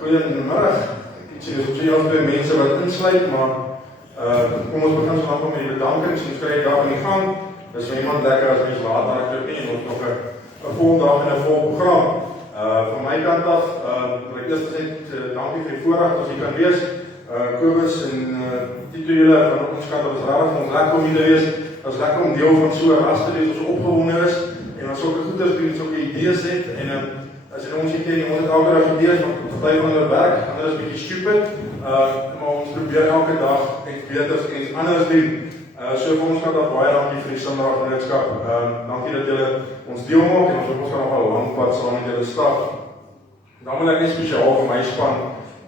Goeiemiddag. Ek sien ons hier al twee mense wat insluit, maar kom ons begin vanaf met die bedankings. Ons kry daar in die gang. Dis vir iemand lekker as mens later hardloop nie en ons nog 'n vol dag en 'n vol program. Van my kant af wil ek eers sê dankie vir die voorreg dat ons hier kan wees. Kobus en Tito julle van ons kant af is regtig ons lekker om hier te wees. Dit is lekker om deel van so 'n ras te wees ons opgewonde is en ons sulke goeders doen, sulke idees het en as jy ons hier ken, ons het elke dag idees, want party van hulle werk, ander is bietjie stupid, maar ons probeer elke dag iets beters en iets anders doen. So vir ons kan dat baie dankie vir die Simbra Genootskap. Dankie dat julle ons deel maak en ons kan nog 'n lang pad saam met julle stap. Dan wil ek net spesiaal vir my span,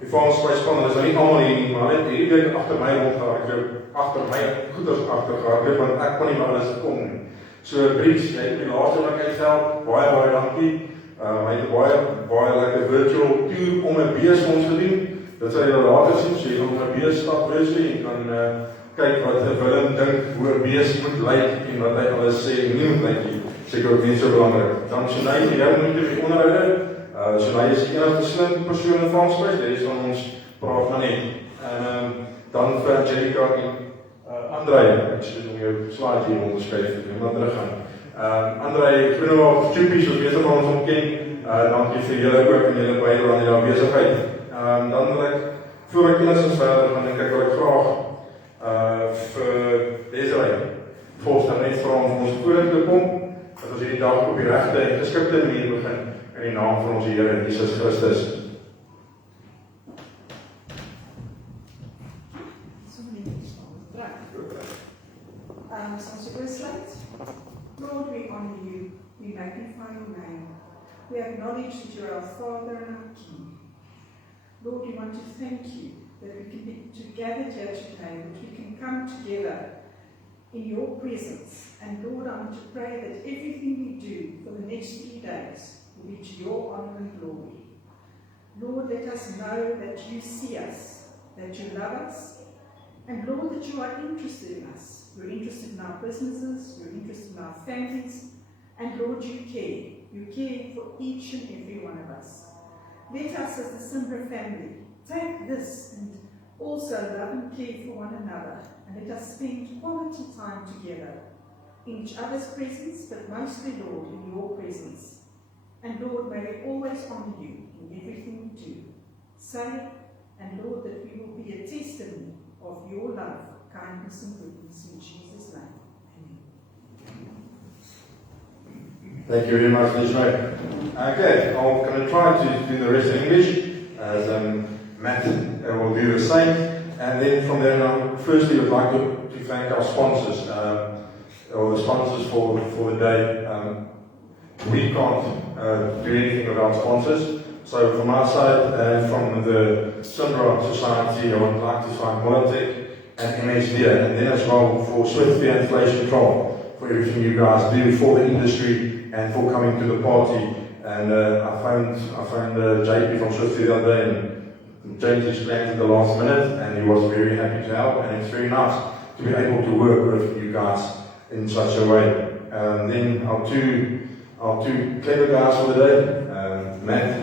die Farmspace span, hulle is nou nie almal hier nie, maar net hierdie week agter my rondgehardloop, agter my goeders agtergehardloop, want ek kon nie maar alles kom nie. So Bries, jy het die laaste wat ek help, baie dankie. Hy het baie lekker virtual tour om 'n bees vir ons te doen. Dit sal julle later sien, so jy kan op 'n bees stap virtually en kan kyk wat Willem dink hoe 'n bees moet lyk en wat hy alles sê en nie moet lyk nie. Seker ook nie so belangrik. Dan Shunay, vir jou moet jy die onderhoude. Shunay is die enigste slim persoon in Farmspace, die res van ons praat maar net. En dan vir Angelica en Andrei, ek sê om jou slide hier onderskryf, ek moet maar teruggaan. Andrei, Groenewald, Chupies, wat meeste van ons omken, dankie vir julle ook en julle bydrae aan die besigheid. Dan wil ek, voor ek enigstens verder gaan, denk ek wil ek graag vir Desiree voorstel net vra om ons vorentoe kom, dat ons hierdie dag op die regte en geskikte manier begin in die naam van ons Here Jesus Christus. Lord, we honor you, we magnify your name. We acknowledge that you are our Father and our King. Lord, we want to thank you that we can be together here today, that we can come together in your presence. And Lord, I want to pray that everything we do for the next 3 days will be to your honor and glory. Lord, let us know that you see us, that you love us, and Lord, that you are interested in us. You're interested in our businesses, you're interested in our families, and Lord, you care. You care for each and every one of us. Let us as the Simbra family take this and also love and care for one another, and let us spend quality time together in each other's presence, but mostly, Lord, in your presence. And Lord, may we always honor you in everything we do. Say, and Lord, that we will be a testimony of your love, kindness and goodness in Jesus' name. Amen. Thank you very much, Desiree. Okay, I'm going to try to do the rest in English, as Matt will do the same. And then from there on, firstly, we'd like to thank our sponsors, or the sponsors for the day. We can't do anything without sponsors. So from our side, and from the Simbra Society, I would like to thank Molotech and MHD, and then as well for Swift Inflation Control, for everything you guys do for the industry and for coming to the party. And I found JP from Swift the other day and changed his plans at the last minute, and he was very happy to help, and it's very nice to be able to work with you guys in such a way. Then our two clever guys for the day, Matt,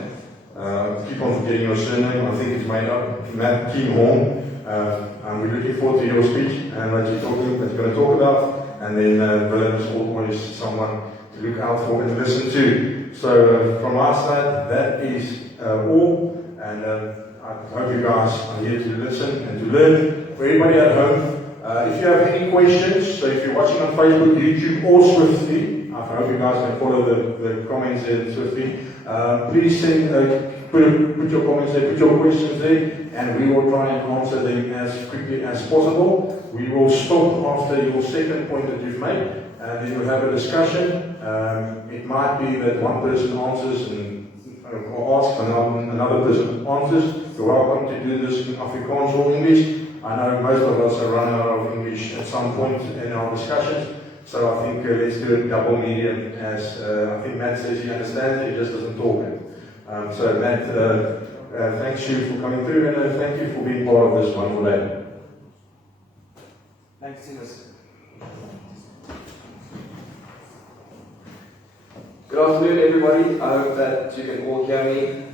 keep on forgetting your surname, I think it's made up, Matt Keenhorn. And we're looking forward to your speech and what you're going to talk about. And then Willem is always someone to look out for and listen to. So from our side, that is all. And I hope you guys are here to listen and to learn. For everybody at home, if you have any questions, so if you're watching on Facebook, YouTube, or Swiftly, I hope you guys can follow the comments there Swiftly. Please send, put your comments there, put your questions there, and we will try and answer them as quickly as possible. We will stop after your second point that you've made, and then we'll have a discussion. It might be that one person answers or asks and another person answers. You're welcome to do this in Afrikaans or English. I know most of us are running out of English at some point in our discussions, so I think let's do it double medium, as I think Matt says he understands it, he just doesn't talk it. So Matt, thanks you for coming through, and thank you for being part of this wonderful day. Thanks, Tinus. Good afternoon, everybody. I hope that you can all hear me.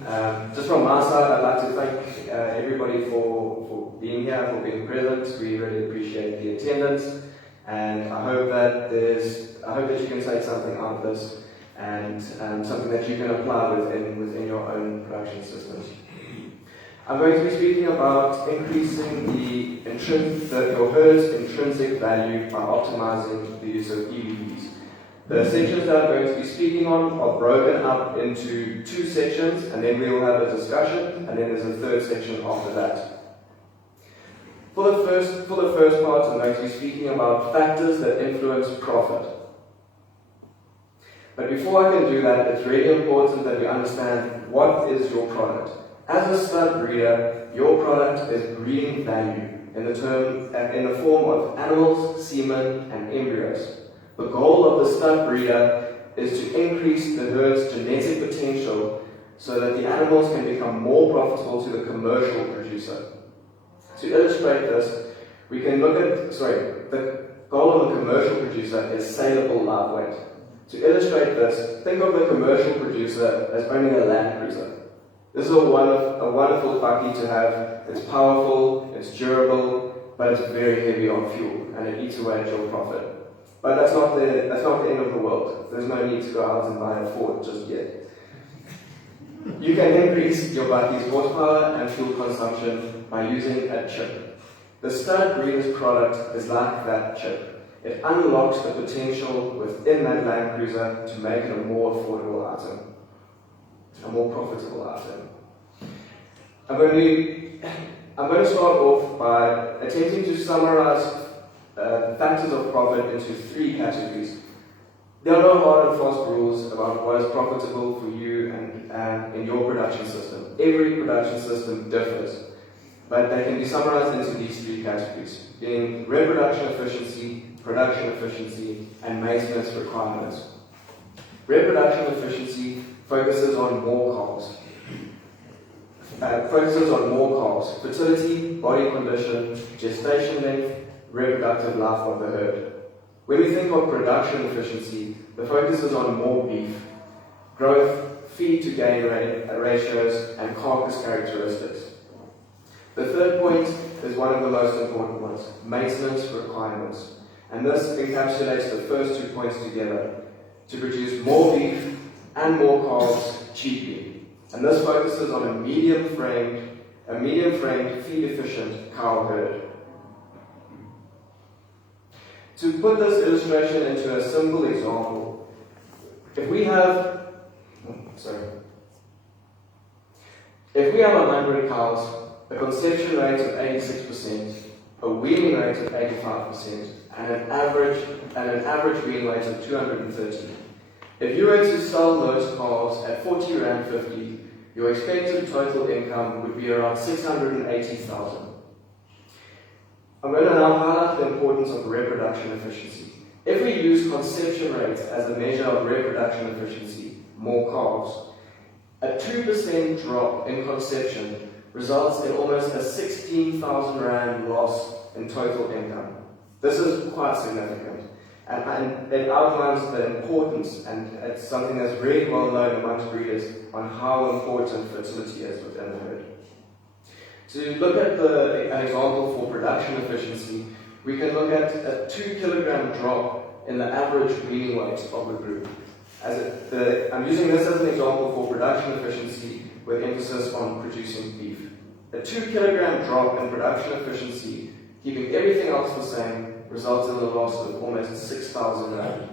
Just from my side, I'd like to thank everybody for being here, for being present. We really appreciate the attendance, and I hope that you can take something out of this, and something that you can apply within your own production systems. I'm going to be speaking about increasing your herd's intrinsic value by optimizing the use of EVPs. The sections that I'm going to be speaking on are broken up into two sections, and then we will have a discussion, and then there's a third section after that. For the first part, I'm going to be speaking about factors that influence profit. But before I can do that, it's really important that we understand what is your product. As a stud breeder, your product is breeding value in the form of animals, semen, and embryos. The goal of the stud breeder is to increase the herd's genetic potential so that the animals can become more profitable to the commercial producer. To illustrate this, we can look at, the goal of the commercial producer is saleable live weight. To illustrate this, think of the commercial producer as owning a Land Cruiser. This is a wonderful bakkie to have. It's powerful, it's durable, but it's very heavy on fuel, and it eats away at your profit. But that's not the end of the world. There's no need to go out and buy a Ford just yet. You can increase your bakkie's horsepower and fuel consumption by using a chip. The stud breeder's product is like that chip. It unlocks the potential within that Land Cruiser to make it a more affordable item, a more profitable item. I'm going to start off by attempting to summarize factors of profit into three categories. There are no hard and fast rules about what is profitable for you and in your production system. Every production system differs, but they can be summarized into these three categories, being reproduction efficiency, production efficiency, and maintenance requirements. Reproduction efficiency focuses on more calves. Fertility, body condition, gestation length, reproductive life of the herd. When we think of production efficiency, the focus is on more beef, growth, feed to gain ratios, and carcass characteristics. The third point is one of the most important ones, maintenance requirements. And this encapsulates the first 2 points together to produce more beef and more calves cheaply. And this focuses on a medium-framed, feed-efficient cow herd. To put this illustration into a simple example, if we have 100 cows, a conception rate of 86%, a weaning rate of 85%, and an average weaning rate of 230. If you were to sell those calves at 40 Rand 50, your expected total income would be around 680,000. I'm going to now highlight the importance of reproduction efficiency. If we use conception rates as a measure of reproduction efficiency, more calves, a 2% drop in conception results in almost a 16,000 Rand loss in total income. This is quite significant, and it outlines the importance, and it's something that's really well known amongst breeders on how important fertility is within the herd. To look at an example for production efficiency, we can look at a 2 kilogram drop in the average weaning weight of the group. I'm using this as an example for production efficiency with emphasis on producing beef. A 2 kilogram drop in production efficiency, keeping everything else the same, results in a loss of almost 6,000 Rand.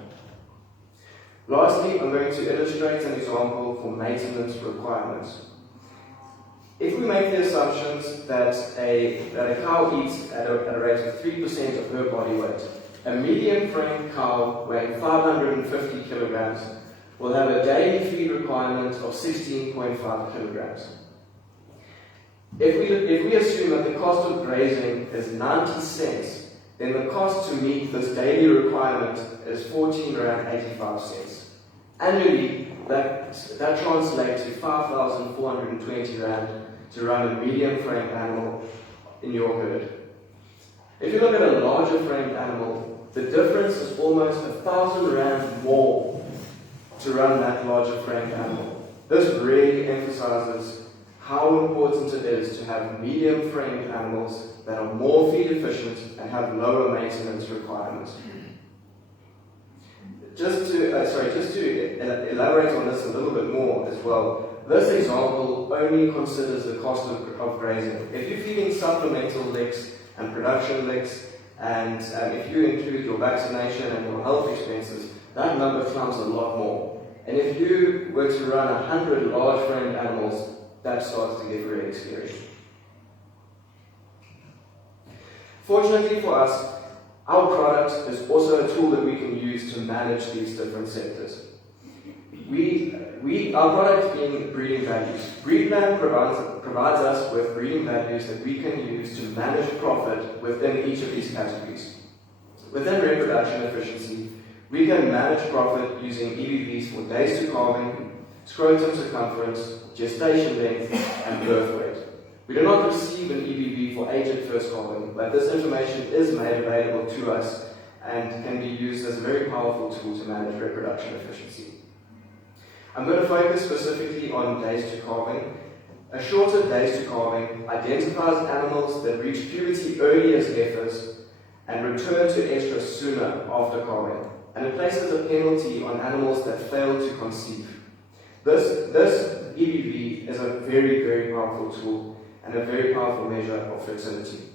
Lastly, I'm going to illustrate an example for maintenance requirements. If we make the assumptions that a cow eats at a rate of 3% of her body weight, a medium-framed cow weighing 550 kilograms will have a daily feed requirement of 16.5 kilograms. If we assume that the cost of grazing is 90 cents, then the cost to meet this daily requirement is 14.85 cents. Annually, that translates to 5,420 rand to run a medium-framed animal in your herd. If you look at a larger framed animal, the difference is almost 1,000 rand more to run that larger framed animal. This really emphasizes how important it is to have medium framed animals that are more feed efficient and have lower maintenance requirements. Just to elaborate on this a little bit more as well, this example only considers the cost of grazing. If you're feeding supplemental licks and production licks, and if you include your vaccination and your health expenses, that number climbs a lot more. And if you were to run 100 large framed animals, that starts to get really scary. Fortunately for us, our product is also a tool that we can use to manage these different sectors. Our product being breeding values. Breedplan provides us with breeding values that we can use to manage profit within each of these categories. Within reproduction efficiency, we can manage profit using EBVs for days to calving, scrotum circumference, gestation length, and birth weight. We do not receive an EBV for age at first calving, but this information is made available to us and can be used as a very powerful tool to manage reproduction efficiency. I'm going to focus specifically on days to calving. A shorter days to calving identifies animals that reach puberty early as heifers and return to estrus sooner after calving, and it places a penalty on animals that fail to conceive. This EBV is a very, very powerful tool and a very powerful measure of fertility.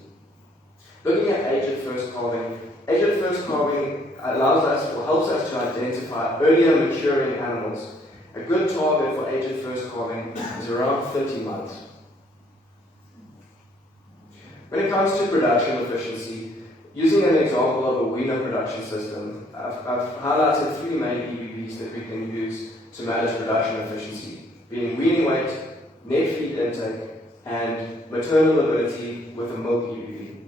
Looking at age at first calving allows us or helps us to identify earlier maturing animals. A good target for age at first calving is around 30 months. When it comes to production efficiency, using an example of a weaner production system, I've highlighted three main EBVs that we can use to manage production efficiency, being weaning weight, net feed intake, and maternal ability with a milk EBV.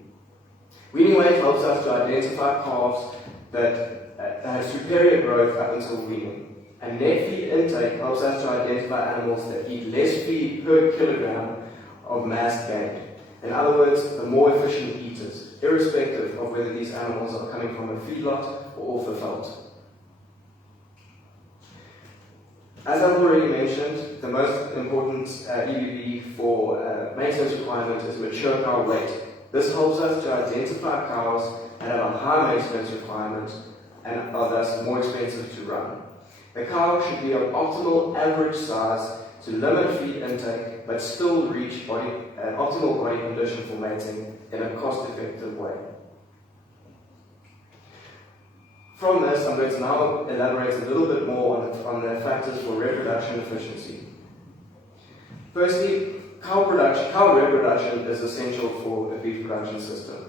Weaning weight helps us to identify calves that have superior growth up until weaning. And net feed intake helps us to identify animals that eat less feed per kilogram of mass gained. In other words, the more efficient eaters, irrespective of whether these animals are coming from a feedlot or off the veldt. As I've already mentioned, the most important EBV for maintenance requirement is mature cow weight. This helps us to identify cows that have a high maintenance requirement and are thus more expensive to run. The cow should be of optimal average size to limit feed intake but still reach an optimal body condition for mating in a cost-effective way. From this, I'm going to now elaborate a little bit more on the factors for reproduction efficiency. Firstly, cow reproduction is essential for a beef production system.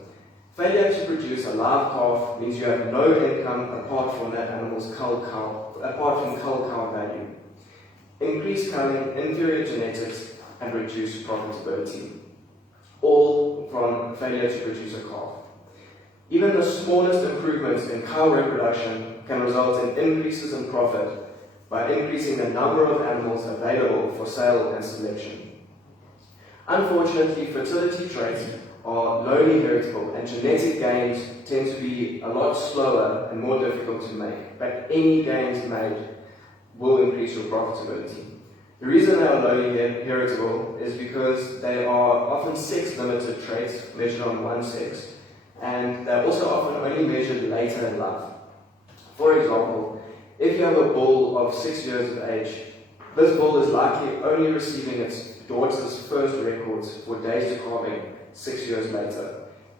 Failure to produce a live calf means you have no income apart from that animal's cull cow value. Increased culling, inferior genetics, and reduced profitability, all from failure to produce a calf. Even the smallest improvements in cow reproduction can result in increases in profit by increasing the number of animals available for sale and selection. Unfortunately, fertility traits are lowly heritable and genetic gains tend to be a lot slower and more difficult to make, but any gains made will increase your profitability. The reason they are lowly heritable is because they are often sex-limited traits measured on one sex, and they're also often only measured later in life. For example, if you have a bull of 6 years of age, this bull is likely only receiving its daughter's first records for days to calving 6 years later.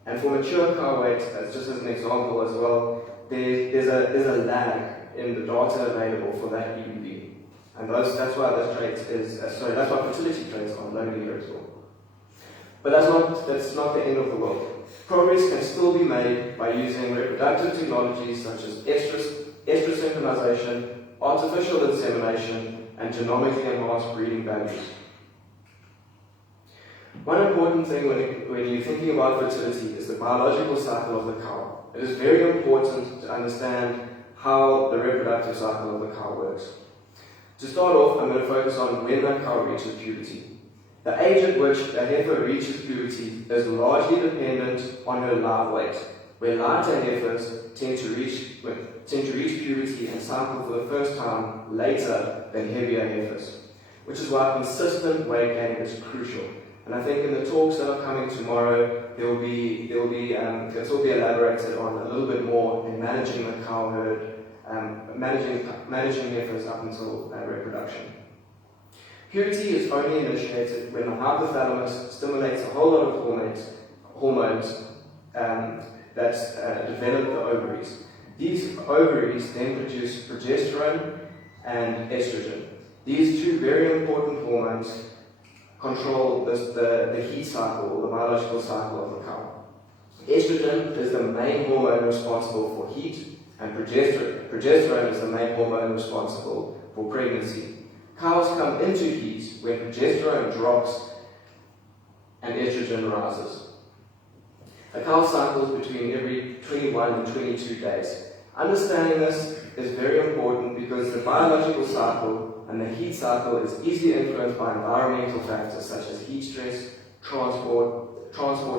And for mature cow weight, just as an example as well, there's a lag in the data available for that EBV. And that's why that's why fertility traits are lonely here as well. But that's not the end of the world. Progress can still be made by using reproductive technologies such as estrus synchronization, artificial insemination, and genomically enhanced breeding values. One important thing when you're thinking about fertility is the biological cycle of the cow. It is very important to understand how the reproductive cycle of the cow works. To start off, I'm going to focus on when the cow reaches puberty. The age at which a heifer reaches puberty is largely dependent on her live weight, where lighter heifers tend to reach puberty and cycle for the first time later than heavier heifers, which is why consistent weight gain is crucial. And I think in the talks that are coming tomorrow, it'll be elaborated on a little bit more in managing the cow herd, managing heifers up until reproduction. Puberty is only initiated when the hypothalamus stimulates a whole lot of hormones that develop the ovaries. These ovaries then produce progesterone and estrogen. These two very important hormones control the heat cycle, or the biological cycle of the cow. Estrogen is the main hormone responsible for heat, and progesterone is the main hormone responsible for pregnancy. Cows come into heat when progesterone drops and estrogen rises. A cow cycles between every 21 and 22 days. Understanding this is very important because the biological cycle and the heat cycle is easily influenced by environmental factors such as heat stress, transport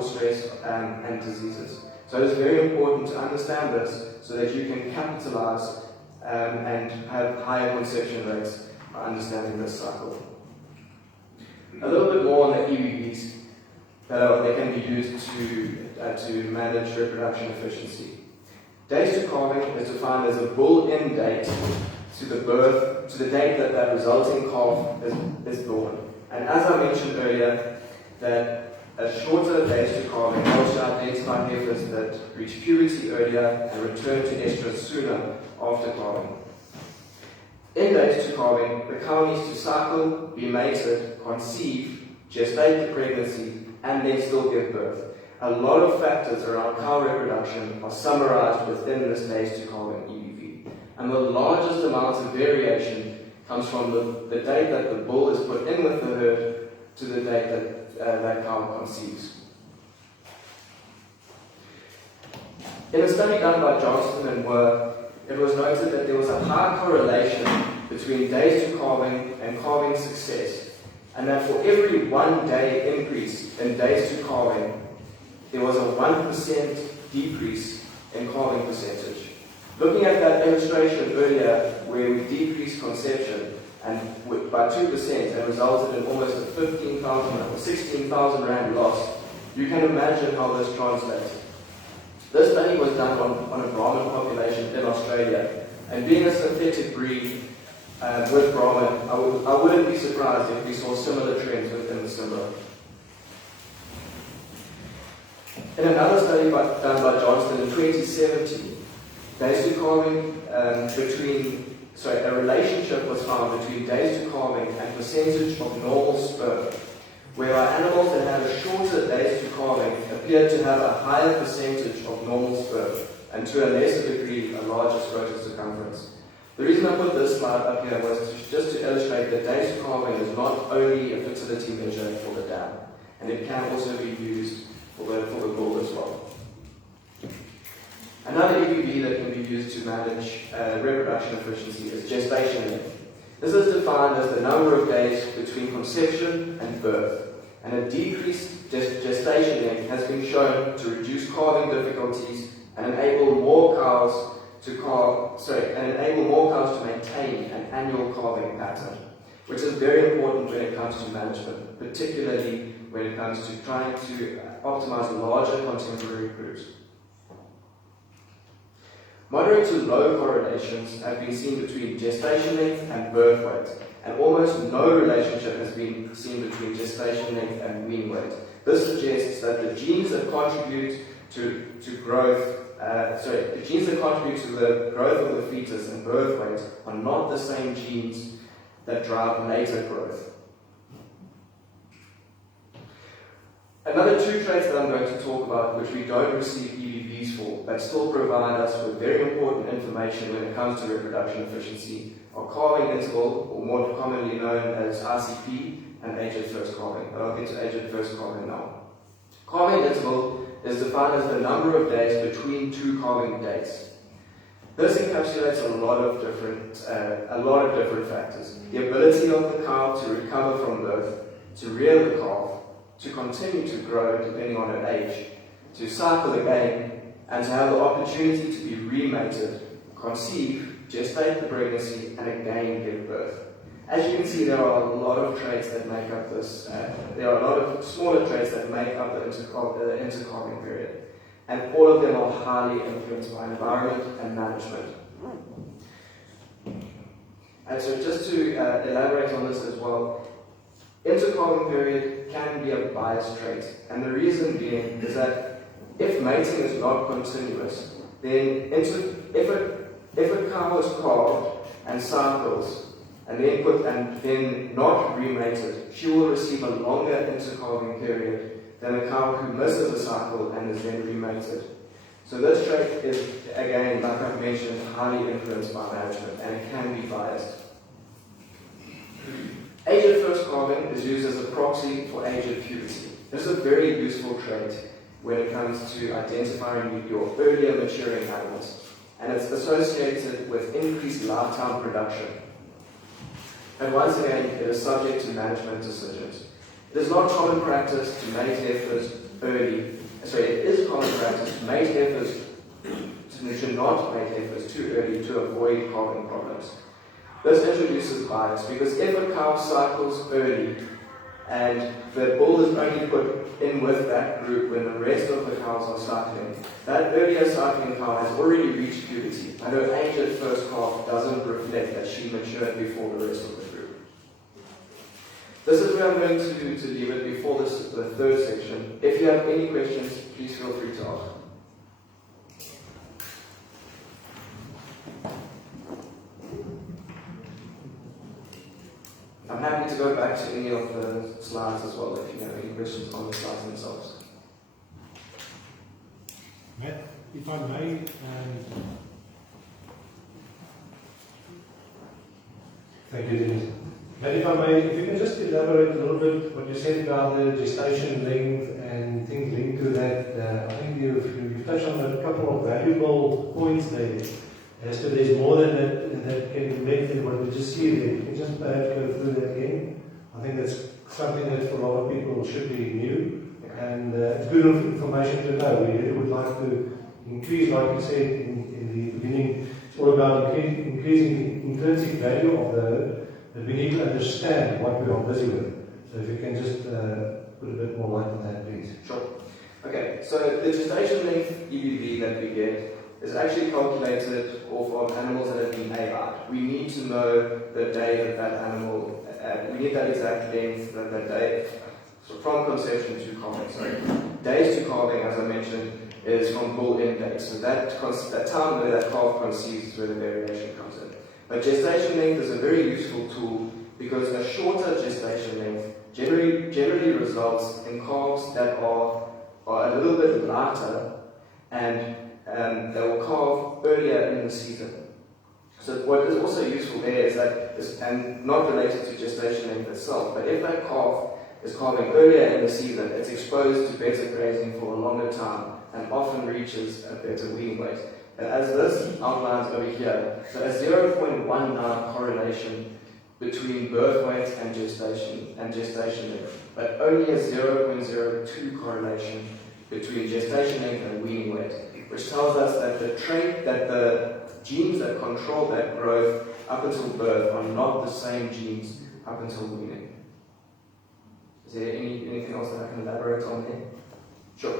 stress, and diseases. So it is very important to understand this so that you can capitalize and have higher conception rates by understanding this cycle. A little bit more on the EBVs that can be used to manage reproduction efficiency. Days to calving is defined as a bull-in date to the date that resulting calf is born. And as I mentioned earlier, that a shorter days to calving helps to identify heifers that reach puberty earlier and return to estrus sooner after calving. In days to calving, the cow needs to cycle, be mated, conceive, gestate the pregnancy, and then still give birth. A lot of factors around cow reproduction are summarized within this days to calving EBV. And the largest amount of variation comes from the date that the bull is put in with the herd to the date that cow conceives. In a study done by Johnston and Moore, it was noted that there was a high correlation between days to calving and calving success, and that for every 1 day increase in days to calving, there was a 1% decrease in calving percentage. Looking at that illustration earlier where we decreased conception and by 2% and resulted in almost a 15,000 or 16,000 rand loss, you can imagine how this translates. This study was done on a Brahman population in Australia, and being a synthetic breed with Brahman, I wouldn't be surprised if we saw similar trends within the Simbra. In another study done by Johnston in 2017, days to calving a relationship was found between days to calving and percentage of normal sperm, whereby animals that had a shorter days to calving appeared to have a higher percentage of normal sperm, and to a lesser degree, a larger scrotal circumference. The reason I put this slide up here was just to illustrate that days to calving is not only a fertility measure for the dam, and it can also be used for the bull as well. Another EBV that can be used to manage reproduction efficiency is gestation length. This is defined as the number of days between conception and birth, and a decreased gestation length has been shown to reduce calving difficulties and enable more cows to maintain an annual calving pattern, which is very important when it comes to management, particularly when it comes to trying to optimize larger contemporary groups. Moderate to low correlations have been seen between gestation length and birth weight, and almost no relationship has been seen between gestation length and wean weight. This suggests that the genes that contribute to the growth of the fetus and birth weight are not the same genes that drive later growth. Another two traits that I'm going to talk about, which we don't receive EBVs for, but still provide us with very important information when it comes to reproduction efficiency, are calving interval, or more commonly known as RCP, and age at first calving. But I'll get to age at first calving now. Calving interval is defined as the number of days between two calving dates. This encapsulates a lot of different factors. The ability of the cow to recover from birth, to rear the calf, to continue to grow depending on her age, to cycle again, and to have the opportunity to be remated, conceive, gestate the pregnancy, and again give birth. As you can see, there are a lot of traits that make up this. There are a lot of smaller traits that make up the intercalving period, and all of them are highly influenced by environment and management. And so just to elaborate on this as well, intercalving period can be a biased trait, and the reason being is that if mating is not continuous, then if a cow is calved and cycles and then not remated, she will receive a longer intercalving period than a cow who misses a cycle and is then remated. So this trait is, again, like I've mentioned, highly influenced by management, and it can be biased. Age at first calving is used as a proxy for age at puberty. This is a very useful trait when it comes to identifying your earlier maturing animals, and it's associated with increased lifetime production. And once again, it is subject to management decisions. It is not common practice to mate heifers early. Sorry, it is common practice to mate heifers, you should not mate heifers too early to avoid calving problems. This introduces bias because if a cow cycles early and the bull is only put in with that group when the rest of the cows are cycling, that earlier cycling cow has already reached puberty, and her age at first calf doesn't reflect that she matured before the rest of the group. This is where I'm going to leave it before the third section. If you have any questions, please feel free to ask. I'm happy to go back to any of the slides as well if you have any questions on the slides themselves. Matt, if I may, thank you, Dennis. Matt, if I may, if you can just elaborate a little bit what you said about the gestation length and things linked to that. I think you've touched on a couple of valuable points there. As to there's more than that can be met than what we just see there. You can just perhaps go through that again. I think that's something that for a lot of people should be new, and it's good information to know. We really would like to increase, like you said in the beginning, it's all about increasing the intrinsic value of the herd, but we need to understand what we are busy with. So if you can just put a bit more light on that, please. Sure. Okay, so the gestation length EBV that we get is actually calculated off of animals that have been AI'd. We need to know the day that animal, we need that exact length, that day, so from conception to calving. Sorry, days to calving, as I mentioned, is from bull end date. So that time where that calf conceives is where the variation comes in. But gestation length is a very useful tool because a shorter gestation length generally results in calves that are a little bit lighter and they will calve earlier in the season. So what is also useful there is that, and not related to gestation length itself, but if that calf is calving earlier in the season, it's exposed to better grazing for a longer time and often reaches a better weaning weight. And as this outlines over here, so a 0.19 correlation between birth weight and gestation length, but only a 0.02 correlation between gestation length and weaning weight, which tells us that the trait, that the genes that control that growth up until birth are not the same genes up until weaning. Is there anything else that I can elaborate on there? Sure.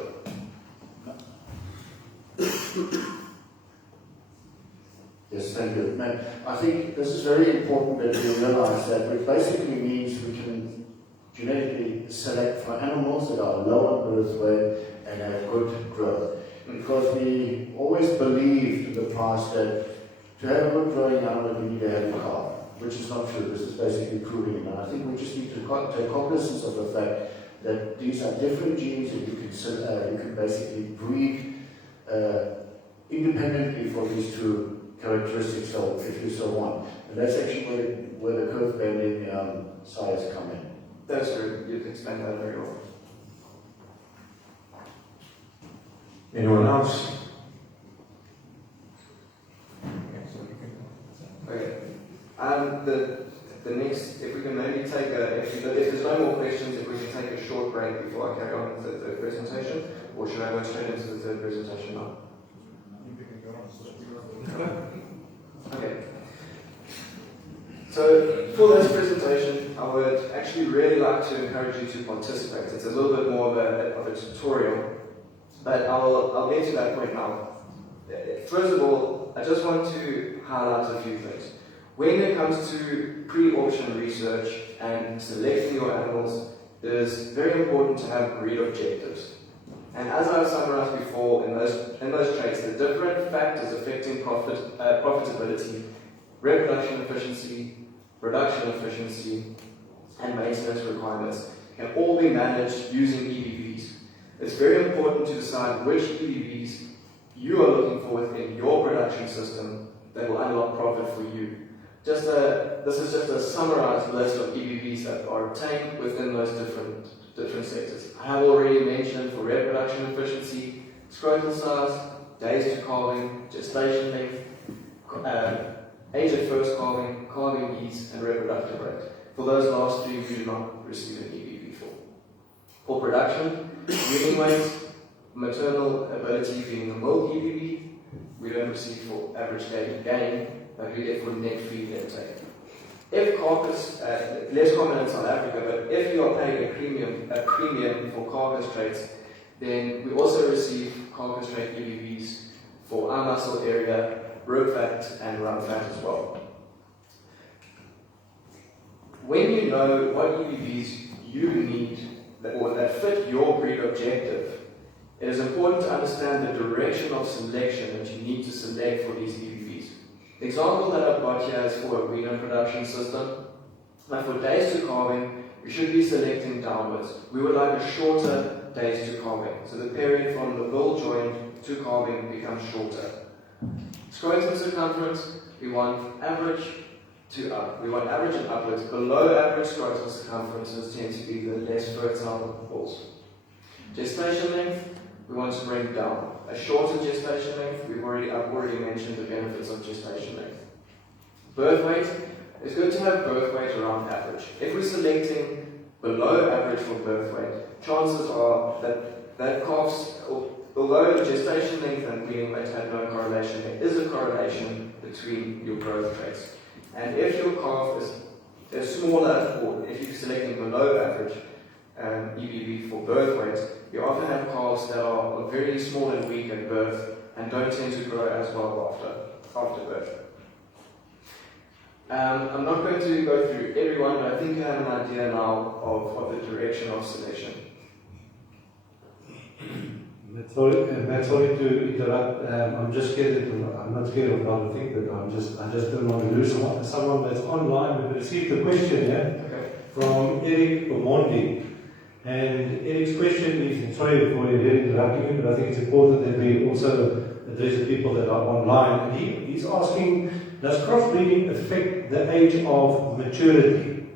Yes, thank you. Man, I think this is very important that we realize that, which basically means we can genetically select for animals that are low on birth weight and have good growth. Because we always believed in the past that to have a good growing animal, we need to have a calf. which is not true. This is basically proving it. And I think we just need to take cognizance of the fact that these are different genes that you can basically breed independently for these two characteristics, so if you so want. And that's actually where the curve bending size come in. That's true. You've explained that very well. Anyone else? Okay. The next, if we can maybe take if there's no more questions, if we can take a short break before I carry on with the third presentation, or should I go straight into the third presentation now? Okay. So for this presentation, I would actually really like to encourage you to participate. It's a little bit more of a tutorial, but I'll get to that point now. First of all, I just want to highlight a few things. When it comes to pre-auction research and selecting your animals, it is very important to have breed objectives. And as I've summarized before, in those traits, the different factors affecting profitability, reproduction efficiency, production efficiency, and maintenance requirements can all be managed using EBVs. It's very important to decide which EBVs you are looking for within your production system that will unlock profit for you. This is just a summarized list of EBVs that are obtained within those different sectors. I have already mentioned for reproduction efficiency, scrotal size, days to calving, gestation length, age at first calving, calving ease, and reproductive rate. For those last three, you do not receive an EBV for. For production, weaning weight, maternal ability being the milk EBV, we don't receive for average daily gain, but we get for net feed intake. If carcass, less common in South Africa, but if you are paying a premium for carcass traits, then we also receive carcass trait EBVs for eye muscle area, rib fat, and rump fat as well. When you know what EBVs you need or that fit your breed objective, it is important to understand the direction of selection that you need to select for these EBVs. The example that I've got here is for a weaner production system. Now for days to calving, we should be selecting downwards. We would like a shorter days to calving, so the period from the bull joint to calving becomes shorter. Scrotum circumference, we want average to up. We want average and upwards. Below average scrotal circumferences tend to be the less fertile bulls. Gestation length, we want to bring down. A shorter gestation length, I've already mentioned the benefits of gestation length. Birth weight, it's good to have birth weight around average. If we're selecting below average for birth weight, chances are that calves, although the gestation length and weaning weight have no correlation, there is a correlation between your growth traits. And if your calf is smaller, or if you're selecting below average EBV for birth weight, you often have calves that are very small and weak at birth and don't tend to grow as well after birth. I'm not going to go through every one, but I think you have an idea now of the direction of selection. Matt, sorry to interrupt. I'm just scared. I'm not scared of another thing, but I just don't want to lose someone that's online. We received a question here from Eric Omondi. And Eric's question is, and sorry for interrupting you, but I think it's important that we also address the people that are online. And he's asking, does crossbreeding affect the age of maturity?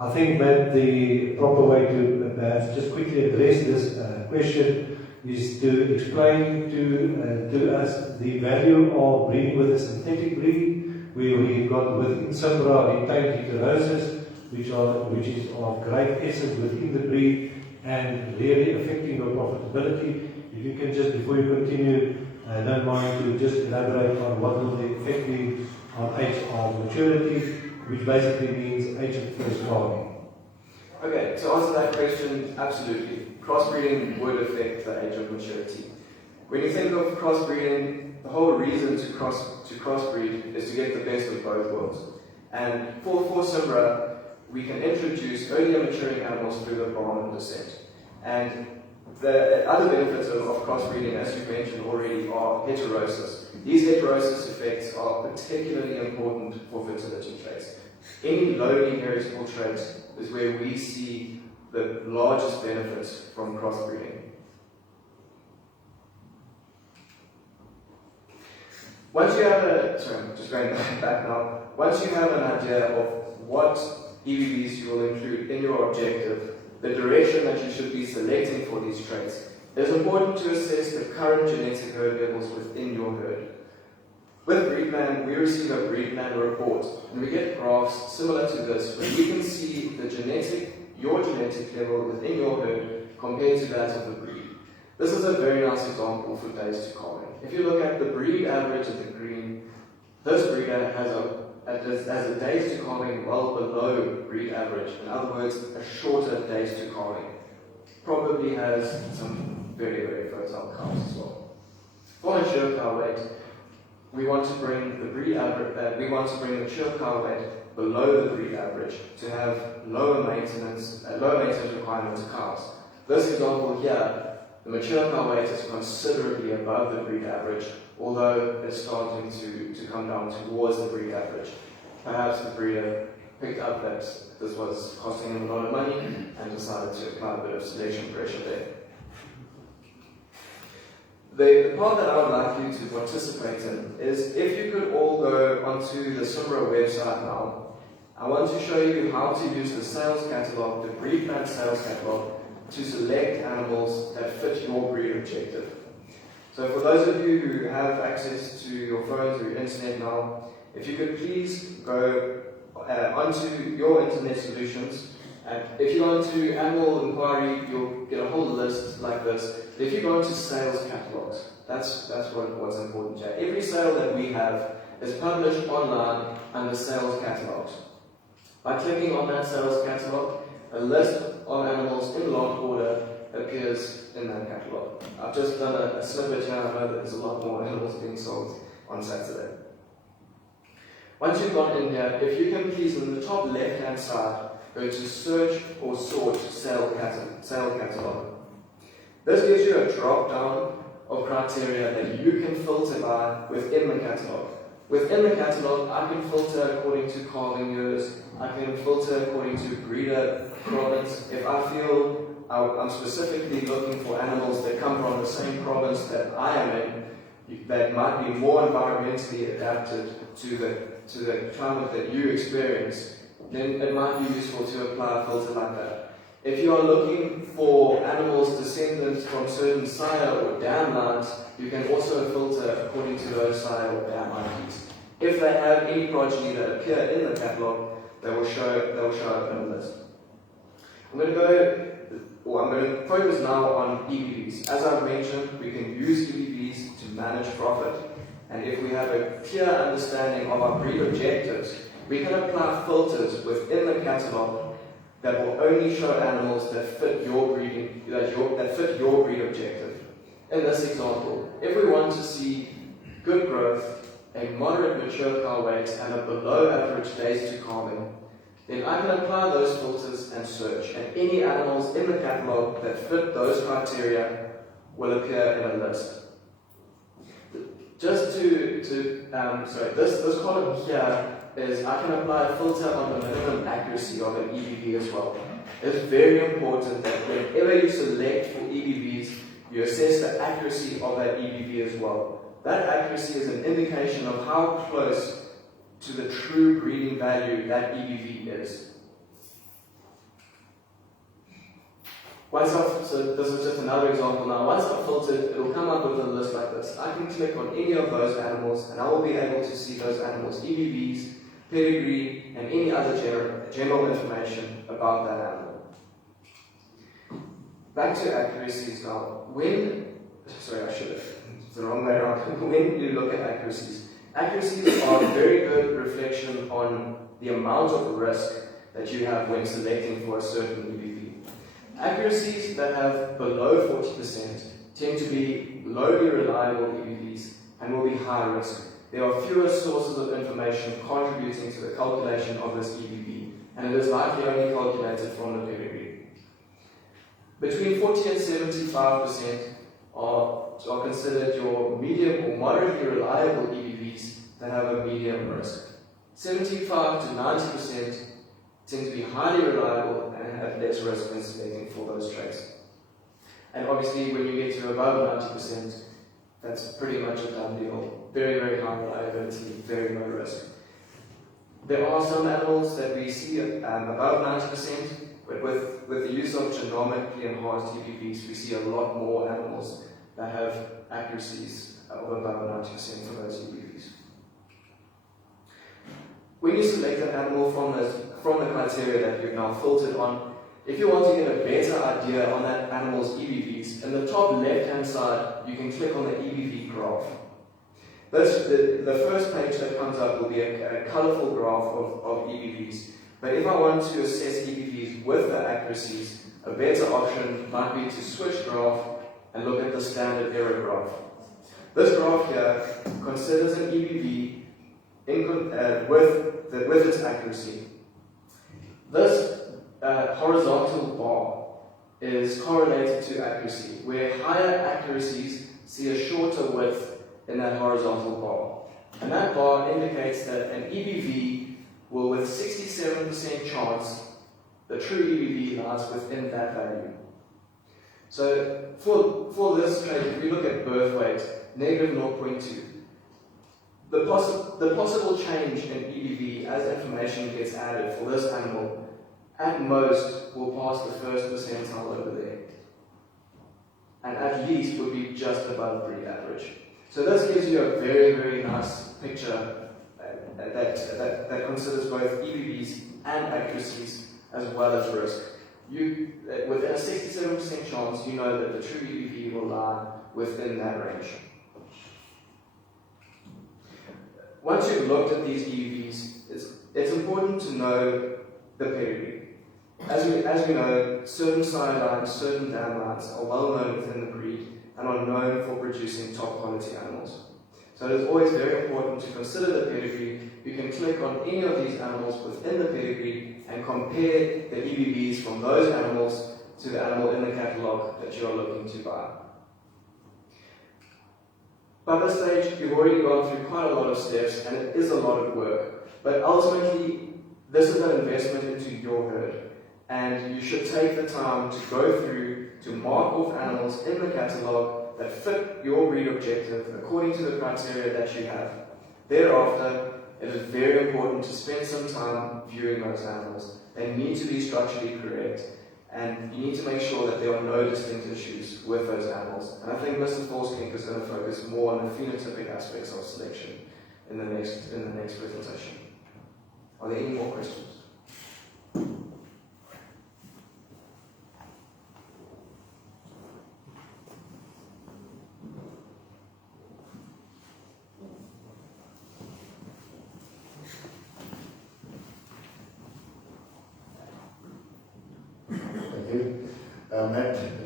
I think that the proper way to perhaps just quickly address this question is to explain to us the value of breeding with a synthetic breed, where we've got within Simbra retained heterosis, which is of great essence within the breed and really affecting your profitability. If you can just, before you continue, don't mind to just elaborate on what will the effect be on age of maturity, which basically means age of first calving. Okay, to answer that question, absolutely. Crossbreeding would affect the age of maturity. When you think of crossbreeding, the whole reason to crossbreed is to get the best of both worlds. And for Simbra, we can introduce earlier maturing animals through the Brahman descent. And the other benefits of crossbreeding, as you've mentioned already, are heterosis. These heterosis effects are particularly important for fertility traits. Any lowly heritable trait is where we see the largest benefits from crossbreeding. Once you have I'm just going back now. Once you have an idea of what EBVs you will include in your objective, the direction that you should be selecting for these traits, it is important to assess the current genetic herd levels within your herd. With Breedman, we receive a Breedman report, and we get graphs similar to this, where we can see your genetic level within your herd compared to that of the breed. This is a very nice example for days to calving. If you look at the breed average of the green, this breeder has a days to calving well below breed average. In other words, a shorter days to calving. Probably has some very, very fertile cows as well. For mature cow weight, we want to bring the breed average. The mature cow weight below the breed average to have lower maintenance requirements of cows. This example here, the mature cow weight is considerably above the breed average, although it's starting to come down towards the breed average. Perhaps the breeder picked up that this was costing him a lot of money and decided to apply a bit of selection pressure there. The part that I would like you to participate in is, if you could all go onto the Simbra website now, I want to show you how to use the sales catalog, the breed plan sales catalog, to select animals that fit your breed objective. So for those of you who have access to your phones or your internet now, if you could please go onto your internet solutions. If you go into animal inquiry, you'll get a whole list like this. If you go into sales catalogs, that's what's important here. Every sale that we have is published online under sales catalogs. By clicking on that sales catalog, a list of animals in lot order appears in that catalog. I've just done a snippet here. I know that there's a lot more animals being sold on Saturday. Once you've gone in here, if you can please, on the top left-hand side, go to search or sort sale catalog. This gives you a drop-down of criteria that you can filter by within the catalog. Within the catalog, I can filter according to calving years. I can filter according to breeder province. If I feel I'm specifically looking for animals that come from the same province that I am in, that might be more environmentally adapted to the climate that you experience, then it might be useful to apply a filter like that. If you are looking for animals descended from certain sire or dam lines, you can also filter according to those sire or dam IDs. If they have any progeny that appear in the catalog, they will show up in the list. I'm going to focus now on EBVs. As I've mentioned, we can use EBVs to manage profit, and if we have a clear understanding of our breed objectives, we can apply filters within the catalog that will only show animals that fit your breed objective. In this example, if we want to see good growth, a moderate mature cow weight, and a below average days to calving, then I can apply those filters and search, and any animals in the catalog that fit those criteria will appear in a list. Just this column here is I can apply a filter on the minimum accuracy of an EBV as well. It's very important that whenever you select for EBVs, you assess the accuracy of that EBV as well. That accuracy is an indication of how close to the true breeding value that EBV is. So this is just another example now. Once I've filtered, it will come up with a list like this. I can click on any of those animals, and I will be able to see those animals' EBVs, pedigree, and any other general information about that animal. Back to accuracies now. It's the wrong way around. When you look at accuracies are a very good reflection on the amount of risk that you have when selecting for a certain EBV. Accuracies that have below 40% tend to be lowly reliable EBVs and will be high risk. There are fewer sources of information contributing to the calculation of this EBV, and it is likely only calculated from the pedigree. Between 40 and 75% are considered your medium or moderately reliable EBVs that have a medium risk. 75 to 90% tend to be highly reliable and have less risk when selecting for those traits. And obviously, when you get to above 90%, that's pretty much a done deal. Very, very high reliability, very low risk. There are some animals that we see above 90%, but with the use of genomically enhanced EBVs, we see a lot more animals that have accuracies of above 90% for those EBVs. When you select an animal from the criteria that you've now filtered on, if you want to get a better idea on that animal's EBVs, in the top left-hand side, you can click on the EBV graph. The first page that comes up will be a colorful graph of EBVs. But if I want to assess EBVs with the accuracies, a better option might be to switch graph and look at the standard error graph. This graph here considers an EBV with its accuracy. This horizontal bar is correlated to accuracy, where higher accuracies see a shorter width in that horizontal bar. And that bar indicates that an EBV will, with 67% chance, the true EBV lies within that value. So for this trait, if we look at birth weight, negative 0.2, the possible change in EBV as information gets added for this animal at most will pass the first percentile over there, and at least would be just above breed average. So this gives you a very, very nice picture that considers both EBVs and accuracies as well as risk. Within a 67% chance, you know that the true EBV will lie within that range. Once you've looked at these EBVs, it's important to know the pedigree. As we know, certain sire lines, certain dam lines are well known within the breed and are known for producing top quality animals. So it is always very important to consider the pedigree. You can click on any of these animals within the pedigree and compare the EBVs from those animals to the animal in the catalogue that you are looking to buy. By this stage, you've already gone through quite a lot of steps and it is a lot of work. But ultimately, this is an investment into your herd. And you should take the time to go through to mark off animals in the catalogue that fit your breed objective according to the criteria that you have. Thereafter, it is very important to spend some time viewing those animals. They need to be structurally correct, and you need to make sure that there are no distinct issues with those animals. And I think Mr. Forskink is going to focus more on the phenotypic aspects of selection in the next presentation. Are there any more questions?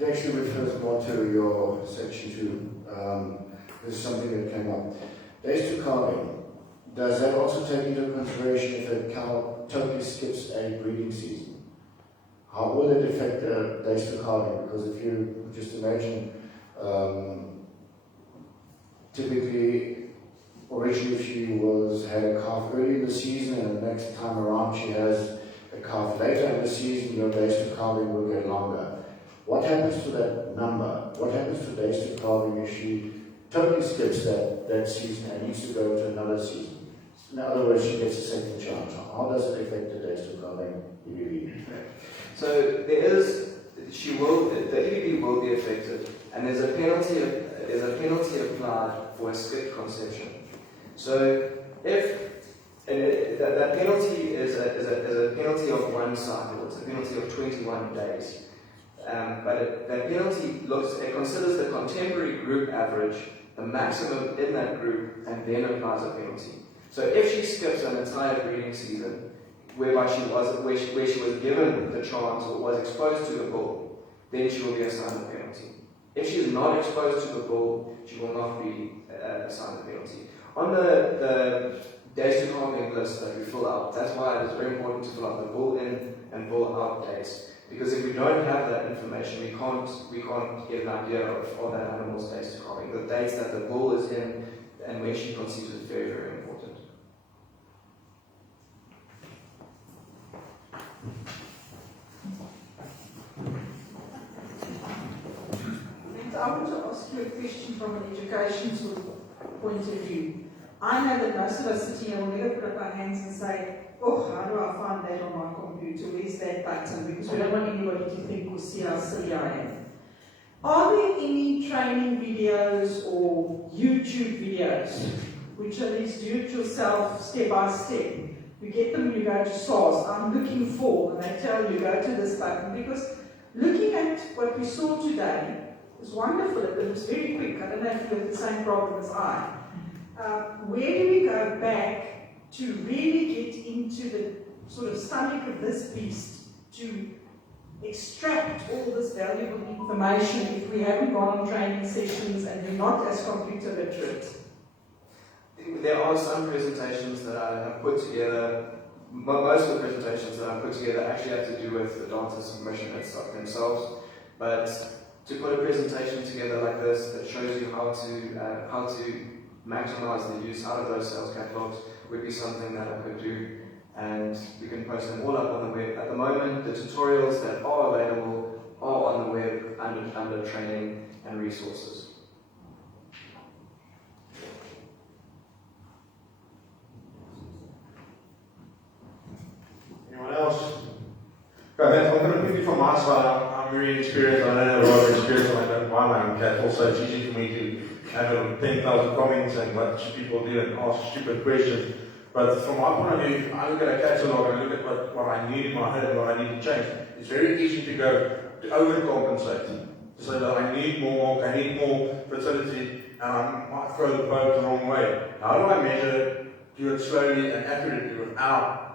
It actually refers more to your section 2. This is something that came up. Days to calving. Does that also take into consideration if a cow totally skips a breeding season? How will it affect the days to calving? Because if you just imagine, typically, originally she had a calf early in the season, and the next time around she has a calf later in the season, your days to calving will get longer. What happens to that number? What happens to days to calving if she totally skips that season and needs to go to another season? In other words, she gets a second chance. How does it affect the days to calving EBV? So the EBV will be affected, and there's a penalty applied for a skipped conception. So that penalty is a penalty of one cycle. It's a penalty of 21 days. But that penalty considers the contemporary group average, the maximum in that group, and then applies a penalty. So if she skips an entire breeding season, where she was given the chance or was exposed to the bull, then she will be assigned a penalty. If she is not exposed to the bull, she will not be assigned a penalty. On the days to calving list that we fill out, that's why it is very important to fill out the bull in and bull out dates. Because if we don't have that information, we can't get an idea of that animal's days to calving. The dates that the bull is in and when she conceives is very, very important. I want to ask you a question from an education sort of point of view. I know that most of us sitting here will never put up our hands and say, oh, how do I find that on my computer? Where's that button? Because we don't want anybody to think or see how silly I am. Are there any training videos or YouTube videos which are these do-it-yourself, step-by-step? You get them when you go to SARS, I'm looking for, and they tell you, go to this button. Because looking at what we saw today was wonderful, it was very quick. I don't know if you have the same problem as I. Where do we go back to really get into the sort of stomach of this beast to extract all this valuable information if we haven't gone on training sessions and we're not as computer literate? There are some presentations that I have put together. Most of the presentations that I put together actually have to do with the data submission themselves. But to put a presentation together like this that shows you how to maximize the use out of those sales catalogs would be something that I could do, and we can post them all up on the web. At the moment, the tutorials that are available are on the web under training and resources. Anyone else? Okay, I'm going to quickly from my side. I'm very experienced. I don't have a lot of experience. I don't buy my own cat. Also, it's easy for me to have 10,000 comments and what should people do and ask stupid questions. But from my point of view, I look at a catalog and I look at what I need in my head and what I need to change. It's very easy to go to overcompensate. To say that I need more, I need more fertility, and I might throw the boat the wrong way. How do I measure, do it slowly and accurately without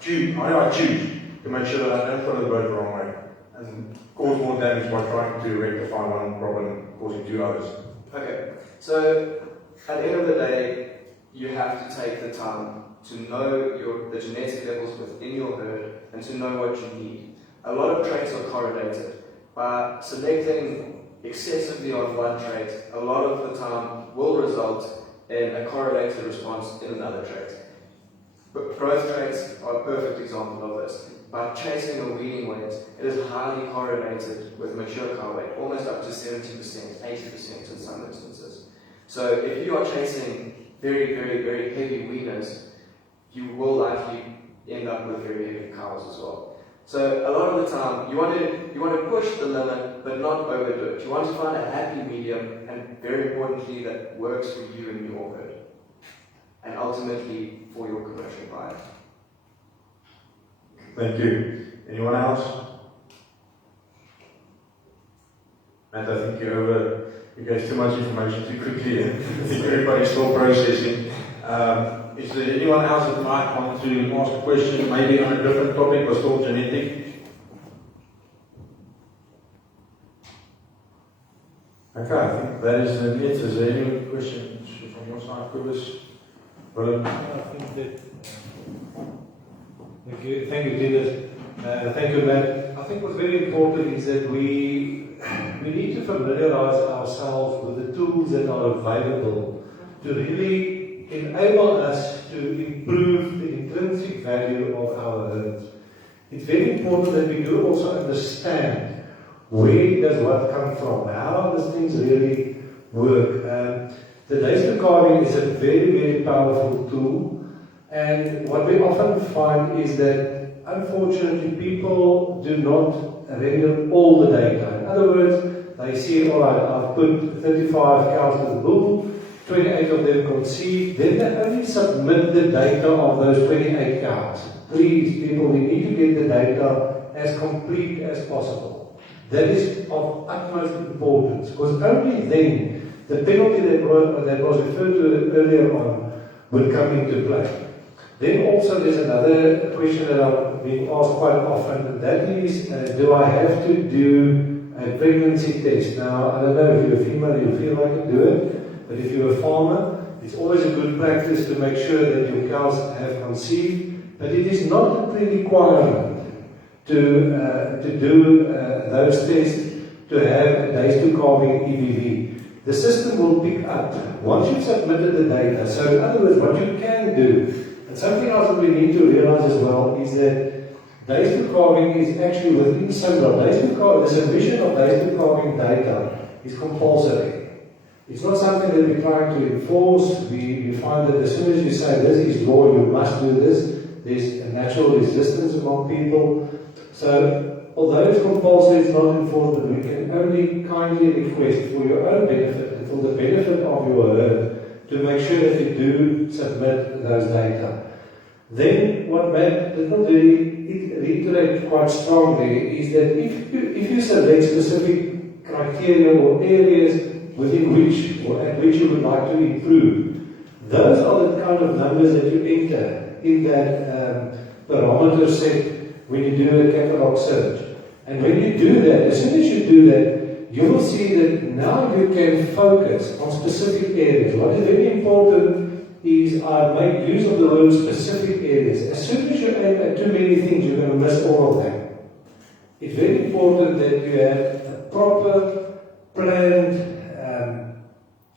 choose? How do I choose to make sure that I don't throw the boat the wrong way and cause more damage by trying to rectify one problem causing two others? Okay, so at the end of the day, you have to take the time to know the genetic levels within your herd and to know what you need. A lot of traits are correlated. By selecting excessively on one trait, a lot of the time will result in a correlated response in another trait. But growth traits are a perfect example of this. By chasing a weaning weight, it is highly correlated with mature cow weight, almost up to 70%, 80% in some instances. So if you are chasing very, very, very heavy weaners, you will likely end up with very heavy cows as well. So a lot of the time, you want to push the limit, but not overdo it. You want to find a happy medium, and very importantly, that works for you and your herd, and ultimately for your commercial buyer. Thank you. Anyone else? Matt, I think you gave too much information too quickly. I think everybody's still processing. Is there anyone else that might want to ask a question, maybe on a different topic but still genetic? Okay, I think that is it. Is there any questions from your side, Kobus? Willem? I think that. Thank you, Dennis. Thank you, Matt. I think what's very important is that we need to familiarize ourselves with the tools that are available to really enable us to improve the intrinsic value of our herds. It's very important that we do also understand where does what come from, how does things really work. The data carving is a very, very powerful tool, and what we often find is that unfortunately people do not render all the data. In other words, they see, alright, I've put 35 cows to the bull, 28 of them conceived, then they only submit the data of those 28 cows. Please, people, we need to get the data as complete as possible. That is of utmost importance, because only then the penalty that was referred to earlier on would come into play. Then also there's another question that I've been asked quite often, and that is, do I have to do a pregnancy test? Now, I don't know if you're a female, you feel like you do it, but if you're a farmer, it's always a good practice to make sure that your cows have conceived, but it is not a pre-requirement to do those tests to have a days to calving EBV. The system will pick up once you've submitted the data. So in other words, what you can do, and something else that we need to realize as well, is that Days to calving is actually within Simbra. The submission of days to calving data is compulsory. It's not something that we're trying to enforce. We find that as soon as you say this is law, you must do this, there's a natural resistance among people. So, although it's compulsory, it's not enforced, but we can only kindly request for your own benefit and for the benefit of your herd to make sure that you do submit those data. Then, what Matt did not really reiterate quite strongly is that if you select specific criteria or areas within which or at which you would like to improve, those are the kind of numbers that you enter in that parameter set when you do a catalog search. And when you do that, as soon as you do that, you will see that now you can focus on specific areas. What is very important is I make use of the word specific areas. As soon as you aim at too many things, you're going to miss all of them. It's very important that you have a proper, planned,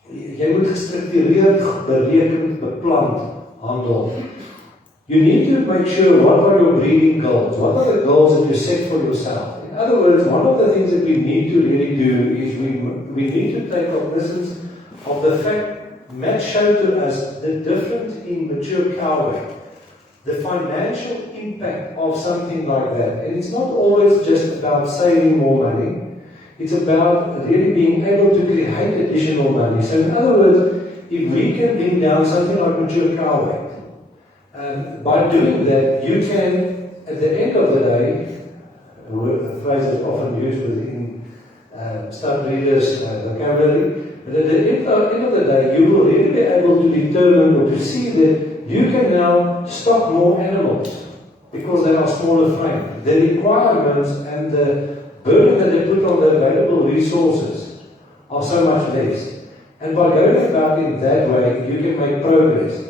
jy moet gestructureerd, berekend, beplant handel. You need to make sure what are your breeding goals, what are the goals that you set for yourself. In other words, one of the things that we need to really do is we need to take cognizance of the fact Matt showed to us the difference in mature cow weight, the financial impact of something like that. And it's not always just about saving more money. It's about really being able to create additional money. So in other words, if we can bring down something like mature cow weight, by doing that, you can, at the end of the day, a phrase that's often used within stud breeders' vocabulary, but at the end of the day, you will really be able to determine or to see that you can now stock more animals because they are smaller frame. The requirements and the burden that they put on the available resources are so much less. And by going about it that way, you can make progress.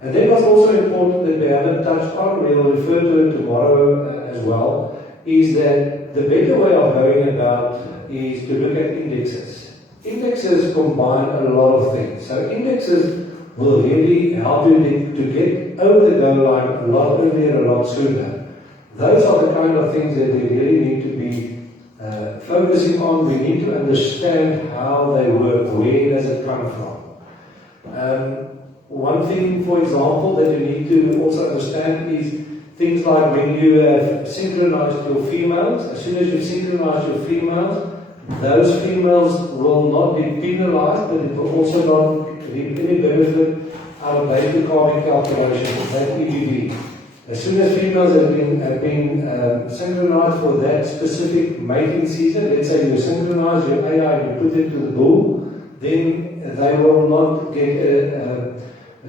And then what's also important that we haven't touched on, we will refer to it tomorrow as well, is that the better way of going about is to look at indexes. Indexes combine a lot of things. So indexes will really help you to get over the goal line a lot earlier, a lot sooner. Those are the kind of things that we really need to be focusing on. We need to understand how they work, where does it come from. One thing, for example, that you need to also understand is things like when you have synchronized your females. As soon as you synchronize your females, those females will not be penalized, but it will also not reap any benefit out of baby calving calculations, that EBV. As soon as females have been synchronized for that specific mating season, let's say you synchronize your AI and you put it to the bull, then they will not get a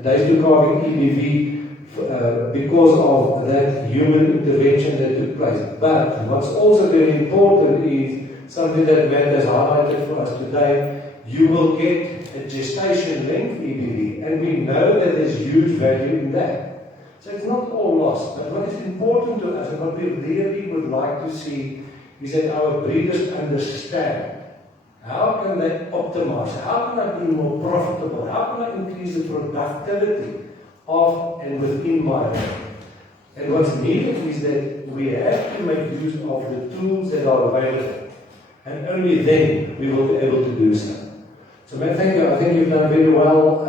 days to calving EBV because of that human intervention that took place. But what's also very important is something that Matt has highlighted for us today. You will get a gestation length EBV, and we know that there's huge value in that. So it's not all lost, but what is important to us and what we really would like to see is that our breeders understand how can they optimize, how can I be more profitable, how can I increase the productivity of and within my herd. And what's needed is that we have to make use of the tools that are available, and only then we will be able to do so. So Matt, thank you. I think you've done very well.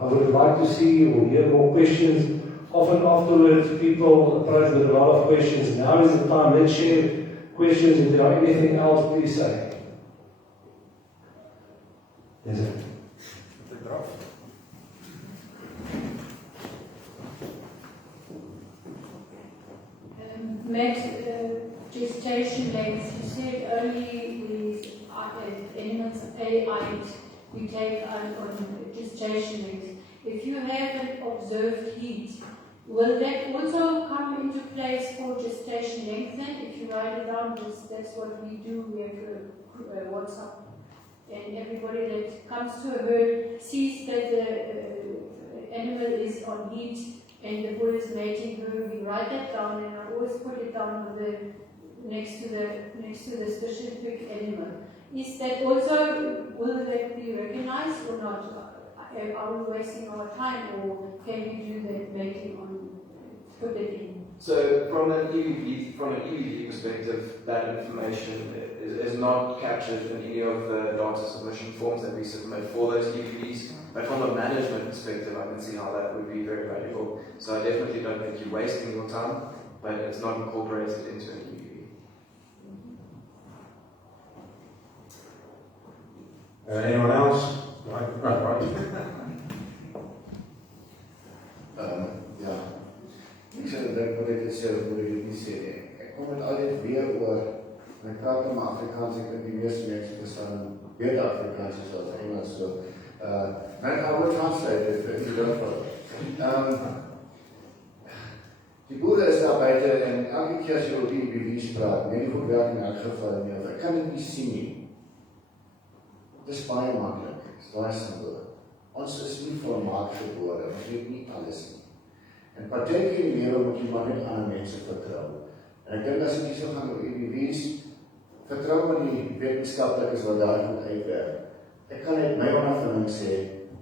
I would like to see or hear more questions. Often afterwards, people approach with a lot of questions. Now is the time. Let's share questions. If there are anything else, please say. Yes, sir. Matt, gestation length, you said only with animals A8 we take on gestation length. If you have an observed heat, will that also come into place for gestation length then? If you write it down, that's what we do. We have WhatsApp. And everybody that comes to a herd sees that the animal is on heat and the bull is mating her. We write that down, and I always put it down with next to the specific animal. Is that also, will that be recognized or not? Are we wasting our time, or can we do that mating on, put it in? So from an EBV perspective, that information is not captured in any of the data submission forms that we submit for those EBVs. But from a management perspective, I can see how that would be very valuable. So I definitely don't think you're wasting your time, but it's not incorporated into an EBV. Anyone else? Right. Ja. Ek sê dat wat ek dit sê, moet ek dit nie sê nie. Ek kom met al dit weer oor, en ek praat met my Afrikaans, ek dink die meeste mense verstaan beter Afrikaans as Engels, so I will translate it if you don't follow. Die boere is daar buite en elke keer as jy oor die EBV's praat, nie goed werk in elk geval nie, of ek kan dit nie sien nie. Dit is baie maklik, dit is baie simpel. Ons is nie volmaak gebore, ons weet nie alles nie. En partykeer in die lewe moet jy maar net aan mense vertrou. En ek dink as ek nie so gaan oor EBV's, vertrou met die wetenskaplikes wat daar goed uitwerk. Ek kan net my ondervinding sê,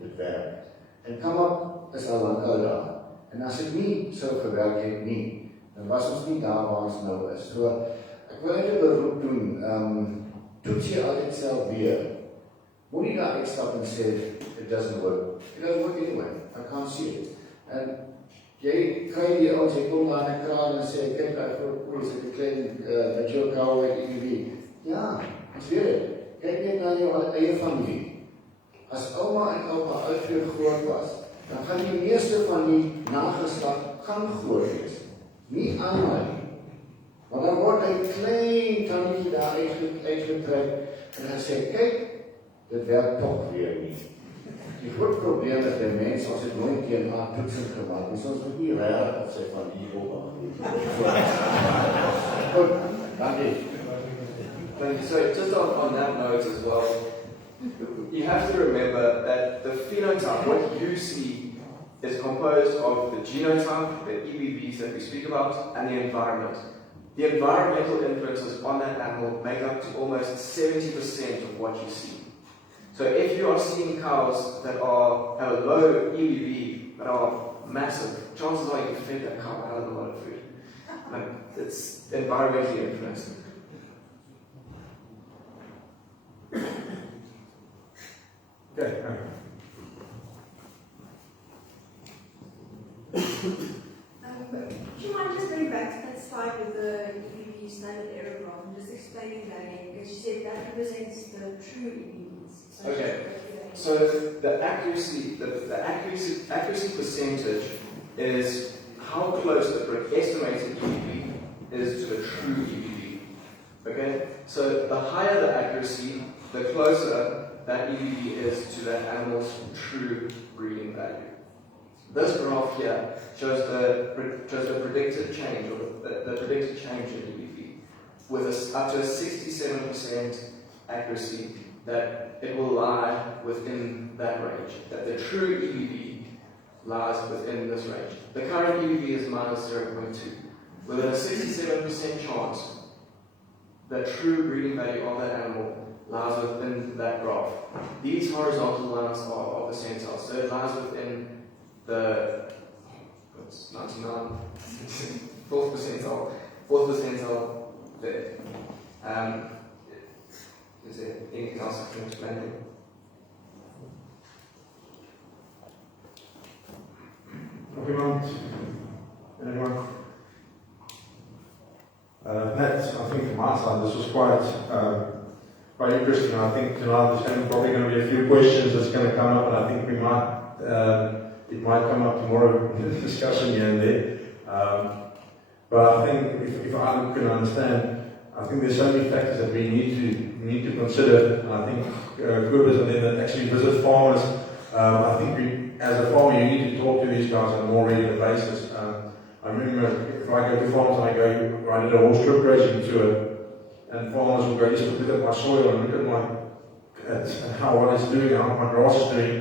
dit werk. En Kamak is al lang daar. En as ek nie so gewerk het nie, dan was ons nie daar waar ons nou is. So, ek wil net 'n beroep doen, toets jy al dit self weer. Moenie daar uitstap en sê, it doesn't work. It doesn't work anyway, I can't see it. En jy kry die ouens, jy kom daar in 'n kraan en sê, kyk daar groot koers, ek 'n klein mature cow uit EBV. Ja, ons weet het. Kyk net na jou eie familie. As ouma en oupa uitvoer groot was, dan gaan die meeste van die nageslag gaan groot wees. Nie almal nie. Want dan word hy klein tandjie daar uitgetrek en hy sê, kyk, dit werk toch weer nie. Die groot probleem is die mens, ons het nooit DNA toetsing gemaakt, dus ons moet nie raar op sy van die opa. Goed, dankie. So just on that note as well, you have to remember that the phenotype, what you see, is composed of the genotype, the EBVs that we speak about, and the environment. The environmental influences on that animal make up to almost 70% of what you see. So if you are seeing cows that have a low EBV, but are massive, chances are you fed that cow a hell of a lot of food. It's environmentally influenced. Okay. Do you mind just going back to that slide with the EBV standard error graph and just explaining that again? Because you said that represents the true EBVs. Okay. So the accuracy percentage is how close the estimated EBV is to the true EBV. Okay. So the higher the accuracy, the closer that EBV is to that animal's true breeding value. This graph here shows the predicted change, or the predicted change in EBV, with up to a 67% accuracy that it will lie within that range, that the true EBV lies within this range. The current EBV is minus 0.2, with a 67% chance the true breeding value of that animal lies within that graph. These horizontal lines are percentiles, so it lies within the 99, fourth percentile there. Is there anything else I can explain here? Anyone? Matt, I think from my side, this was quite interesting. I think tonight there's probably going to be a few questions that's going to come up, and I think we might it might come up tomorrow in the discussion here and there. But I think if I look and understand, I think there's so many factors that we need to consider. And I think Cobras and then that actually visit farmers. I think as a farmer, you need to talk to these guys on a more regular basis. I remember if I go to farms and I did a horse strip grazing tour, and farmers will go, just look at my soil and look at how what it's doing and how my grass is doing.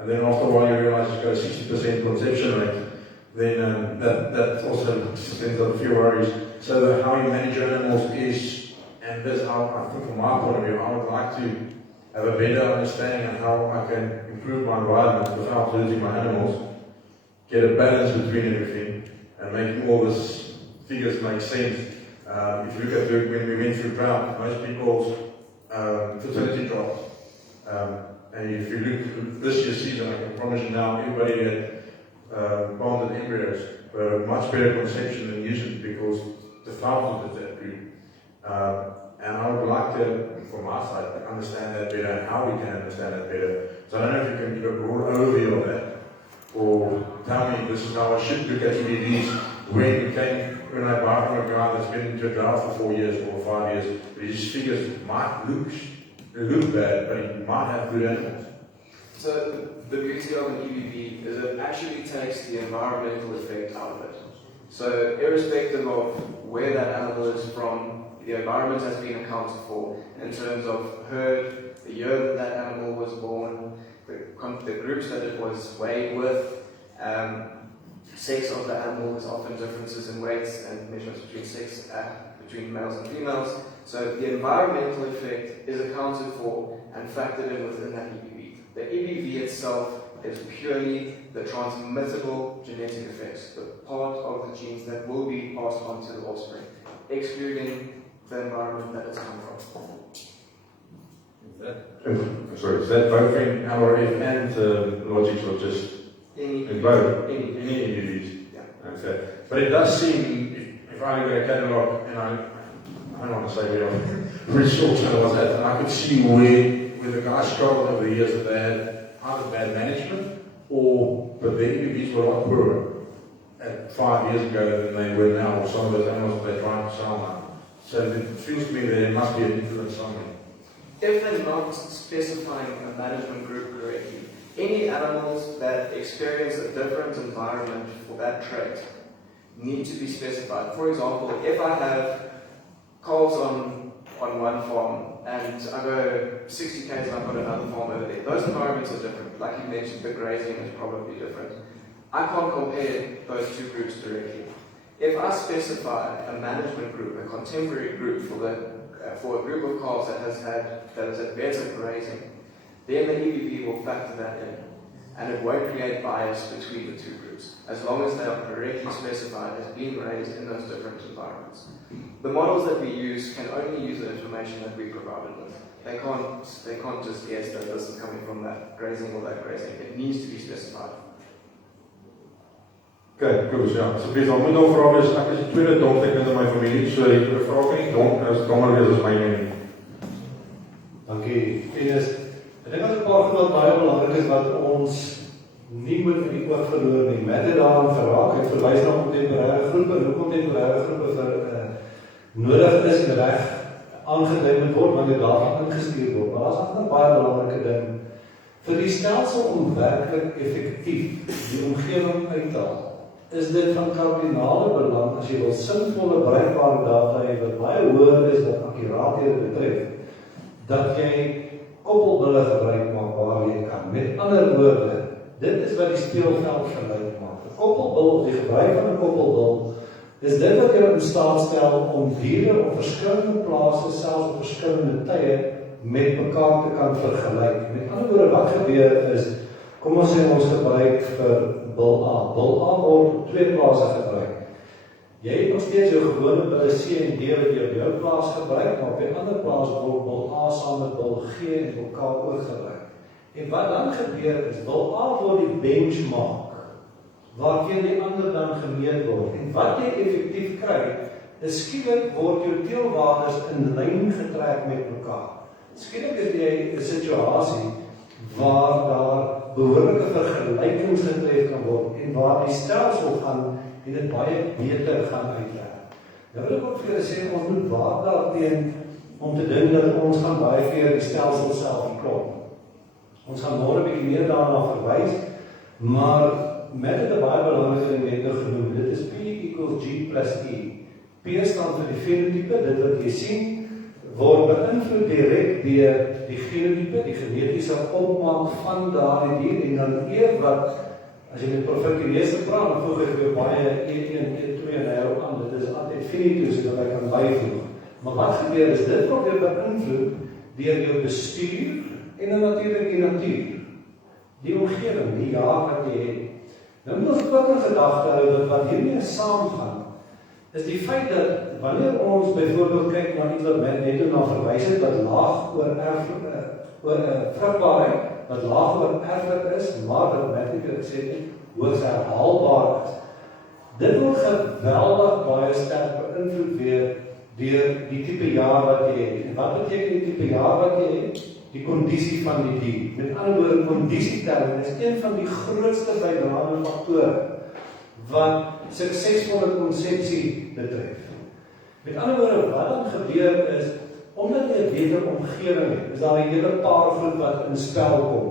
And then after a while you realize you've got a 60% conception rate. Then that also sends up a few worries. So how you manage your animals is, and that's how I think from my point of view, I would like to have a better understanding of how I can improve my environment without losing my animals, get a balance between everything, and making all this figures make sense. If you look at when we went through drought, most people's fertility dropped. And if you look this year's season, I can promise you now, everybody had bonded embryos were much better conception than usually because the thousands of that grew. And I would like to, from our side, understand that better and how we can understand that better. So I don't know if you can give a broad overview of that, or tell me this is how I should look at EBVs when I buy from a guy that's been into a drought for 4 years or 5 years. These figures might look bad, but he might have good animals. So the beauty of an EBV is it actually takes the environmental effect out of it. So irrespective of where that animal is from, the environment has been accounted for in terms of herd, the year that that animal was born, the groups that it was weighed with, sex of the animal. There's often differences in weights and measurements between sex, between males and females. So the environmental effect is accounted for and factored in within that EBV. The EBV itself is purely the transmittable genetic effects, the part of the genes that will be passed on to the offspring, excluding the environment that it's come from. Sorry, is that both in LRF and logics or just in both? Any EBVs? Yeah. Okay. But it does seem, if I look at a catalogue, and I don't want to say where which auction I was at, and I could see where the guys struggled over the years that they had either bad management but the EBVs were a lot poorer at 5 years ago than they were now, or some of those animals that they're trying to sell now. So it feels to me that there must be an influence somewhere. If they're not specifying a management group correctly, any animals that experience a different environment for that trait need to be specified. For example, if I have calves on one farm and I go 60 k's and I've got another farm over there, those environments are different. Like you mentioned, the grazing is probably different. I can't compare those two groups directly. If I specify a management group, a contemporary group for a group of calves that has had better grazing, then the EBV will factor that in, and it won't create bias between the two groups, as long as they are correctly specified as being raised in those different environments. The models that we use can only use the information that we provided with. They can't just guess that this is coming from that grazing or that grazing. It needs to be specified. Okay, goed, ja. Asseblief, dan moet nog vragen, dus ek is die tweede domste kind in my familie, so die vraag nie dommer wees as my mening. Dankie. Ek dink dat 'n paar goed wat baie belangrik is wat ons nie moet in die oog verloor nie. Met dit daaraan geraak, ek verwys na kontemporêre groepe, hoe kontemporêre groepe nodig is en reg aangedui moet word, wanneer daarvan ingestuur word. Maar daar's nog 'n baie belangrike ding. Vir die stelsel om werklik effektief die omgewing uit te haal, is dit van kardinale belang as jy wil sinvolle bruikbare data hê wat baie hoër is wat akkuraathede betref, dat jy koppelbulle gebruik maak waar jy kan. Met ander woorde, dit is wat die speelveld gelyk maak. 'n Koppelbul, die gebruik van 'n koppelbul, is dit wat jou in staat stel om diere op verskillende plase, selfs op verskillende tye, met mekaar te kan vergelyk. Met ander woorde, wat gebeur is, kom ons sê ons gebruik vir bul A. Bul A word op 2 plase gebruik. Jy het nog steeds jou gewone bulle C en D wat jy op jou plaas gebruik, maar op 'n ander plaas word bul A saam met bul G en bul K ook gebruik. En wat dan gebeur is, bul A word die benchmark, waarteen die ander dan gemeet word. En wat jy effektief kry, is skielik word jou teelwaardes in lyn getrek met mekaar. Skielik is jy 'n situasie waar daar behoorlike vergelykings getref kan word en waar die stelsel gaan en dit baie beter gaan uitwerk. Nou wil ek ook vir julle sê, ons moet waak daarteen om te dink dat ons gaan baie keer die stelsel self klop. Ons gaan môre 'n bietjie meer daarna verwys, maar met dit 'n baie belangrike element genoem, dit is P = G + E. P staan vir die fenotipe, dit wat jy sien, word beïnvloed direk deur die genotipe, die genetiese opmaak van daardie dier, en dan eer wat, as jy met profikurese praat, dan voeg ek weer baie E1, E2 en hy aan, dit is ad infinitum, so dat hy kan byvoeg. Maar wat gebeur is, dit word weer beïnvloed deur jou bestuur, en dan natuurlik die natuur, die omgewing, die jaar wat jy het. Nou moet ons ook in gedagte hou, dat wat hiermee saamgaan, is die feit dat wanneer ons byvoorbeeld kyk na iets wat net na verwys het, wat laag oor vrugbaarheid, wat laag oor erflik is, maar wat Matthew gesê het, hoogs herhaalbaar is. Dit word geweldig baie sterk beïnvloed weer deur die tipe jaar wat jy het. En wat beteken die tipe jaar wat jy het? Die kondisie van die dier. Met ander woorde, kondisieterm is een van die grootste bydraende faktore wat suksesvolle konsepsie betref. Met ander woorde, wat dan gebeur is, omdat jy 'n beter omgewing het, is daar 'n hele paar goed wat in spel kom.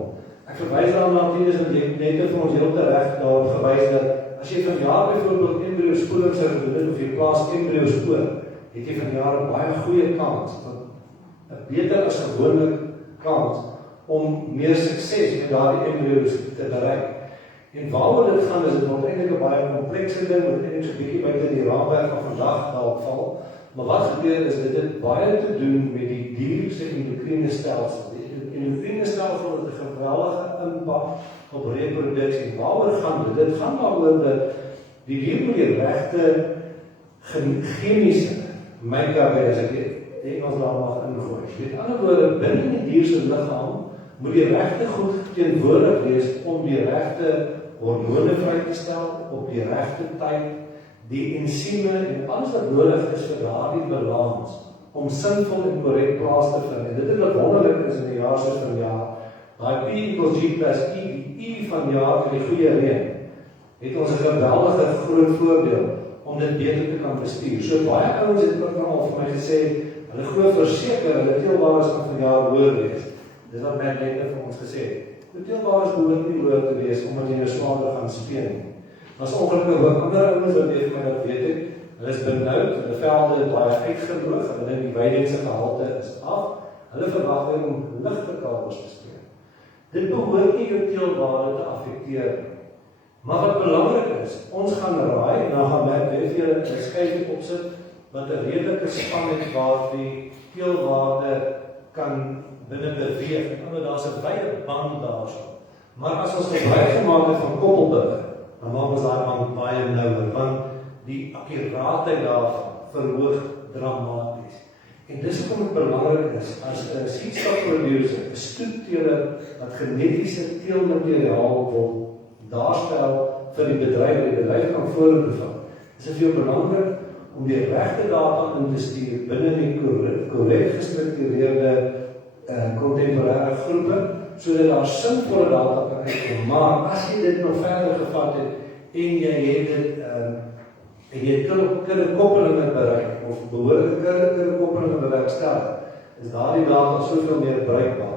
Ek verwys daarna Tinus en net vir ons heel terecht daarop gewys dat as jy vanjaar byvoorbeeld embryo-spoeling sou gedoen het, of jy plaas embryo-spoor, het jy vanjaar 'n baie goeie kans, 'n beter as gewoonlik kans, om meer sukses met daardie embryos te bereik. En waaroor dit gaan, is dit word eintlik 'n baie komplekse ding, wat eintlik so 'n bietjie buite die raamwerk van vandag daarop val. Maar wat gebeur is, dit het baie te doen met die dier se endokrine stelsel. Die endokrine stelsel het 'n geweldige impak op reproduksie. Waaroor gaan dit? Dit gaan daaroor dat die dier moet die regte chemiese make-up hê, as ek Engels daar mag ingooi. Met ander woorde, binne die dier se liggaam moet die regte goed teenwoordig wees om die regte hormone vry te stel op die regte tyd, die ensieme en alles wat nodig is vir daardie balans om sinvol en korrek plaas te vind. En dit is wat wonderlik is in die jaar soos vanjaar. Daai P=G+E, die E van jaar vir die goeie reën, het ons 'n geweldige groot voordeel om dit beter te kan bestuur. So baie ouens het ook nou al vir my gesê, hulle glo verseker, hulle teelbares gaan vanjaar hoër wees. Dis wat net vir ons gesê het. Die teelbares behoort nie hoër te wees, omdat jy nou swaarder gaan speel. As ongelukkig ook ander ouens wat vir my dat weet het, hulle is benoud, hulle velde het baie uitgedroog, hulle die weidingse gehalte is af, hulle verwag weer om ligte kabels te speel. Dit behoort nie jou teelbare te affekteer. Maar wat belangrik is, ons gaan raai, en dan gaan Matt weer vir julle 'n skyfie opsit, wat 'n redelike span het waar die teelwaarde kan binne beweeg. En daar's 'n wye band daarso. Maar as ons gebruik gemaak het van koppelburger, dan maak ons daai band baie nouer, want die akkuraatheid daarvan verhoog dramaties. En dis hoekom dit belangrik is, as 'n seedstock producer, 'n stoetteeler wat genetiese teelmateriaal wil daarstel vir die bedryf kan voorbevind, is dit vir jou belangrik om die regte data in te stuur binne die korrek gestruktureerde kontemporêre groepe, sodat daar sinvolle data kan uitkom. Maar as jy dit nog verder gevat het en jy het dit en jy kudde koppelinge bereik of behoorlike kudde koppelinge bewerkstellig, is daardie data soveel meer bruikbaar.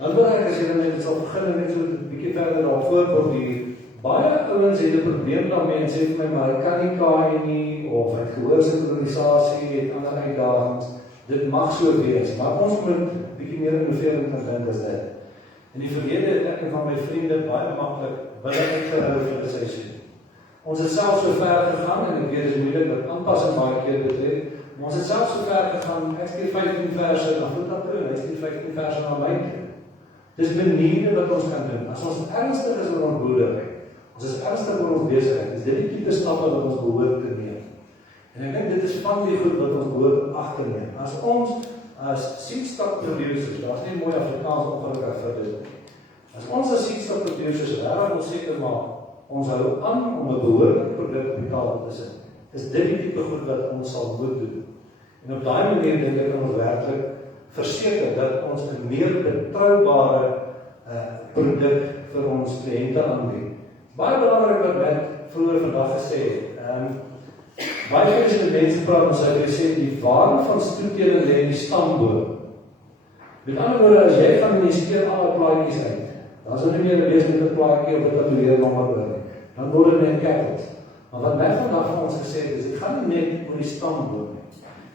Dan wil ek as jy dan net sal begin net so 'n bietjie verder daarop voortborduur. Baie ouens het 'n probleem daarmee en sê vir my, maar ek kan nie kaai nie, of ek gehoorsinkhronisasie het ander uitdagings. Dit mag so wees, maar ons moet 'n bietjie meer innoverend kan dink as dit. In die verlede het ek en van my vriende baie maklik binne uitgehou vir 'n seisoen. Ons het selfs so ver gegaan, en ek weet dit is moeilik wat aanpassing baie keer betref, maar ons het selfs so ver gegaan, ek stuur 15 verse na Voetaproe, en hy stuur 15 verse na my toe. Dis maniere wat ons kan doen. As ons ernstig is oor ons boerdery, ons is ernstig oor ons besigheid, is dit die tipe stappe wat ons behoort te neem. En ek dink dit is van die goed wat ons behoort agterneem. As ons as seedstock producers, daar's nie mooi Afrikaans ongelukkig vir dit. As ons as seedstock producers regtig wil seker maak, ons hou aan om 'n behoorlike produk op die tafel te sit, is dit die tipe goed wat ons sal moet doen. En op daai manier dink ek kan ons werklik verseker dat ons 'n meer betroubare produk vir ons kliënte aanbied. Baie belangrik wat ek vroeër vandag gesê het. Baie van die mense praat ons uit gesê die waarde van stoetteling lê in die stamboom. Met ander woorde, as jy gaan en jy speel alle plaatjies uit, dan is dit nie meer 'n wesentlike plaatjie of 'n tatoeëernommer oor nie. Dan word dit net cappels. Maar wat net vandag van ons gesê het, is dit gaan nie net oor die stamboom nie.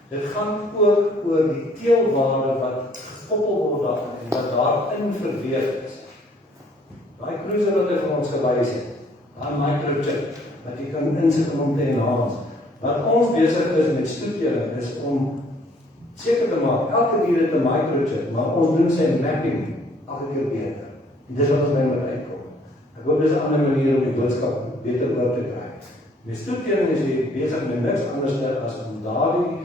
Dit gaan ook oor die teelwaarde wat gekoppel word daaraan en wat daarin verweef is. Daai cruiser wat hy vir ons gewys het, daai microchip wat jy kan insit om te enhance. Wat ons besig is met stoetteling is om seker te maak, elke dier het 'n microchip, maar ons doen sy mapping elke keer beter. En dis wat ons nou moet uitkom. Ek hoop dis 'n ander manier om die boodskap beter oor te kry. Met stoeptering is jy besig met niks anders as om daardie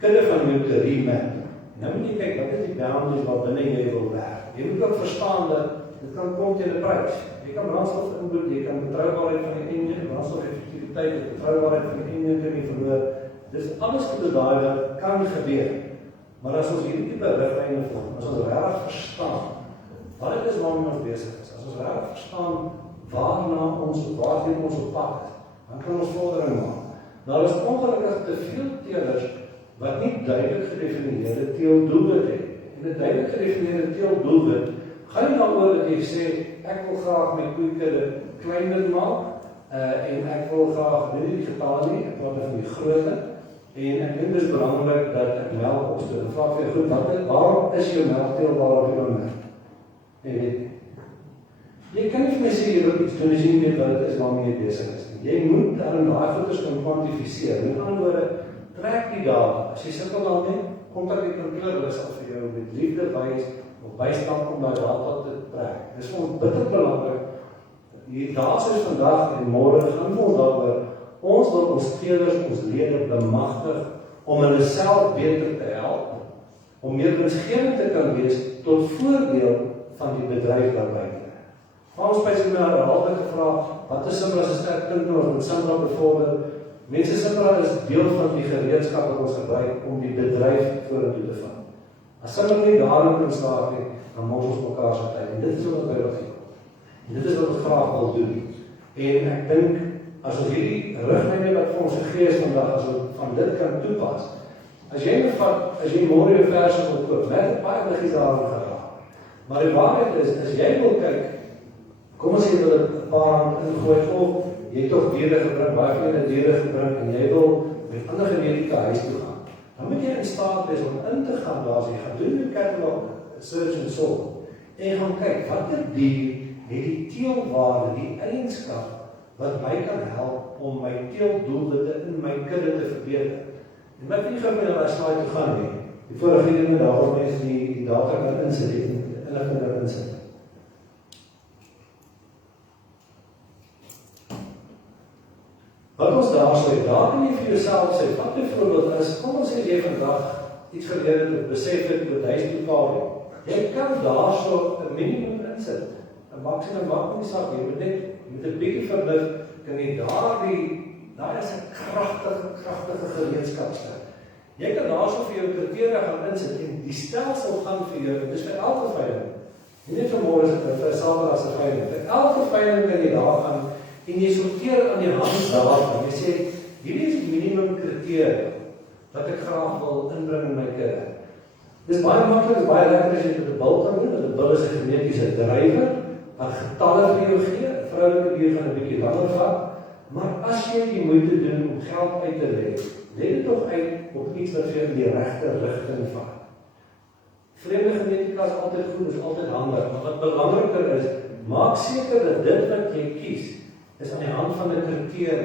kudde van jou te remap. Nou moet jy kyk, wat is die boundaries wat binne jy wil werk? Jy moet ook verstaan dat dit kan kom teen 'n prys. Jy kan brandstof inboet, jy kan betroubaarheid van die engine, brandstofeffektiwiteit, die betroubaarheid van die engine kan nie verloor. Dis alles goed daai wat kan gebeur. Maar as ons hierdie tipe riglyne volg, as ons regtig verstaan wat dit is waarmee ons besig is, as ons regtig verstaan waarheen ons op pad is, dan kan ons vordering maak. Daar is ongelukkig te veel teelers wat nie duidelik gedefinieerde teeldoelwit het. En 'n duidelik gedefinieerde teeldoelwit gaan nie daaroor dat jy sê, ek wil graag my koeikudde kleiner maak, en ek wil graag nie die getale nie, ek praat van die grootte, en ek dink dit is belangrik dat ek melk opstel. Dan vraag jy, goed, waarom is jou melkteel op jou merk? Jy kan nie vir my sê, jy wil iets doen as jy nie weet wat het is waarmee jy besig is. Jy moet daarin daai goeders kan kwantifiseer. Met ander woorde, trek die data. As jy sukkel daarmee, kontak die kantoor, hulle sal vir jou met liefde wys of bystand om daai data te trek. Dit is vir ons bitter belangrik. Daar is vandag en môre gaan ons daaroor. Ons wil ons teelers, ons lede bemagtig om hulle self beter te help, om meer winsgewend te kan wees tot voordeel van die bedryf daar buite. Farmspace het my herhaaldelik gevra, wat is Simbra se sterk punte ons met Simbra byvoorbeeld? Mense, Simbra is deel van die gereedskap wat ons gebruik om die bedryf vorentoe te vat. As Simbra nie daarin kan slaag nie, dan moet ons mekaar se tyd. En dit is wat ons by ons doen. En dit is wat ons graag wil doen. En ek dink, as ons hierdie riglyne wat vir ons gegee is vandag, as ons van dit kan toepas, as jy môre jou verse wil koop, net baie liggies daarin geraak. Maar die waarheid is, as jy wil kyk, kom ons sê wil 'n paar rand ingooi, of jy het toch diere gebring, baie van jy diere gebring, en jy wil met ander genetika huis toe gaan, dan moet jy in staat wees om in te gaan waar jy gaan doen met catalog, search and sort, en gaan kyk, watter dier het die teelwaarde, die eienskap, wat my kan help om my teeldoelwitte in my kudde te verbeter. En wat nie gaan my na die slide toe gaan nie, die vorige ding daarom is die data kan insit, die inligting kan insit. Wat ons daar sê, daar kan jy vir jouself sê, wat byvoorbeeld is, kom ons sê jy vandag iets geleer het, of besef het, met huisbepalings. Jy kan daar so 'n minimum insit, 'n maksimum maak nie saak, jy moet net met 'n bietjie verlig, kan jy daar is 'n kragtige gereedskapstuk. Jy kan daar so vir jou kriteria gaan insit, en die stelsel gaan vir jou, dis vir elke veiling, nie net vir môre is dit vir Saterdag se veiling, vir elke veiling kan jy daar gaan, en jy sorteer aan die hand daarvan, jy sê, hierdie is die minimum kriteria, wat ek graag wil inbring in my kudde. Dit is baie maklik, dit is baie lekker as jy met 'n bil kan doen, want 'n bil is 'n genetiese drywer, wat getalle vir jou gee, vrouelike dier gaan 'n bietjie langer vat, maar as jy die moeite doen om geld uit te lê dit tog uit op iets wat vir in die regte rigting vat. Vreemde genetika is altyd goed, is altyd handig, maar wat belangriker is, maak seker dat dit wat jy kies, is aan die hand van 'n kriteria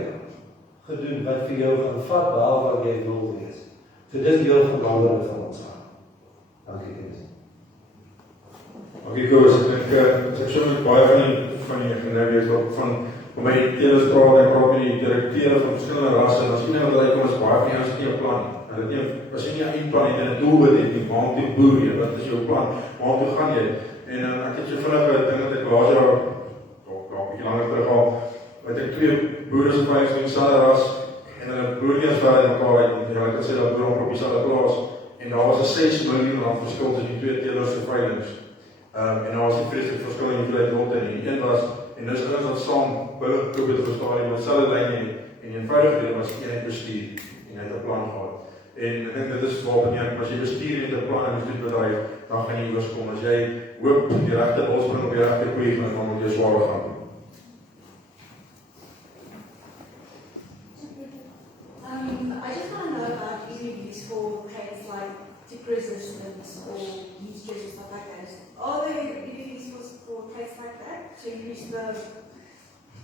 gedoen wat vir jou gaan vat waar jy wil wees. So dis deel van wandelen van ons aan. Dankie Dennis. Dankie Koos, ek so met baie van die generiek van my teelers praat, ek praat met die direkteure van verskillende rasse, en as iemand wat uitkom is baie van die ouens nie 'n plan nie. Hulle het nie, as jy nie 'n eindplan het en 'n doelwit het nie, waar toe boer jy, wat is jou plan, waar toe gaan jy? En ek het so vinnig 'n ding wat ek laas jaar, dalk 'n bietjie langer terug al, wat ek 2 boere se veilings doen, dieselfde ras, en hulle boer nie as ver uit mekaar uit, en ek het sê dat boer op dieselfde plaas, en daar was 'n R6 miljoen verskil tussen die 2 teelers se veilings. En daar was die vreeslike verskil in hoeveelheid lotte, en die een was, en dis ons wat saam bulle gekoop het verstaan, en wat selfe lyn het, en die eenvoudige was eenheid bestuur, en hy het 'n plan gehad. En ek dink dit is waarop neer, as jy bestuur met 'n plan en jy moet bedryf, dan gaan jy iewers kom. As jy hoop die regte bolspring op die regte koei gaan, dan moet jy swaar gaan. I just want to know about EVs for traits like tick resistance or heat stress and stuff like that. Are there EVs for traits like that to increase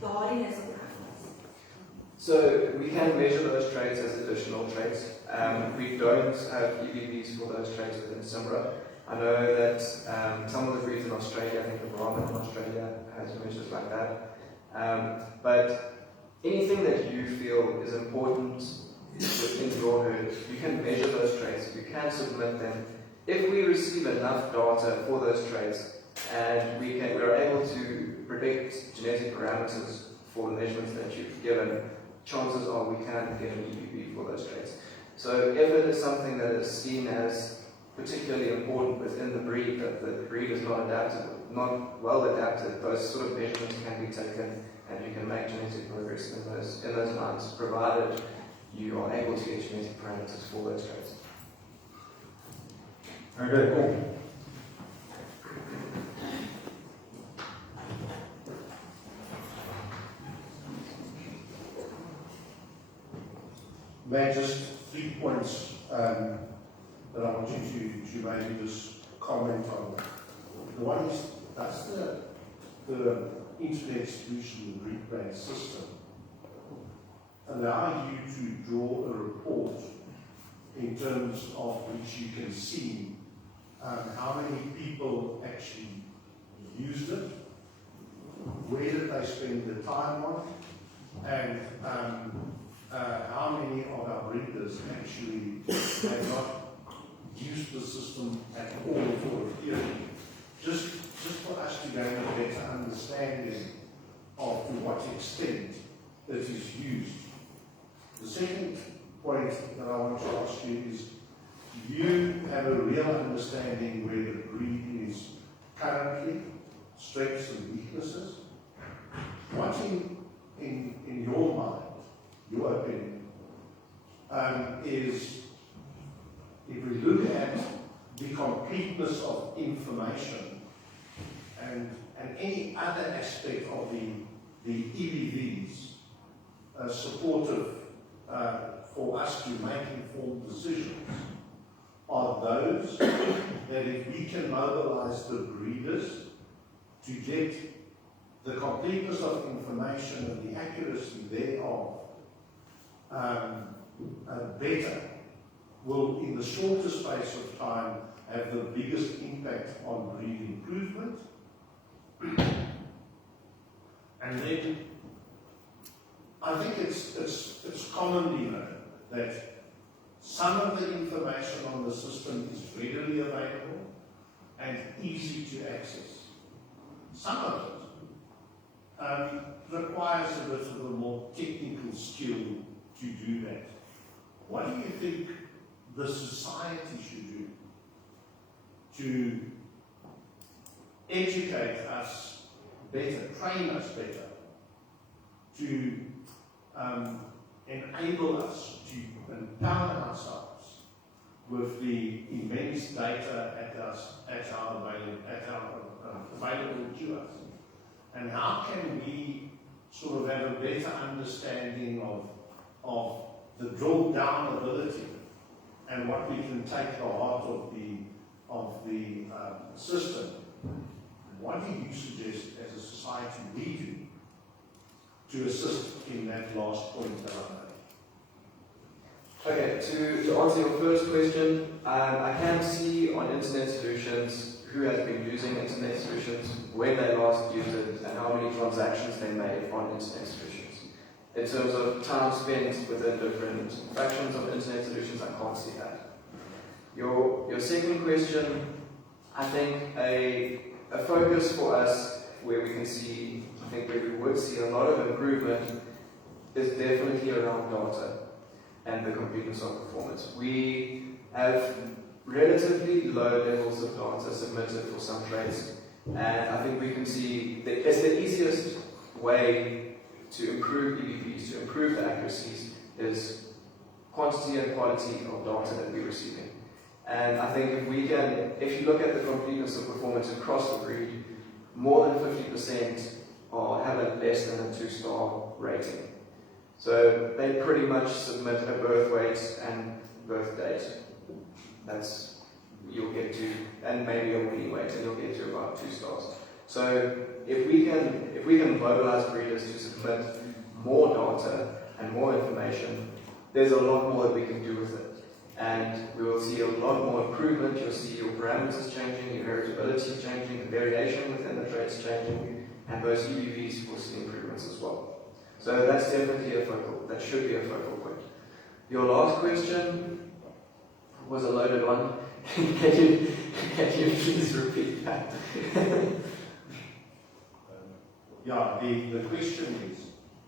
the hardiness of the graphite? So we can measure those traits as additional traits. We don't have EVBs for those traits within Simbra. I know that some of the breeds in Australia, I think the Brahman in Australia has measures like that. But anything that you feel is important within your herd, you can measure those traits, you can submit them. If we receive enough data for those traits, and we are able to predict genetic parameters for the measurements that you've given, chances are we can get an EBV for those traits. So if it is something that is seen as particularly important within the breed, that the breed is not well adapted, those sort of measurements can be taken, and you can make genetic progress in those lines, provided you are able to get genetic parameters for those traits. Okay, cool. May just 3 points that I want you to maybe just comment on. The one is, does the internet solution replay system allow you to draw a report in terms of which you can see how many people actually used it, where did they spend the time on, and how many of our breeders actually have not used the system at all for a period. Just for us to gain a better understanding of to what extent it is used. The second point that I want to ask you is, do you have a real understanding where the breed is currently, strengths and weaknesses? What in your mind, your opinion, is, if we look at the completeness of information and any other aspect of the EBVs supportive for us to make informed decisions, are those that if we can mobilize the breeders to get the completeness of information and the accuracy thereof better, will in the shorter space of time have the biggest impact on breed improvement. And then I think it's commonly known that some of the information on the system is readily available and easy to access. Some of it requires a bit of a more technical skill to do that. What do you think the society should do to educate us better, train us better, to enable us to empower ourselves with the immense data available to us? And how can we sort of have a better understanding of the drill down ability and what we can take the heart of the system? What do you suggest as a society we do to assist in that last point that I made? Okay, to answer your first question, I can see on internet solutions who has been using internet solutions, when they last used it, and how many transactions they made on internet solutions. In terms of time spent within different fractions of internet solutions, I can't see that. Your second question, I think a focus for us where we can see, I think where we would see a lot of improvement is definitely around data and the completeness of performance. We have relatively low levels of data submitted for some traits, and I think we can see that it's the easiest way to improve EBVs, to improve the accuracies, is quantity and quality of data that we're receiving. And I think if you look at the completeness of performance across the breed, more than 50% have a less than a 2-star rating. So they pretty much submit a birth weight and birth date. You'll get to, and maybe a weaning weight, and you'll get to about 2 stars. So if we can mobilize breeders to submit more data and more information, there's a lot more that we can do with it. And we will see a lot more improvement. You'll see your parameters changing, your heritability changing, the variation within the traits changing, and those EBVs will see improvements as well. So that's definitely that should be a focal point. Your last question was a loaded one. Can you please repeat that? Yeah, the question is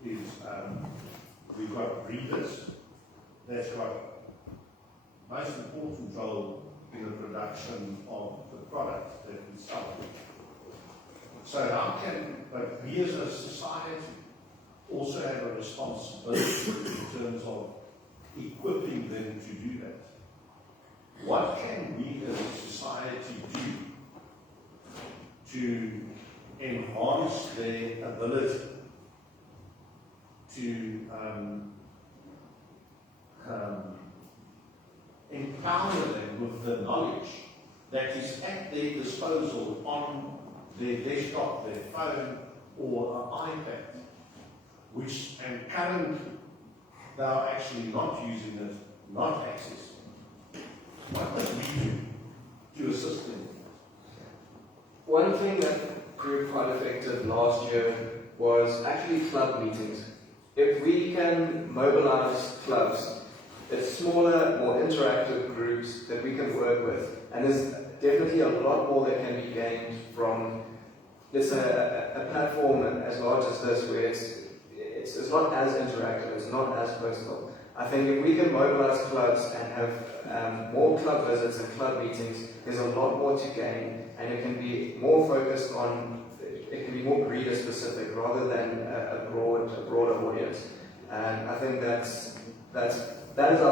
we've got breeders that's got most important role in the production of the product that we sell. So how can we as a society also have a responsibility in terms of equipping them to do that? What can we as a society do to enhance their ability to empower them with the knowledge that is at their disposal on their desktop, their phone, or an iPad, which and currently they are actually not using it, not accessing. What must we do to assist them? One thing that proved quite effective last year was actually club meetings. If we can mobilize clubs, it's smaller, more interactive groups that we can work with. And there's definitely a lot more that can be gained from this a platform as large as this, where it's not as interactive, it's not as personal. I think if we can mobilize clubs and have more club visits and club meetings, there's a lot more to gain, and it can be more focused on, it can be more breeder specific rather than a broader audience. And I think that is, I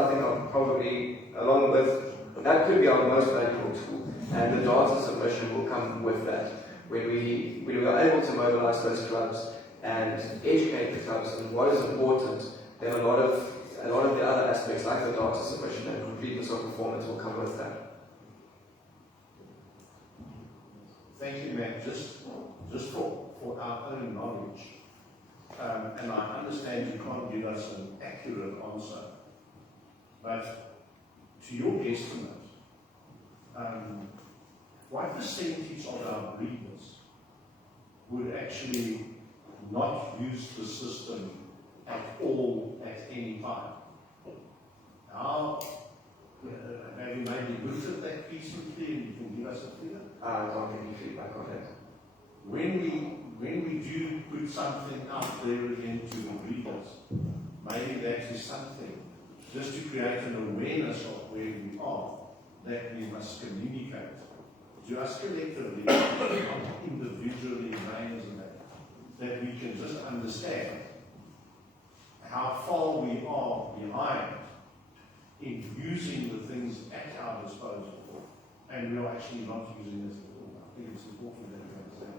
think, probably, along with, that could be our most valuable tool, and the data submission will come with that. When we are able to mobilize those clubs and educate the clubs on what is important, then a lot of the other aspects, like the data submission and completeness of performance, will come with that. Thank you, Matt. Just for our own knowledge, and I understand you can't give us an accurate answer, but to your estimate, what percentage of our breeders would actually not use the system at all at any time? How have you maybe looked at that recently and you can give us a figure? I can't give you feedback on that. When we do put something out there again to the breeders, maybe that is something just to create an awareness of where we are, that we must communicate to us collectively, not individually, names and that we can just understand how far we are behind in using the things at our disposal, and we are actually not using this at all. I think it's important that we understand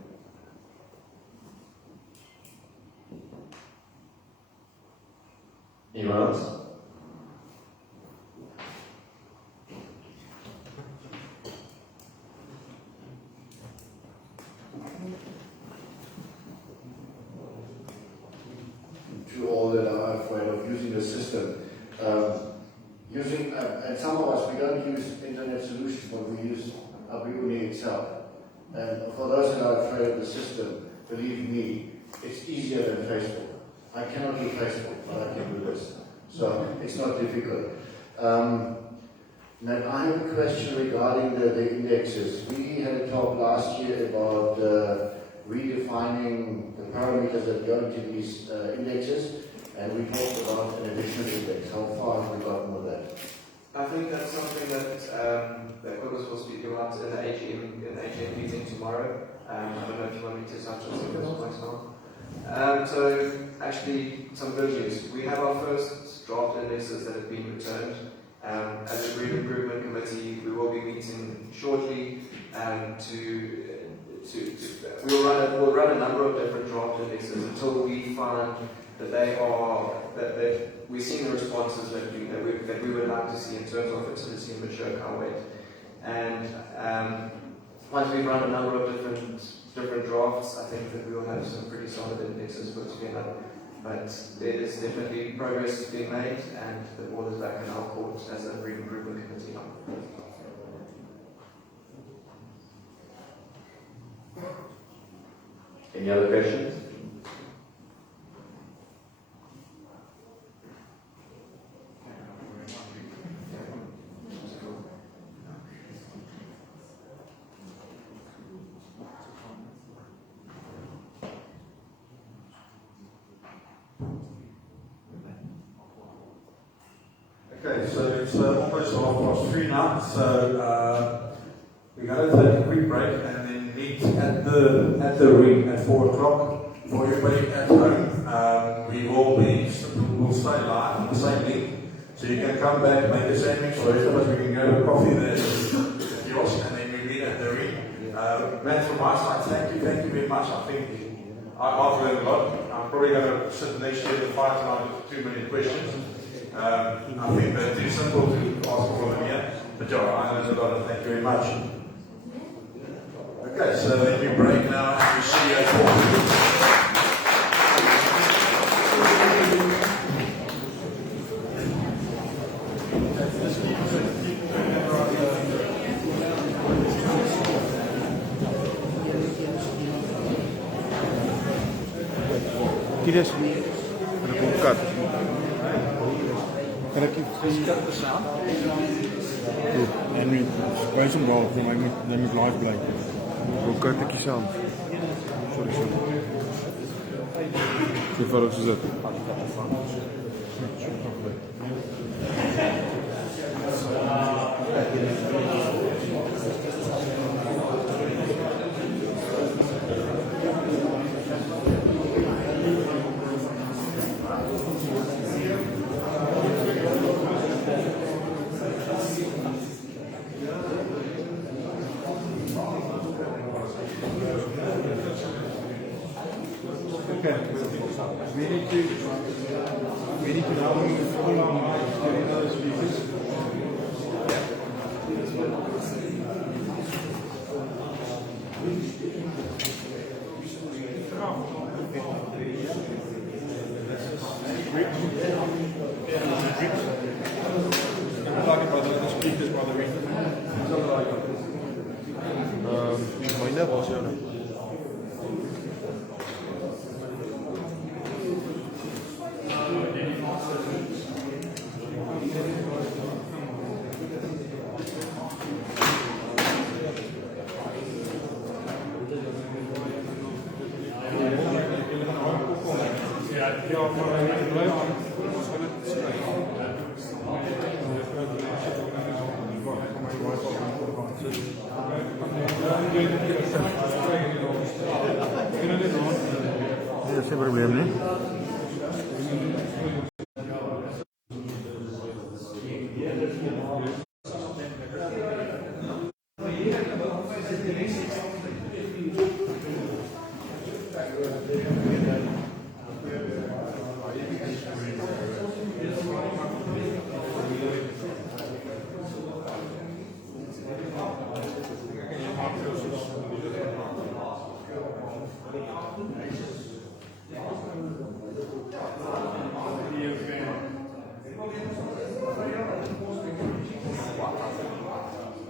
that. Anyone else? To all that are afraid of using the system. And some of us, we don't use internet solutions, but we use Abriuni itself. And for those that are afraid of the system, believe me, it's easier than Facebook. I cannot do Facebook, but I can do this. So it's not difficult. Now I have a question regarding the indexes. We had a talk last year about redefining the parameters that go into these indexes, and we talked about an additional index. How far have we gotten with that? I think that's something that Cobus will speak about in the AGM meeting tomorrow. I don't know if you want me to touch on some of those points now. So actually, some good news. We have our first draft indexes that have been returned. As a Breed Improvement Committee, we will be meeting shortly we'll run a number of different draft indexes until we find that we're seeing the responses that we would like to see in terms of fertility and mature cow weight. And once we've run a number of different drafts, I think that we will have some pretty solid indexes put together. But there is definitely progress being made, and the ball is back in our court as a Breed Improvement Committee. Any other questions? It's almost 3:30 now, so we're going to take a quick break and then meet at the ring at 4 o'clock. For everybody at home, we'll stay live on the same link, so you can come back, make a sandwich, or afterwards we can go to coffee there at the kiosk, and then we meet at the ring. Matt, from my side, thank you very much. I think I've learned a lot. I'm probably going to sit next year and fight tonight with 2 million questions. I think they're too simple to ask for them here, but yeah, I learned a lot, and thank you very much. Okay, so then we break now and we see you at 4. Kies, en dan komt kat. Kan ik even cut the sound? Goed, en nu wijs hem wel, voor mij moet live blijven. Hoe cut ik je sound? Sorry. Zo ver als dat. Okay, we need to now move along to the other speakers. I'm talking about the speakers, by the way. My level, Sem problema, né?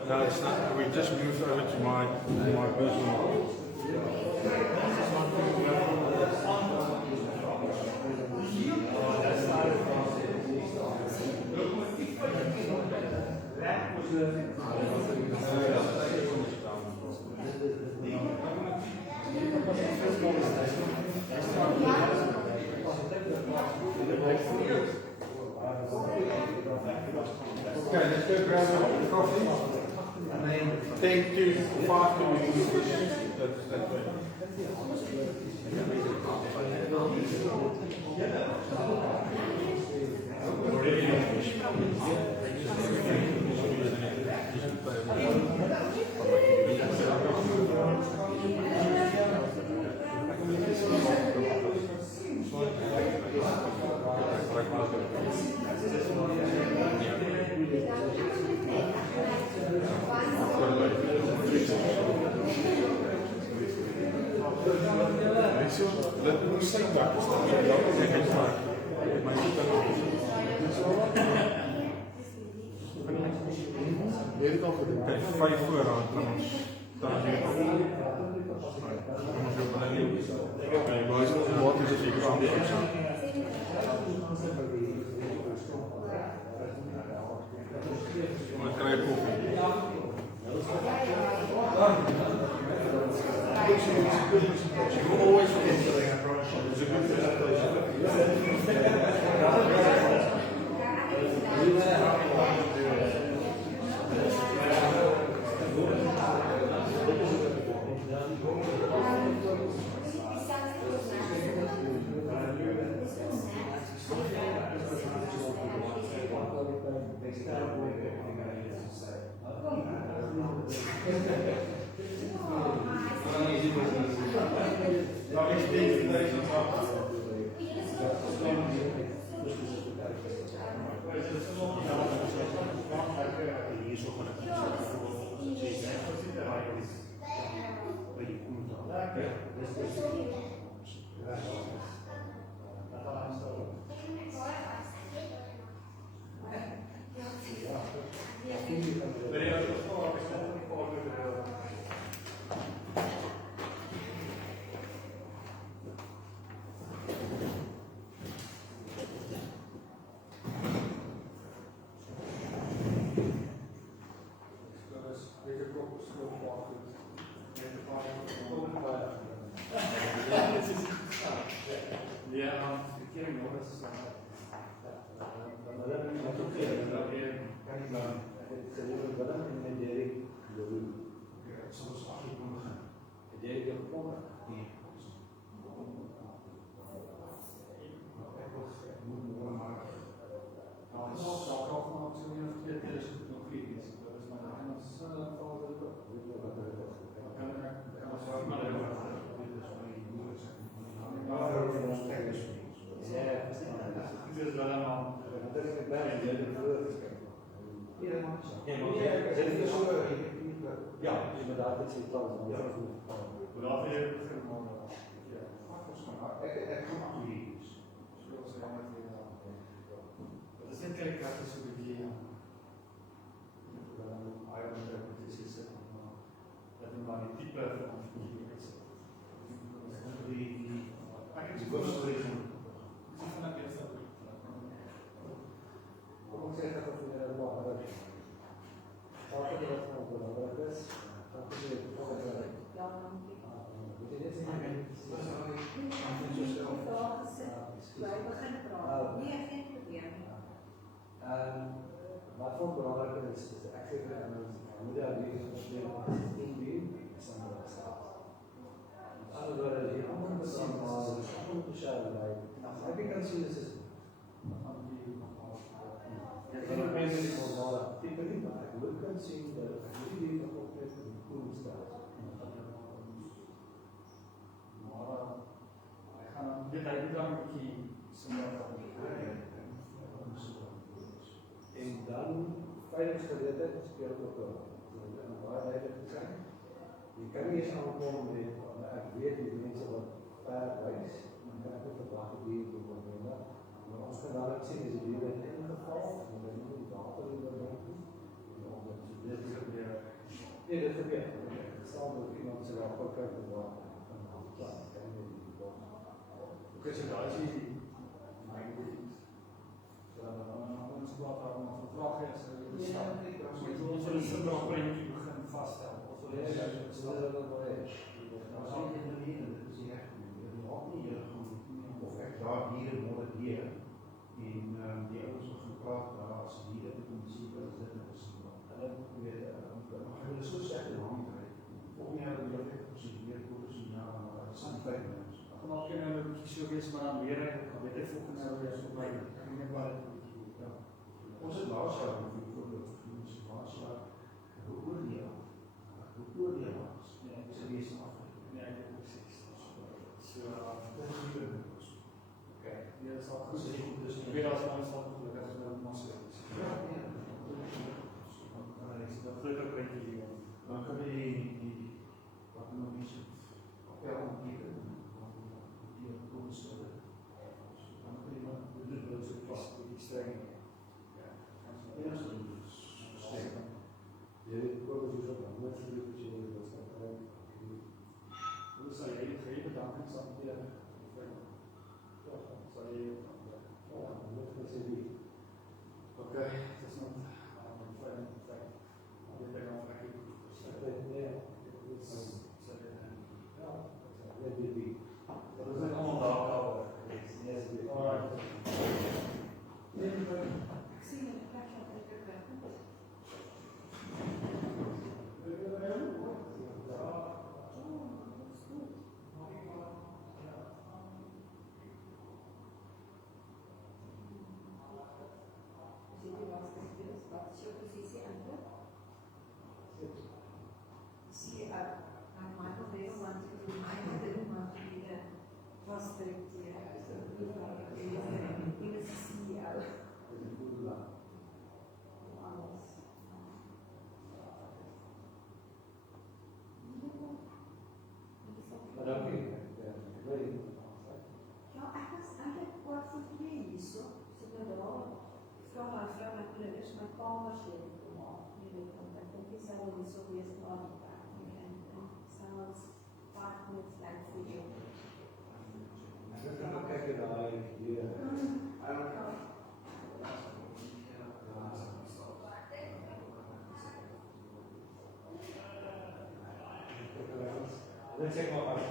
No, it's not. We just moved over to my personal. Okay, let's go grab a coffee. And then 10 to 5 minutes. That's way. Kijk, 5 vooraan kan ons daar weer. Kijk, boys, wat is het hier aan? Wat krijg je koffie? You always forget something, I promise you. It's a good presentation. Ja, inderdaad, dat zit dan. Ja, Dat is net kijk dat is hoe die dat is maar die type van wat voor belangrijk is eigenlijk hoe dat die andere die andere persoon maar de speciale bij ik kan zien is ik ben niet van type niet maar ik kan zien dat jullie nog op het goede staat maar ik ga dit eigenlijk dan die en dan veiligheidsgeleerdheid speelt ook wel. Om waarheid te zijn. Je kan niet eens aankomen met, ik weet die mensen wat ver wijs, dan kan ik ook verwachten die het doen. Maar als we dan zien is het hier in één geval, dan ben je niet data in de ruimte. Dit gebeurt. Nee, dat gebeurt. Stel dat iemand zich al goed kijkt te worden, dan kan het klaar. Kan je niet doen. Presentatie, maar ik weet niet. Ons wat daar nog een vraag is, we zullen ze nog een begin vaststellen. Of echt daar dieren worden dieren. In die ouders nog gepraat, maar als ze dieren in principe zitten, dan mag je zo zeggen, volgend jaar hebben we echt geprocedeerd voor de signaal, maar dat zijn feit mensen. Dan kunnen we kiezen geweest, maar dan weer eigenlijk, weet ik volgend jaar weer zo bij. Onze laatste voor de situatie beoordelen. Beoordelen is de eerste aflevering. Nee, precies. Oké. Ja, dat zal goed zijn. Dus weer als we aanstaan, dat is wel een massa. Dat gelukkig ook een beetje hier. Dan kunnen die wat we nog niet appel geven, die op de stellen. Dan kun je maar de vast die streng. Ja, dat is sterk. Je wordt dus ook nog net zo dat je dat staat. Dus zal je even bedanken, zal ik je zal je oké, dat is nog fijn. Dit ben ik al vrij goed. Dat zijn allemaal data. Ik zie een plekje op de keuken. points of his body and sounds 5 minutes late for you. Let's check my heart.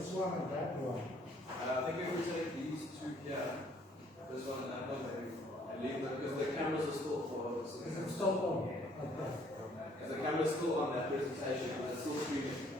This one and that one. I think if we take these two here, this one and that one, maybe, and leave them because the cameras are still for. Is it still on? Okay. The camera's still on that presentation, but it's still streaming.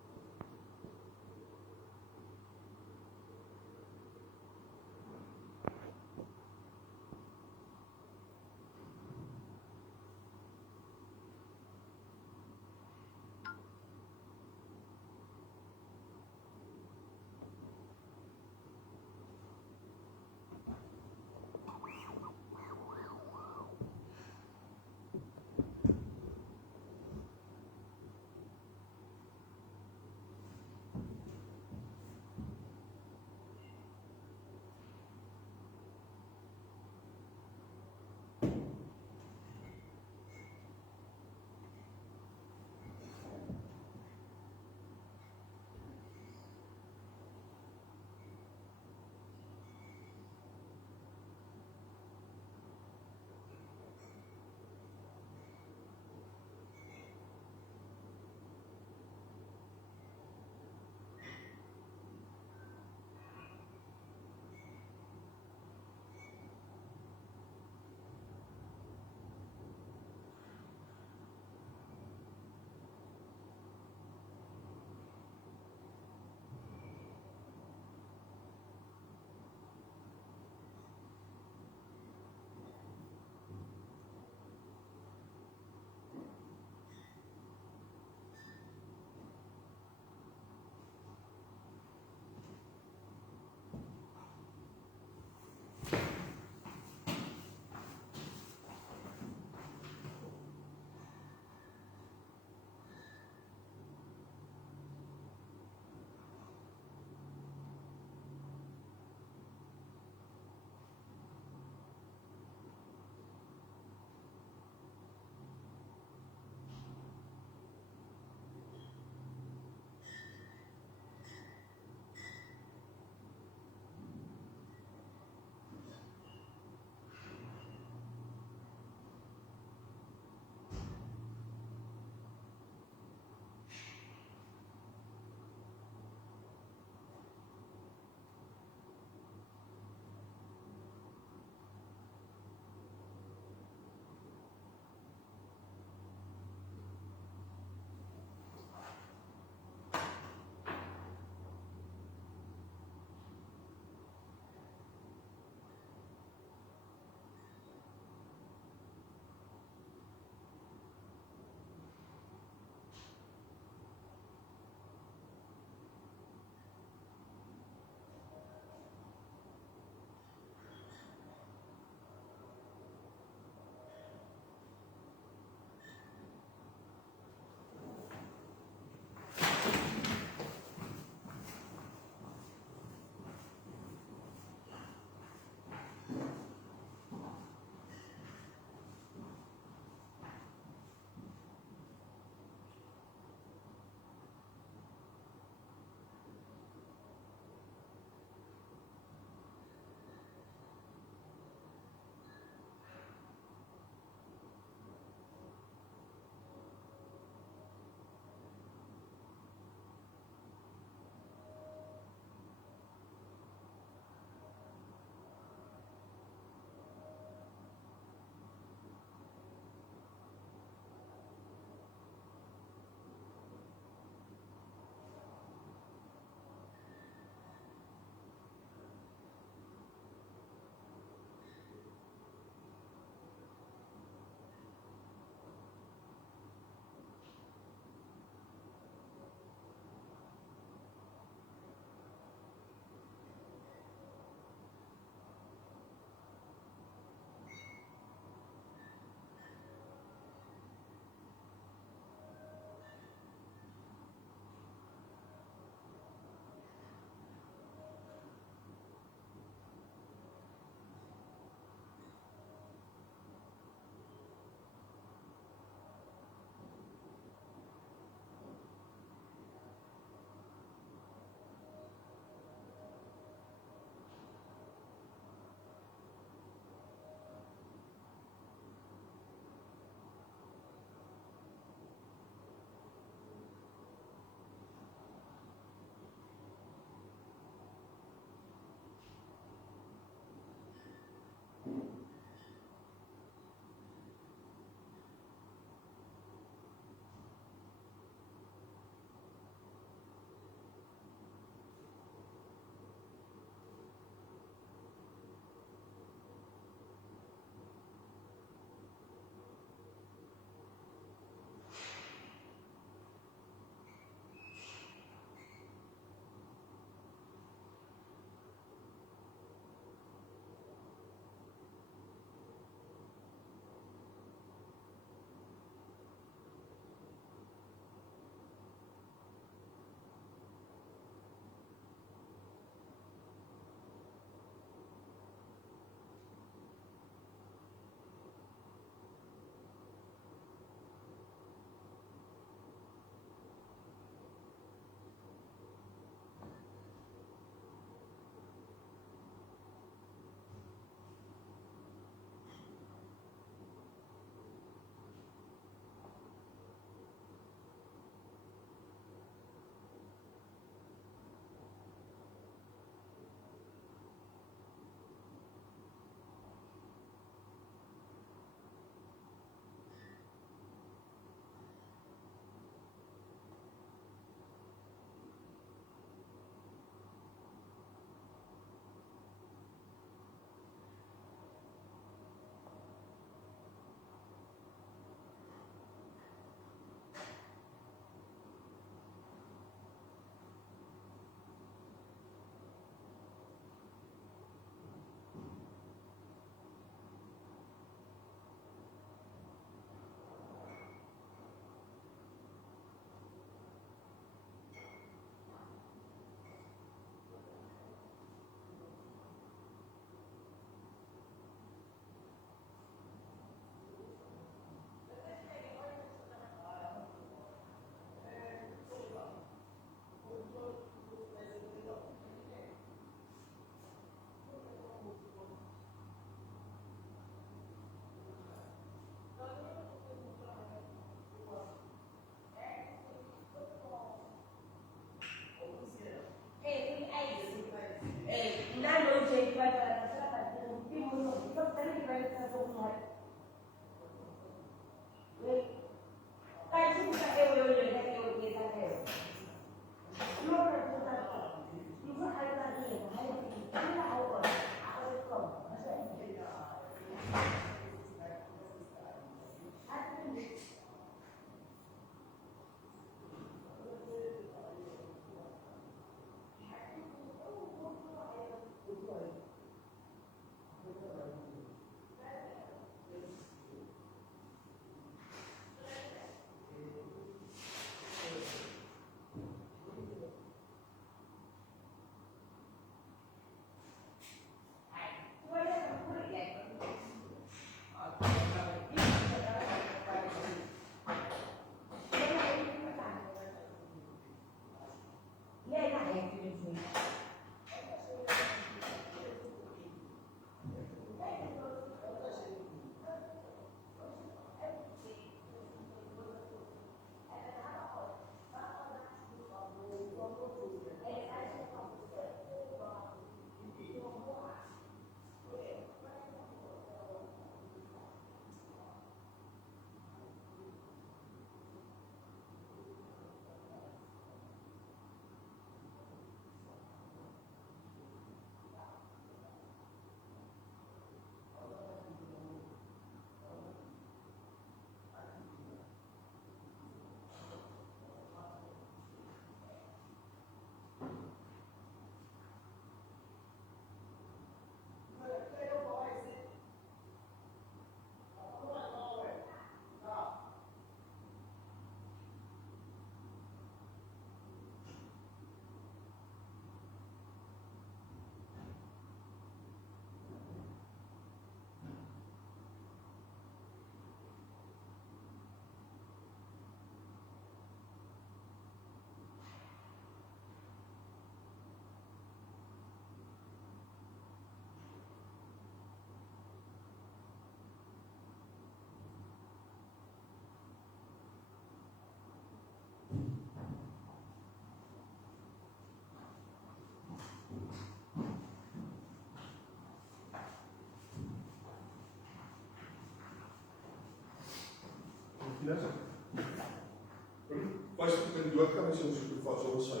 Vleis met die dood kan mens ons soek vat so sy.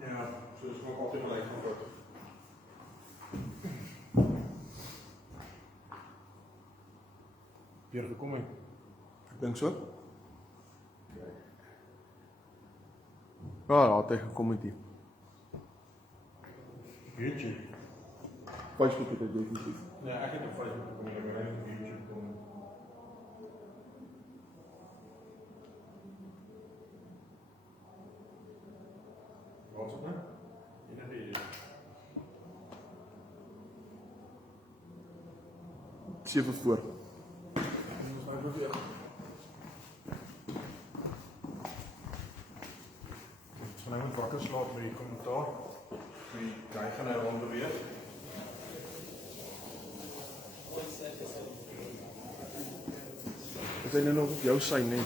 Ja, so dis maar altyd beleid van foto. Hier gekom het. Ek dink so. Ja, daar het hy gekom met die. YouTube. Facebook het hy definitief. Ja, ek het op Facebook gekom, ek het op YouTube gekom. Wat is het nou? In het idee. 7 voor. So nou moet wakker slaap met die kommentaar. Die gaan nou rond beweeg. Is hy nou nog op jou sy, nee? Ja.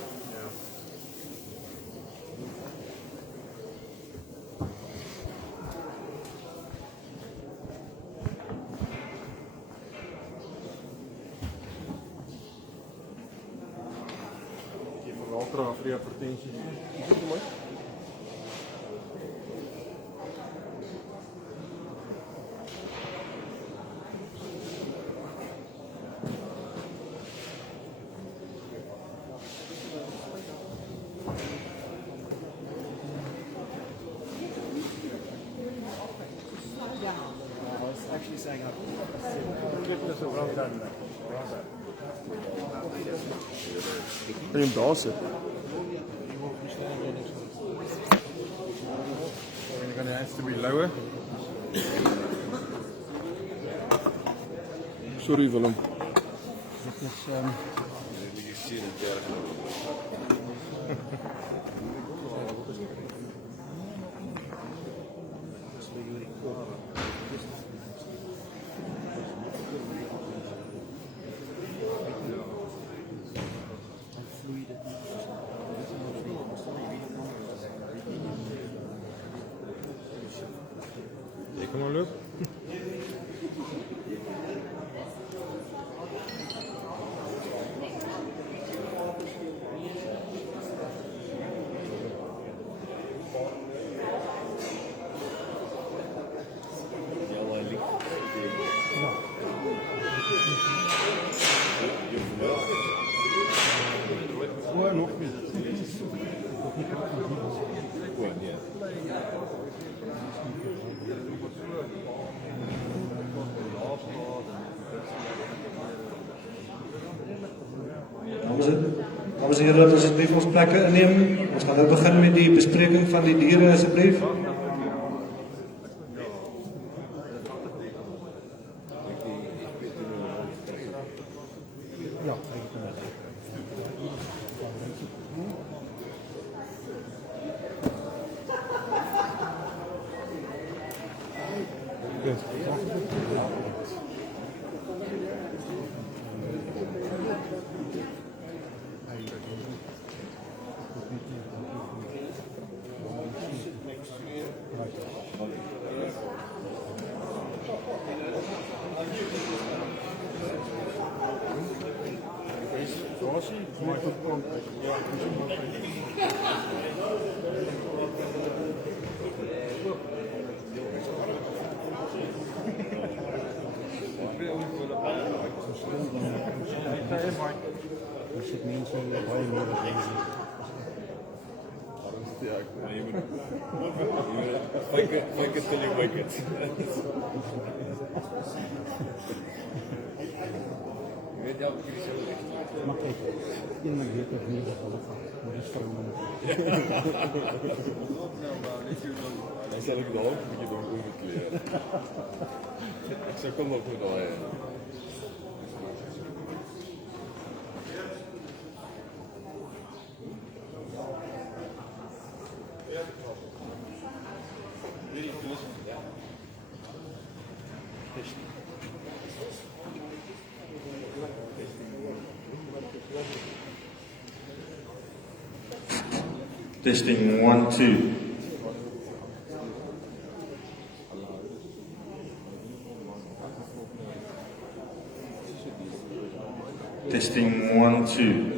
Ek van Walter af vir die advertenties. Is dit mooi? Kan je hem daar zetten? We're going to have to be lower. Sorry Willem. Dit is Kom maar, loop. Oh, nog niet. Dames en heren, laat ons asseblief ons plekke inneem. Ons gaan nou begin met die bespreking van die diere asseblief. Ja, Fake it till you make it. Weet jou, jullie zo echt. Maar kijk, iemand weet het niet dat alles gaat. Maar dat is voor mij. Dan zal ik de hoofd een beetje door omkleren. Ik zou komen op het al. Testing 1, 2. Testing 1, 2.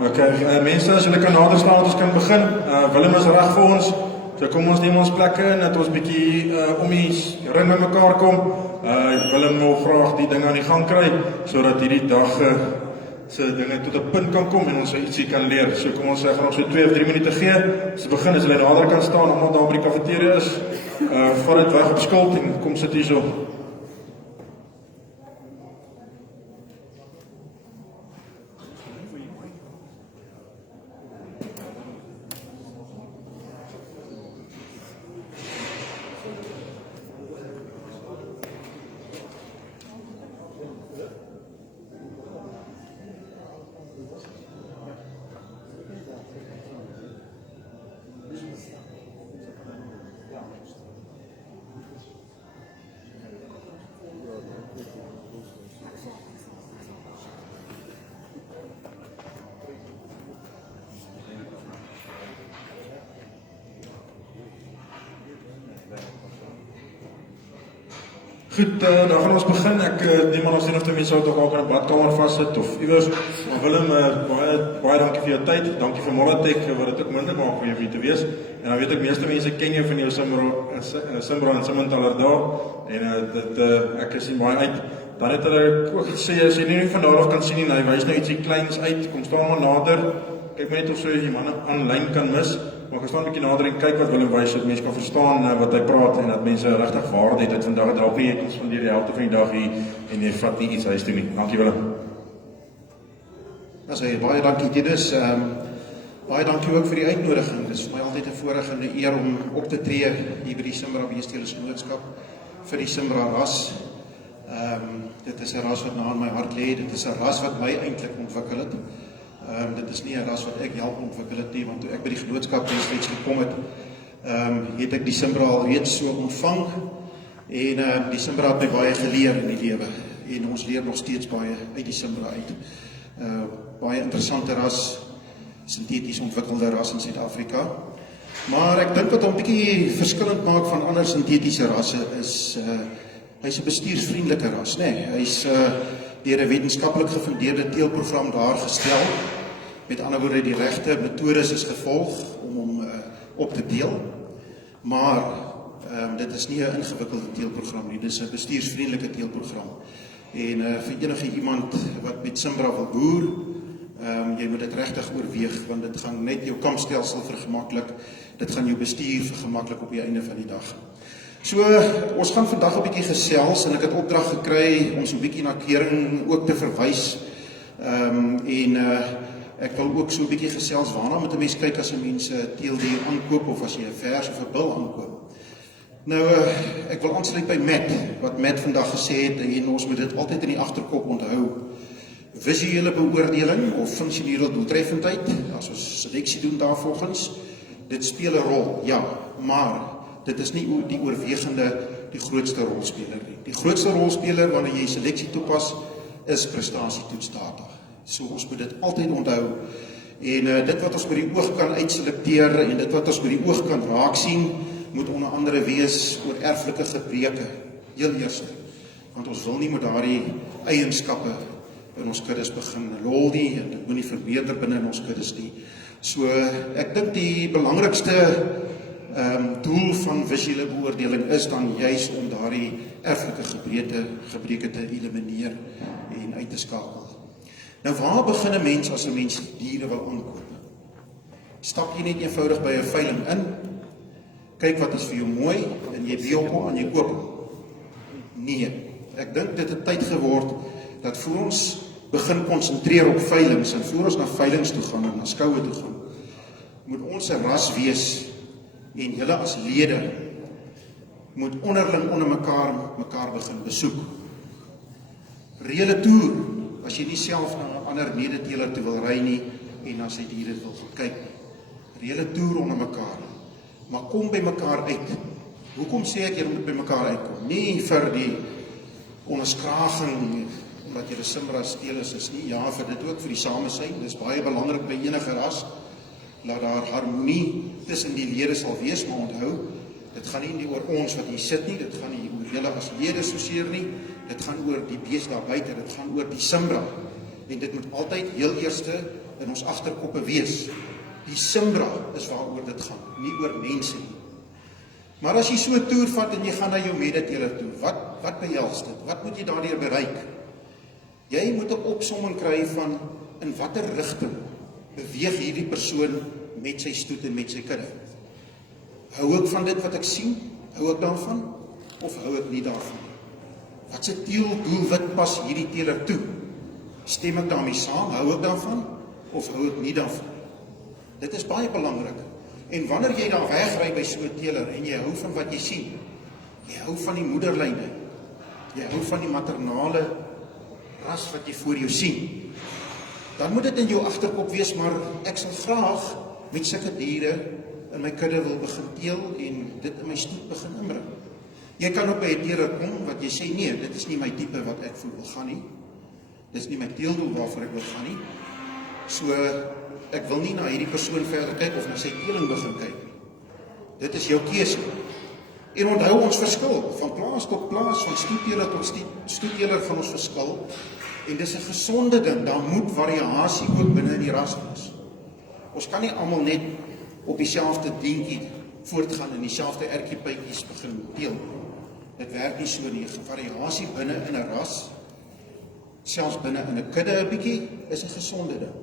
Okay, mense, as julle kan nader staan, ons kan begin. Willem is reg vir ons. So kom ons neem ons plekke in, dat ons bietjie om die ring by mekaar kom. Willem wil graag die ding aan die gang kry, sodat hierdie dag se dinge tot 'n punt kan kom en ons ietsie kan leer. So kom ons gaan ons so 2 of 3 minute gee. As ons begin, as hulle nader kan staan, omdat daar by die kafeteria is, vat dit weg op skuld en kom sit hierso. Goed, dan gaan ons begin. Ek neem aan of die mense sou dalk in 'n badkamer vassit of iewers. Maar Willem, baie dankie vir jou tyd. Dankie vir Molatech wat dit ook moontlik maak om jou hier te wees. En dan weet ek meeste mense ken jou van jou Simbra en Simmental daar. En ek sien baie uit. Dan het hulle ook gesê as jy nie van daar af kan sien nie, hy wys nou ietsie kleins uit. Kom staan maar nader. Kyk net of so jy manne aanlyn kan mis. Maar ek staan 'n bietjie nader en kyk wat Willem wys, dat mense kan verstaan wat hy praat en dat mense regtig waarde het. Vandag het dalk nie ons spandeer die helfte van die dag hier en jy vat nie iets huis toe nie. Dankie Willem. Baie dankie Dennis. Baie dankie ook vir die uitnodiging. Dit is vir my altyd 'n voorreg en 'n eer om op te tree hier by die Simbra Beesteelsgenootskap vir die Simbra ras. Dit is 'n ras wat na in my hart lê. Dit is 'n ras wat my eintlik ontwikkel het. Dit is nie 'n ras wat ek help ontwikkel het nie, want toe ek by die genootskap destyds gekom het, het ek die Simbra al reeds so ontvang en die Simbra het my baie geleer in die lewe en ons leer nog steeds baie uit die Simbra uit. Baie interessante ras, sinteties ontwikkelde ras in Suid-Afrika. Maar ek dink wat hom bietjie verskillend maak van ander sintetiese rasse is hy's 'n bestuursvriendelike ras, nee. Hy's deur 'n wetenskaplik gefundeerde teelprogram daar gestel. Met ander woorde, die regte metodes is gevolg om hom op te teel. Maar dit is nie 'n ingewikkelde teelprogram nie, dit is 'n bestuursvriendelike teelprogram. En vir enige iemand wat met Simbra wil boer, jy moet dit regtig oorweeg, want dit gaan net jou kampstelsel vergemaklik, dit gaan jou bestuur vergemaklik op die einde van die dag. So, ons gaan vandag 'n bietjie gesels en ek het opdrag gekry om so 'n bietjie na keuring ook te verwys. Ek wil ook so 'n bietjie gesels waarna moet 'n mens kyk as 'n mens 'n teeldier aankoop of as jy 'n vers of 'n bil aankoop. Nou, ek wil aansluit by wat Matt vandag gesê het en ons moet dit altyd in die agterkop onthou. Visuele beoordeling of funksionele doeltreffendheid, as ons seleksie doen daarvolgens, dit speel 'n rol, ja, maar dit is nie die oorwegende, die grootste rolspeler nie. Die grootste rolspeler wanneer jy seleksie toepas, is prestasietoetsdata. So ons moet dit altyd onthou. En dit wat ons met die oog kan uitselekteer en dit wat ons met die oog kan raak sien, moet onder andere wees oor erflike gebreke, heel eers. Want ons wil nie met daardie eienskappe in ons kuddes begin lol nie, en dit moet nie verbeter binne in ons kuddes nie. So ek dink die belangrikste doel van visuele beoordeling is dan juis om daardie erflike gebreke te elimineer en uit te skakel. Nou waar begin 'n mens as 'n mens diere wil aankoop? Stap jy net eenvoudig by 'n veiling in, kyk wat is vir jou mooi en jy beel hom en jy koop hom? Nee, ek dink dit het tyd geword dat voor ons begin konsentreer op veilings en voor ons na veilings toe gaan en na skoue toe gaan, moet ons 'n ras wees en julle as lede moet onderling onder mekaar begin besoek. Reële toer, as jy nie self na 'n ander medeteeler toe wil ry nie en as jy diere wil gaan kyk nie. Reële toer onder mekaar, maar kom by mekaar uit. Hoekom sê ek jy moet by mekaar uitkom? Nie vir die onderskraging omdat jy 'n Simbra steelers is nie, ja, vir dit ook vir die samesyn, dis baie belangrik by enige ras, laat daar harmonie tussen die lede sal wees, maar onthou, dit gaan nie oor ons wat hier sit nie, dit gaan nie oor julle as lede soseer nie, dit gaan oor die bees daar buite, dit gaan oor die Simbra, en dit moet altyd heel eerste in ons agterkoppe wees. Die Simbra is waaroor dit gaan, nie oor mense nie. Maar as jy so 'n toer vat en jy gaan na jou medeteler toe, wat behels dit? Wat moet jy daardeur bereik? Jy moet 'n opsomming kry van in watter rigting beweeg hierdie persoon met sy stoet en met sy kudde. Hou ek van dit wat ek sien? Hou ek daarvan? Of hou ek nie daarvan? Wat se doelwit pas hierdie teler toe? Stem ek daarmee saam? Hou ek daarvan? Of hou ek nie daarvan? Dit is baie belangrik. En wanneer jy dan wegry by so 'n teler en jy hou van wat jy sien, jy hou van die moederlyne, jy hou van die maternale ras wat jy voor jou sien, dan moet dit in jou agterkop wees, maar ek sal graag met sulke diere in my kudde wil begin teel en dit in my stoet begin inbring. Jy kan ook by 'n teler kom wat jy sê, nee, dit is nie my tipe wat ek wil gaan nie. Dit is nie my teeldoel waarvoor ek wil gaan nie. So, ek wil nie na hierdie persoon verder kyk of na sy teeling begin kyk. Dit is jou keuse. En onthou ons verskil, van plaas tot plaas, van stoetteler tot stoetteler van ons verskil. En dis 'n gesonde ding, daar moet variasie ook binne in die ras wees. Ons kan nie almal net op dieselfde dientjie voortgaan en dieselfde ertjiepytjies begin teel. Dit werk nie so nie. Variasie binne in 'n ras, selfs binne in 'n kudde 'n bietjie, is 'n gesonde ding.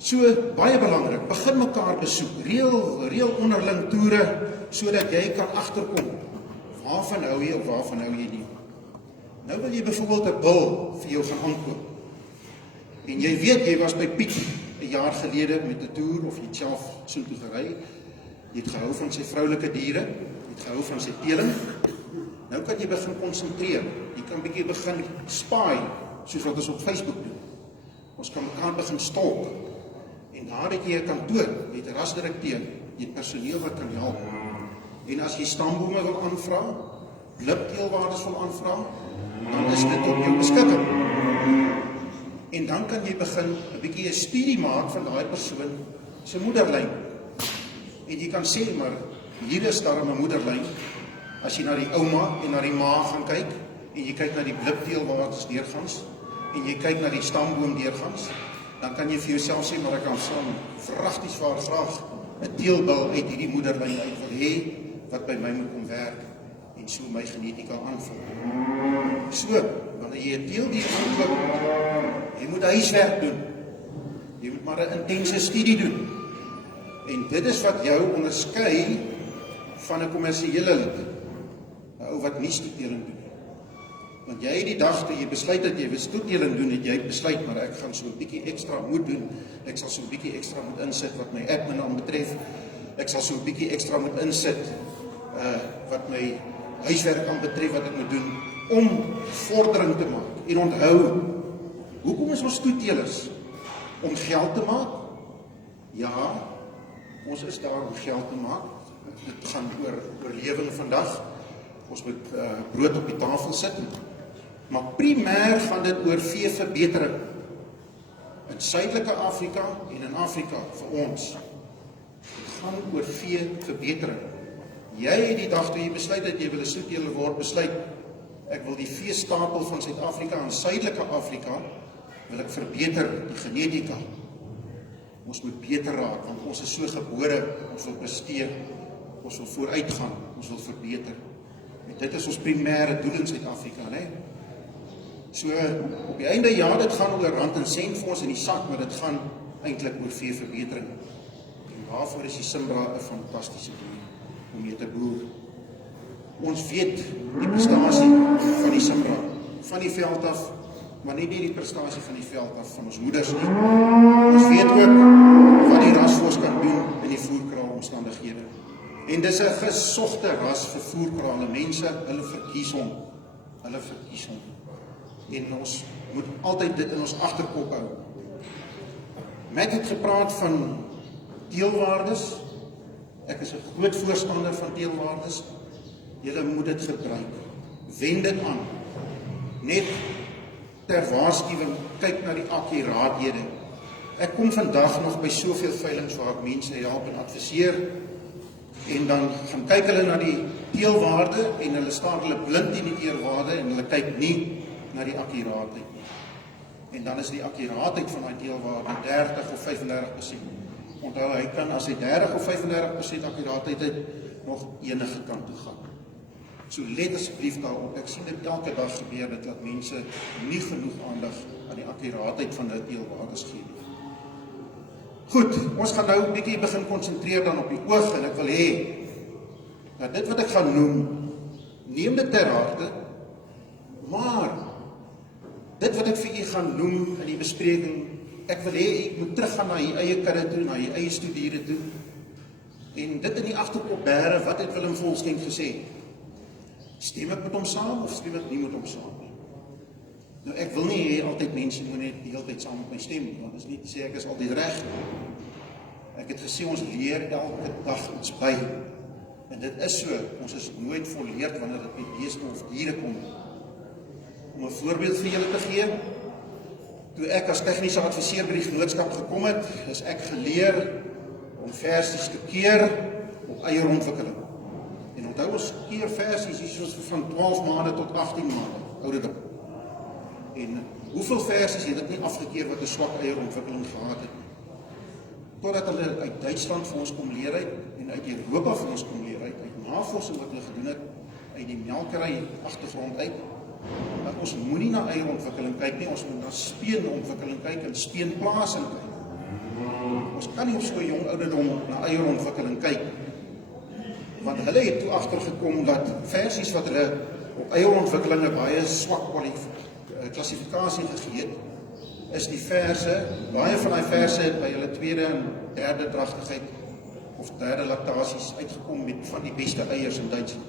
So, baie belangrik, begin mekaar besoek, reël onderling toere, sodat jy kan agterkom, waarvan hou jy of waarvan hou jy nie. Nou wil jy byvoorbeeld 'n bil vir jou gaan aankoop, en jy weet, jy was by Piet 'n jaar gelede met 'n toer, of jy het self soontoe gery, jy het gehou van sy vroulike diere, jy het gehou van sy teeling, nou kan jy begin konsentreer, jy kan bietjie begin spaai, soos wat ons op Facebook doen. Ons kan mekaar begin stalk, en daar het jy 'n kantoor, jy het 'n rasdirekteur, jy het personeel wat kan help. En as jy stambome wil aanvra, lipteelwaardes wil aanvra, dan is dit op jou beskikking. En dan kan jy begin 'n bietjie 'n studie maak van daai persoon se moederlyn. En jy kan sê, maar hier is daar 'n moederlyn. As jy na die ouma en na die ma gaan kyk, en jy kyk na die lipteelwaardes deurgangs, en jy kyk na die stamboom deurgangs, dan kan jy vir jouself sê, maar ek kan saam vragties waar graag 'n teelbil uit hierdie moederlyn uit wil hê, wat by my moet kom werk, en so my genetika aanvul. So, wanneer jy 'n teeldier aankoop, jy moet huiswerk doen. Jy moet maar 'n intense studie doen. En dit is wat jou onderskei van 'n kommersiële lid, 'n ou wat nie stoetteling doen. Want jy het die dag toe jy besluit dat jy wil stoetteling doen, het jy besluit, maar ek gaan so 'n bietjie ekstra moet doen. Ek sal so 'n bietjie ekstra moet insit wat my admin aanbetref. Ek sal so 'n bietjie ekstra moet insit wat my huiswerk aanbetref wat ek moet doen om vordering te maak. En onthou, hoekom is ons stoettelers? Om geld te maak? Ja, ons is daar om geld te maak. Dit gaan oor oorlewing vandag. Ons moet brood op die tafel sit. Maar primêr gaan dit oor veeverbetering. In Suidelike Afrika en in Afrika vir ons. Dit gaan oor veeverbetering. Jy het die dag toe jy besluit dat jy wil 'n stoetteler word, besluit, ek wil die veestapel van Suid-Afrika en Suidelike Afrika, wil ek verbeter, die genetika. Ons moet beter raak, want ons is so gebore, ons wil presteer, ons wil vooruitgaan, ons wil verbeter. En dit is ons primêre doel in Suid-Afrika, né? So, op die einde, ja, dit gaan oor rand en sent vir ons in die sak, maar dit gaan eintlik oor veeverbetering. En daarvoor is die Simbra 'n fantastiese dier om mee te boer. Ons weet die prestasie van die Simbra, van die veld af, maar nie die prestasie van die veld af van ons moeders nie. Ons weet ook wat die ras vir ons kan doen in die voerkraalomstandighede. En dis 'n gesogte ras vir voerkrale mense, hulle verkies hom. Hulle verkies hom. En ons moet altyd dit in ons agterkop hou. Matt het gepraat van teelwaardes. Ek is 'n groot voorstander van teelwaardes. Julle moet dit gebruik. Wend dit aan. Net ter waarskuwing, kyk na die akkuraathede. Ek kom vandag nog by soveel veilings waar ek mense help en adviseer, en dan gaan kyk hulle na die teelwaarde en hulle staan hulle blind in die eerwaarde en hulle kyk nie na die akkuraatheid nie. En dan is die akkuraatheid van die teelwaarde 30 of 35%. Onthou, hy kan as hy 30 of 35% akkuraatheid het, nog enige kant toe gaan. So let asseblief daarop, ek sien dit elke dag gebeur, dat mense nie genoeg aandag aan die akkuraatheid van die teelwaardes gee nie. Goed, ons gaan nou 'n bietjie begin konsentreer dan op die oog, en ek wil hê, dat dit wat ek gaan noem, neem dit ter harte, maar dit wat ek vir u gaan noem in die bespreking, ek wil hê u moet teruggaan na u eie kudde toe, na u eie studiere toe, en dit in die agterkop bære, wat het Willem Volskenk gesê? Stem ek met hom saam, of stem ek nie met hom saam nie? Nou, ek wil nie hê altyd mense moet net die hele tyd saam met my stem, want dit is nie te sê ek is altyd reg. Ek het gesê, ons leer elke dag iets by, en dit is so, ons is nooit volleerd wanneer dit met beeste of diere kom. Om 'n voorbeeld vir julle te gee, toe ek as tegniese adviseur by die genootskap gekom het, is ek geleer om versies te keer op eierontwikkeling. En onthou, ons keer versies hier soos van 12 maande tot 18 maande ouderdom. En hoeveel versies het dit nie afgekeer wat 'n swak eierontwikkeling gehad het nie. Totdat hulle uit Duitsland vir ons kom leer uit, en uit Europa vir ons kom leer uit navorsing wat hulle gedoen het, uit die melkery agtergrond uit, dat ons moenie na eierontwikkeling kyk nie, ons moet na speenontwikkeling kyk en speenplasing kyk. Ons kan nie op so 'n jong ouderdom na eierontwikkeling kyk, want hulle het toe agtergekom dat versies wat hulle op eierontwikkeling 'n baie swak klassifikasie gegee het, is die verse, baie van die verse het by hulle tweede en derde dragtigheid of derde laktasies uitgekom met van die beste eiers in Duitsland.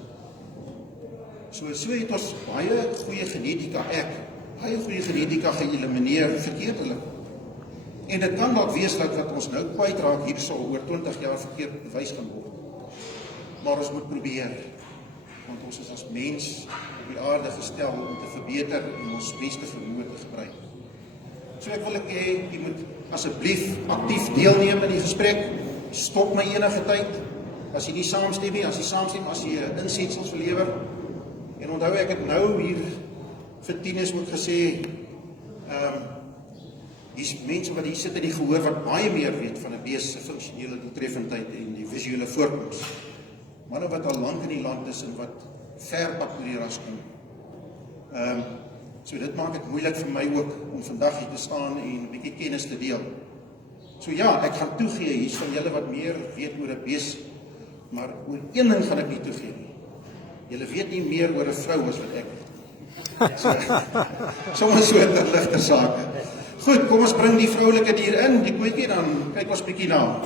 So het ons baie goeie genetika, baie goeie genetika geëlimineer verkeerdelik. En dit kan dalk wees dat wat ons nou kwytraak hier sal oor 20 jaar verkeerd bewys gaan word. Maar ons moet probeer, want ons is as mens op die aarde gestel om te verbeter en ons beste vermoë te gebruik. So ek wil hê, jy moet asseblief aktief deelneem in die gesprek, stop my enige tyd, as jy nie saamstem nie, as jy 'n insetsels verlewer, en onthou ek het nou hier vir tieners ook gesê, hier's mense wat hier sit in die gehoor wat baie meer weet van 'n bees se funksionele doeltreffendheid en die visuele voorkoms. Manne wat al lank in die land is en wat ver pad met die ras kom. So dit maak dit moeilik vir my ook om vandag hier te staan en 'n bietjie kennis te deel. So ja, ek gaan toegee, hier's van julle wat meer weet oor 'n bees, maar oor een ding gaan ek nie toegee nie. Julle weet nie meer oor 'n vrou as wat ek weet. Sommige so ligter sake. Goed, kom ons bring die vroulike dier in, die koetjie, dan kyk ons bietjie na.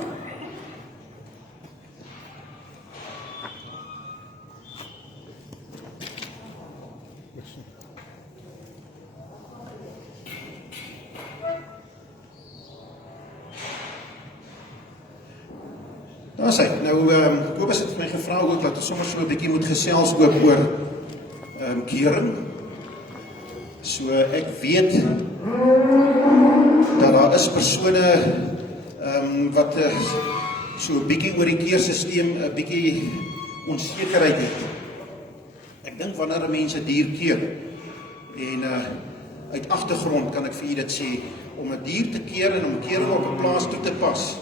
Daar sê, nou, Kobus het my gevra ook, dat ons sommer so 'n bietjie moet gesels ook oor kering. So ek weet dat daar is persone wat so 'n bietjie oor die keersisteem 'n bietjie onsekerheid het. Ek dink wanneer 'n mens 'n dier keer, en uit agtergrond kan ek vir julle dit sê, om 'n dier te keer en om kering op 'n plaas toe te pas,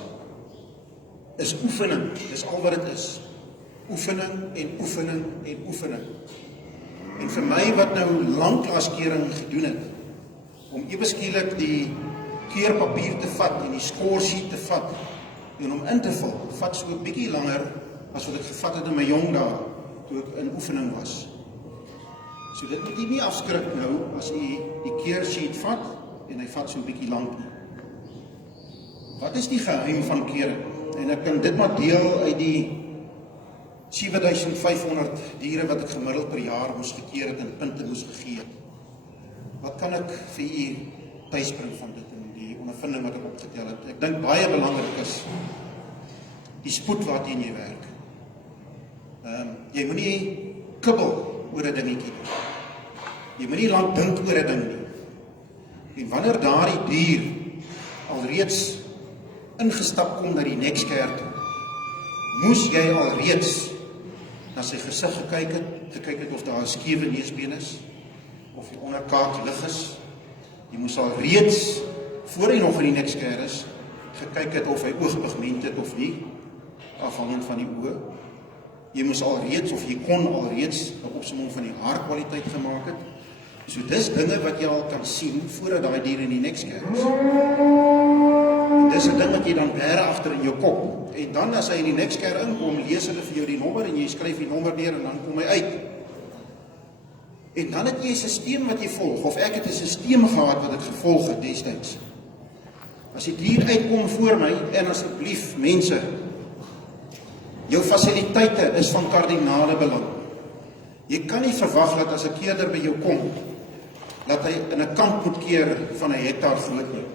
is oefening, dis al wat dit is. Oefening en oefening en oefening. En vir my wat nou langklaaskering gedoen het, om ewe skielik die keerpapier te vat en die scoresheet te vat en om in te vul, vat so 'n bietjie langer as wat ek gevat het in my jong dae, toe ek in oefening was. So dit moet jy nie afskrik nou, as jy die keersheet vat, en hy vat so 'n bietjie lank nie. Wat is die geheim van kering? En ek kan dit maar deel uit die 7500 diere wat ek gemiddeld per jaar moes gekeer het en punte moes gegee het. Wat kan ek vir u tuisbring van dit en die ondervinding wat ek opgetel het? Ek dink baie belangrik is die spoed waarteen jy werk. Jy moet nie kibbel oor 'n dingetjie nie. Jy moet nie lank dink oor 'n ding nie. En wanneer daardie dier alreeds ingestap kom na die neksker toe, moes jy alreeds na sy gesig gekyk het of daar 'n skewe neusbeen is, of die onderkaak lig is, Jy moes al reeds, voor hy nog in die neksker is, gekyk het of hy oogpigment het of nie, afhangend van die oë. Jy moes al reeds, of jy kon al reeds 'n opsomming van die haarkwaliteit gemaak het. So dis dinge wat jy al kan sien, voordat daai dier in die neksker is. En dis 'n ding wat jy dan bære agter in jou kop. En dan as hy in die neksker inkom, lees hulle vir jou die nommer, en jy skryf die nommer neer, en dan kom hy uit. En dan het jy 'n stelsel wat jy volg, of ek het 'n stelsel gehad wat ek gevolg het destyds. As die dier uitkom voor my, en asseblief mense, jou fasiliteite is van kardinale belang. Jy kan nie verwag dat as 'n keerder by jou kom, dat hy in 'n kamp moet keer van 1 hektaar groot nie.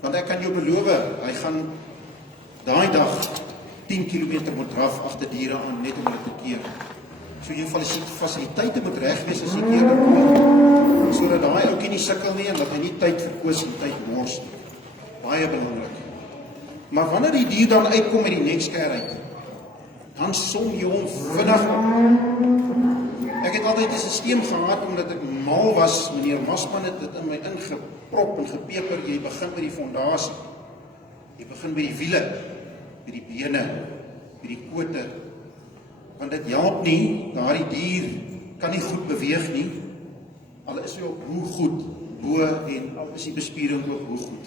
Want ek kan jou beloof, hy gaan daai dag 10 kilometer moet draf agter diere aan, net om hulle te keer. So jou fasiliteite moet reg wees as jy keerder kom, sodat daai ouetjie nie sukkel nie, en dat hy nie tyd verkoos en tyd mors nie. Baie belangrik. Maar wanneer die dier dan uitkom met die neksker uit, dan som jy hom vinnig op. Ek het altyd 'n stelsel gehad, omdat ek mal was, meneer Masman het dit in my ingeprop en gepeper, jy begin by die fondasie. Jy begin by die wiele, by die bene, by die pote. Want dit help nie, daardie dier kan nie goed beweeg nie, al is hy op hoe goed, bo en al is die bespiering ook hoe goed.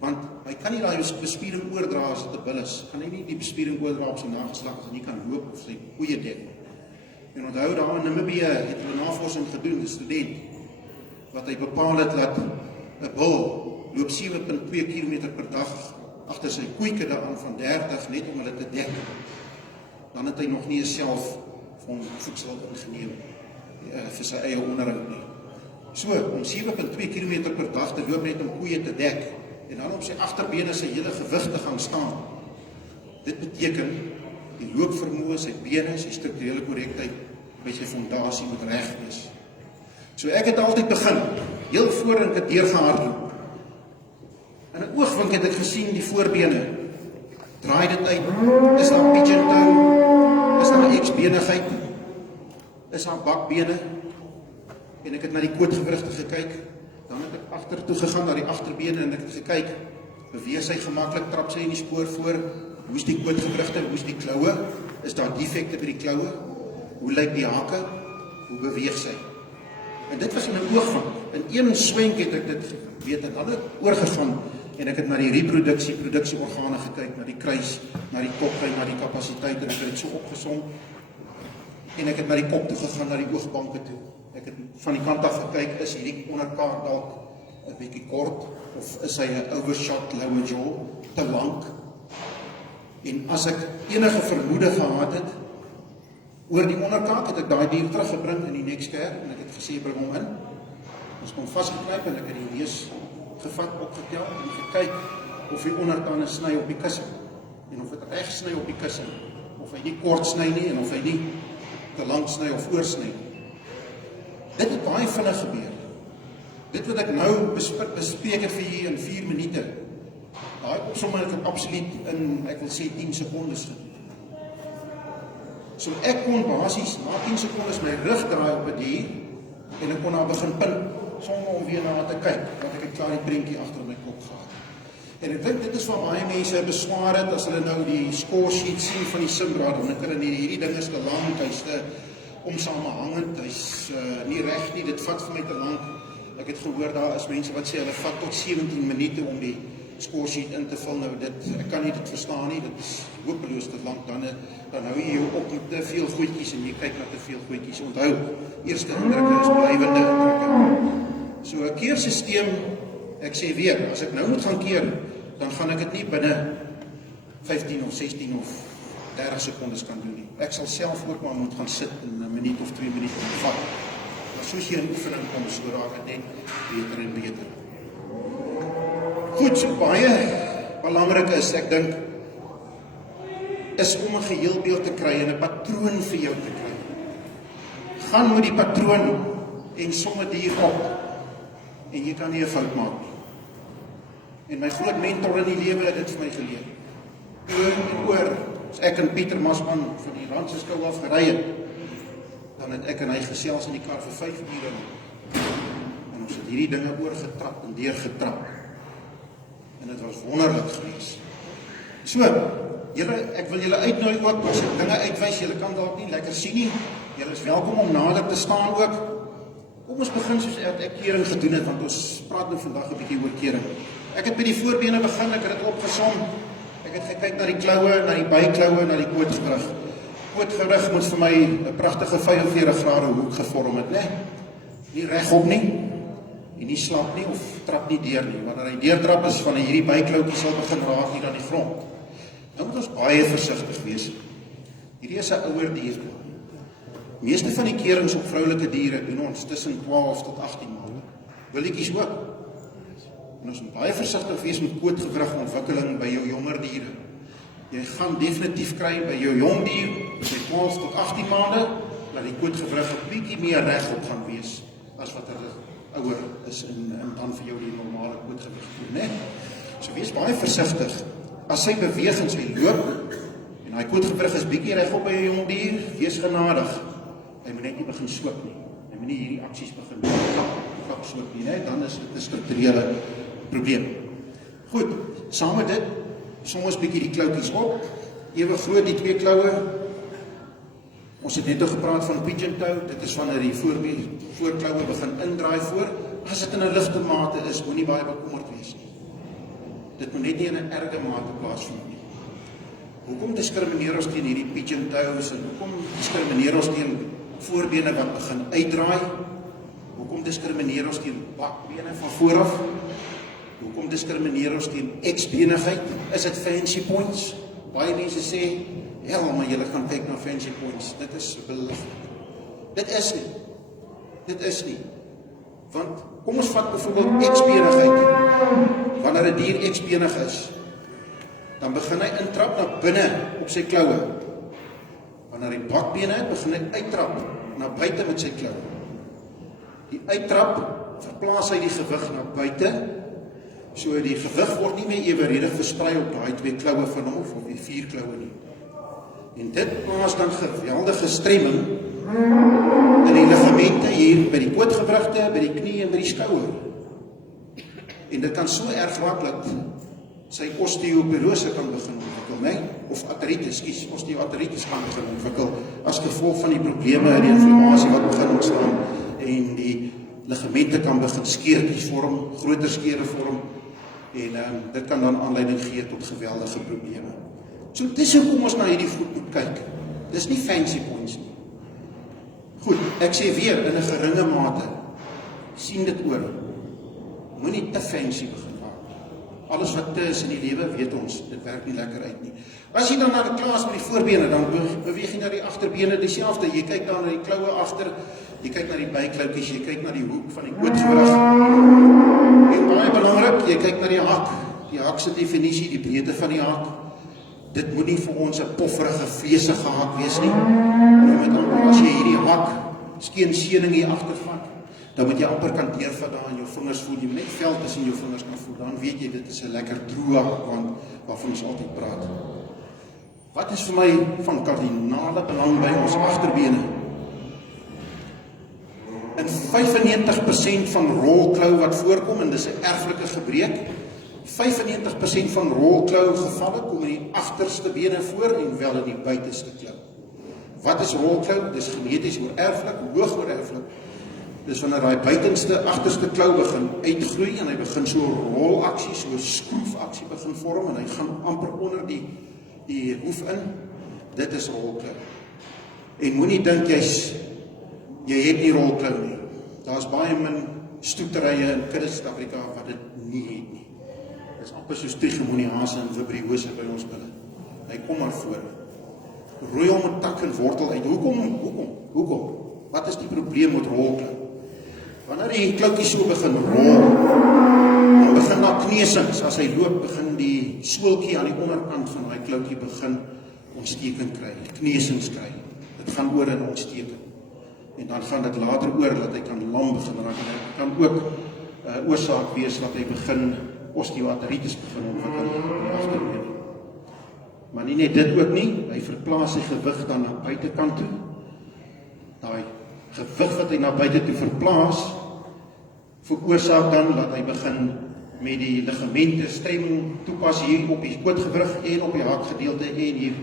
Want hy kan nie daai bespiering oordra as dit 'n bil is. Kan hy nie die bespiering oordra op sy nageslag as hy nie kan loop of sy koeie dek. En onthou daar in Namibië het hulle navorsing gedoen, 'n student, wat hy bepaal het dat 'n bil loop 7,2 km per dag agter sy koeikudde aan van 30 net om hulle te dek. Dan het hy nog nie self vir hom voedsel ingeneem vir sy eie onderhoud nie. So, om 7,2 km per dag te loop net om koeie te dek, en dan op sy agterbene sy hele gewig te gaan staan. Dit beteken, die loopvermoë, sy bene, sy strukturele korrektheid by sy fondasie moet reg wees. So ek het altyd begin, heel voor ek het deurgehardloop. In 'n oogwink het ek gesien die voorbene. Draai dit uit, is daar pigeon toe, is daar X-benigheid, is daar bakbene, en ek het na die kootgewrigte gekyk. Dan het ek agtertoe gegaan na die agterbene en ek het gekyk, beweeg sy gemaklik, trap sy in die spoor voor, hoe is die kootgewrigte, hoe is die kloue, is daar defekte by die kloue, hoe lyk die hake, hoe beweeg sy. En dit was in 'n oogwink, in een swenk het ek dit weet, en dan het oorgegaan, en ek het na die produksieorgane gekyk, na die kruis, na die kopkry, na die kapasiteit, en ek het dit so opgesom, en ek het na die kop toe gegaan, na die oogbanke toe. Ek het van die kant af gekyk, is hierdie onderkaart dalk 'n bietjie kort, of is hy 'n overshot lower jaw, te lank? En as ek enige vermoede gehad het oor die onderkaart, het ek daai dier teruggebring in die neksker, en ek het gesê, bring hom in. Ons kom vasgeknyp, en ek het die neus gevat, opgetel, en gekyk of die ondertande sny op die kussing, en of het reg sny op die kussing, of hy nie kort sny nie, en of hy nie te lank sny of oorsny nie. Dit het baie vinnig gebeur. Dit wat ek nou bespreek het vir jy in 4 minute, daai opsomming het ek absoluut in, ek wil sê, 10 sekondes gedoen. So ek kon basies, na 10 sekondes my rug draai op 'n dier, en ek kon daar begin punt, sonder om weer na te kyk, want ek het klaar die prentjie agter my kop gehad. En ek dink dit is waar baie mense beswaar het, as hulle nou die score sheet sien van die Simbra, dan ek hulle nie, hierdie ding is te lank, hy's te omsamehangend, hy's nie reg nie, dit vat vir my te lank. Ek het gehoor, daar is mense wat sê, hulle vat tot 17 minute om die score sheet in te vul. Nou, ek kan nie dit verstaan nie, dit is hopeloos te lank, dan hou jy jou op met te veel goedjies, en jy kyk na te veel goedjies. Onthou, eerste indrukke is blywende indrukke. So 'n keersisteem, ek sê weer, as ek nou moet gaan keer, dan gaan ek dit nie binne 15 of 16 of 30 sekondes kan doen nie. Ek sal self ook maar moet gaan sit in 'n minuut of 2 minute en vat. Maar soos jy in oefening kom, so raak dit net beter en beter. Goed, so baie belangrik is, ek dink, is om 'n geheelbeeld te kry en 'n patroon vir jou te kry. Gaan met die patroon en som dit hier op, en jy kan nie 'n fout maak nie. En my groot mentor in die lewe het dit vir my geleer. Oor en oor, as ek en Pieter Masman van die Randse skou af gery het, dan het ek en hy gesels in die kar vir 5 ure. En ons het hierdie dinge oorgetrap en deurgetrap. En dit was wonderlik geweest. So, ek wil julle uitnooi ook, as ek dinge uitwys, julle kan dalk nie lekker sien nie. Julle is welkom om nader te staan ook. Kom ons begin soos ek kering gedoen het, want ons praat nou vandag 'n bietjie oor kering. Ek het by die voorbene begin, ek het dit opgesom. Ek het gekyk na die kloue, na die bykloue, na die kootgewrig. Kootgewrig moet vir my 'n pragtige 45 grade hoek gevorm het, né? Nie regop nie, en nie slap nie of trap nie deur nie. Wanneer hy deurtrap is van hierdie bykloutjie sal begin raak hier aan die grond. Nou moet ons baie versigtig wees. Hierdie is 'n ouer dier. Meeste van die kerings op vroulike diere doen ons tussen 12 tot 18 maande. Willetjies ook. En ons moet baie versigtig wees met kootgewrigontwikkeling by jou jonger diere. Jy gaan definitief kry by jou jong dier, by 12 tot 18 maande, dat die kootgewrig 'n bietjie meer regop gaan wees, as wat hulle ouer is en dan vir jou die normale kootgewrig doen, né? So wees baie versigtig. As sy beweeg en sy loop, en hy kootgewrig is bietjie regop by jou jong dier, wees genadig. Hy moet net nie begin sloop nie. Hy moet nie hierdie aksies begin klap sloop nie, né? Dan is dit 'n strukturele probleem. Goed, saam met dit, som ons bietjie die kloutjies op. Ewe groot die twee kloue. Ons het net gepraat van pigeon toe. Dit is wanneer die voorkloue begin indraai voor. As dit in 'n ligte mate is, moenie baie bekommerd wees nie. Dit moet net nie in 'n erge mate plaasvind nie. Hoekom diskrimineer ons teen hierdie pigeon toes en hoekom diskrimineer ons teen voorbene wat begin uitdraai? Hoekom diskrimineer ons teen bakbene van vooraf? Hoekom diskrimineer ons teen X-benigheid? Is dit fancy points? Baie mense sê, ja, maar julle gaan kyk na fancy points. Dit is belaglik. Dit is nie. Dit is nie. Want, kom ons vat byvoorbeeld X-benigheid. Wanneer 'n dier X-benig is, dan begin hy intrap na binne op sy kloue. Wanneer hy bakbene het, begin hy uittrap na buite met sy kloue. Die uittrap verplaas hy die gewig na buite, so die gewig word nie meer evenredig versprei op daai twee kloue van hom of op die 4 kloue nie. En dit plaas dan geweldige stremming in die ligamente hier by die kootgewrigte, by die knie en by die skouer. En dit kan so erg raak dat sy osteoporose kan begin ontwikkel, né? Of artritis, osteoartritis kan begin ontwikkel as gevolg van die probleme en die inflammasie wat begin ontstaan en die ligamente kan begin skeertjies vorm, groter skere vorm en dit kan dan aanleiding gee tot geweldige probleme. So dis hoekom ons na hierdie goed moet kyk. Dis nie fancy points nie. Goed, ek sê weer in 'n geringe mate sien dit oor. Moenie te fancy begin maak. Alles wat te is in die lewe, weet ons, dit werk nie lekker uit nie. As jy dan na die klaas met die voorbene, dan beweeg jy na die agterbene dieselfde. Jy kyk dan na die kloue agter, jy kyk na die bykloutjies, jy kyk na die hoek van die kootgewrig. En baie belangrik, jy kyk na die hak. Die hak se definisie, die breedte van die hak. Dit moet nie vir ons 'n pofferige, vleesige hak wees nie. Met amper, as jy hierdie hak skeensening hier agtervat, dan moet jy amper kan deurvat daar in jou vingers voel, jy moet net vel tussen jou vingers kan voel, dan weet jy dit is 'n lekker droë hak, want waarvan ons altyd praat. Wat is vir my van kardinale belang by ons agterbene? In 95% van rolklou wat voorkom, en dis 'n erflike gebrek, 95% van rolklou gevalle kom in die agterste bene voor en wel in die buiteste klou. Wat is rolklou? Dis geneties oorerflik, hoog oorerflik. Dis wanneer daai buitenste agterste klou begin uitgroei en hy begin so 'n rolaksie, so 'n skroefaksie begin vorm en hy gaan amper onder die hoef in. Dit is rolklou. En moenie dink jy het nie rolklou nie. Daar's baie min stoeterye in kuddes Suid-Afrika wat dit nie het nie. Dit is amper soos trichomoniase en vibriose by ons binne. Hy kom maar voor. Roei hom 'n tak en wortel uit. Hoekom? Wat is die probleem met rolklou? Wanneer die kloutjies so begin rol, dan begin daar kneusings. As hy loop, begin die sooltjie aan die onderkant van daai kloutjie begin ontsteking kry, kneusings kry. Dit gaan oor in ontsteking. En dan gaan dit later oor dat hy kan lam begin raak. Dit kan ook oorsaak wees dat hy begin osteoartritis begin ontwikkel in die agterbeen. Maar nie net dit ook nie, hy verplaas sy gewig dan na buitekant toe. Daai gewig wat hy na buite toe verplaas, veroorsaak dan dat hy begin met die ligamente stremming toepas hier op die kootgewrig en op die hakgedeelte en hier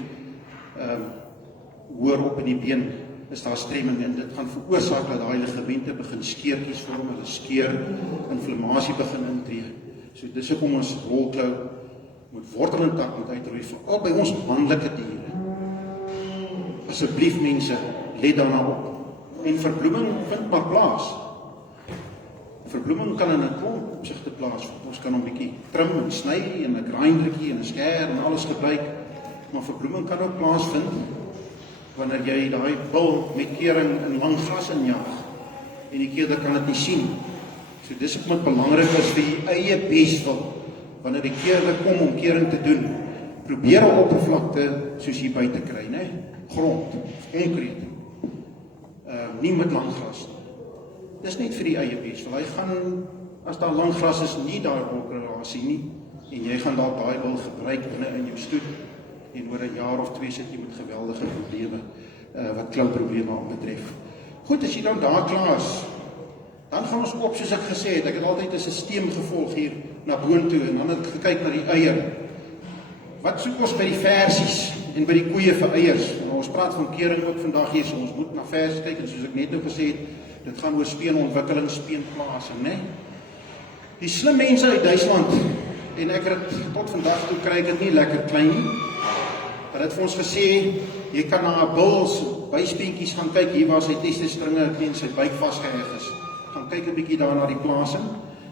hoor op in die been is daar stremming en dit gaan veroorsaak dat daai ligamente begin skeurtjies vorm, hulle skeur, inflammasie begin intree. So dis hoekom ons rolklou moet wortel en tak moet uitroei, veral by ons manlike diere. Asseblief mense, let daarna op. En verbloeming vind maar plaas. Verbloeming kan in 'n klomp opsigte plaasvind. Ons kan hom bietjie trim en sny en 'n grindertjie en 'n skêr en alles gebruik, maar verbloeming kan ook plaasvind wanneer jy daai bil met kering in lang gras injag en die keerder kan dit nie sien. So dis ook wat belangrik is vir die eie beswil. Wanneer die keerder kom om kering te doen, probeer 'n oppervlakte soos hier buite kry, né? Grond, konkreet. Nie met lang gras. Dis net vir die eie beswil. Hy gaan, as daar lang gras is, nie daar wolkrelasie nie, en jy gaan dalk daai wil gebruik binne in jou stoet, en oor 'n jaar of 2 sit jy met geweldige probleme, wat klouprobleme aanbetref. Goed, as jy dan daar klaar is, dan gaan ons op, soos ek gesê het, ek het altyd 'n sisteem gevolg hier na boontoe, en dan het ek gekyk na die eier. Wat soek ons by die versies en by die koeie vir eiers? Nou, ons praat van kering ook vandag hier, so ons moet na versies kyk, en soos ek net nou gesê het, dit gaan oor speenontwikkeling, speenplasing, né? Die slim mense uit Duitsland, en ek het tot vandag toe kry ek dit nie lekker klein nie, het het vir ons gesê, jy kan na 'n bil se byspeentjies gaan kyk, hier waar sy testisstringe teen sy buik vasgeheg is. Gaan kyk 'n bietjie daar na die plasing,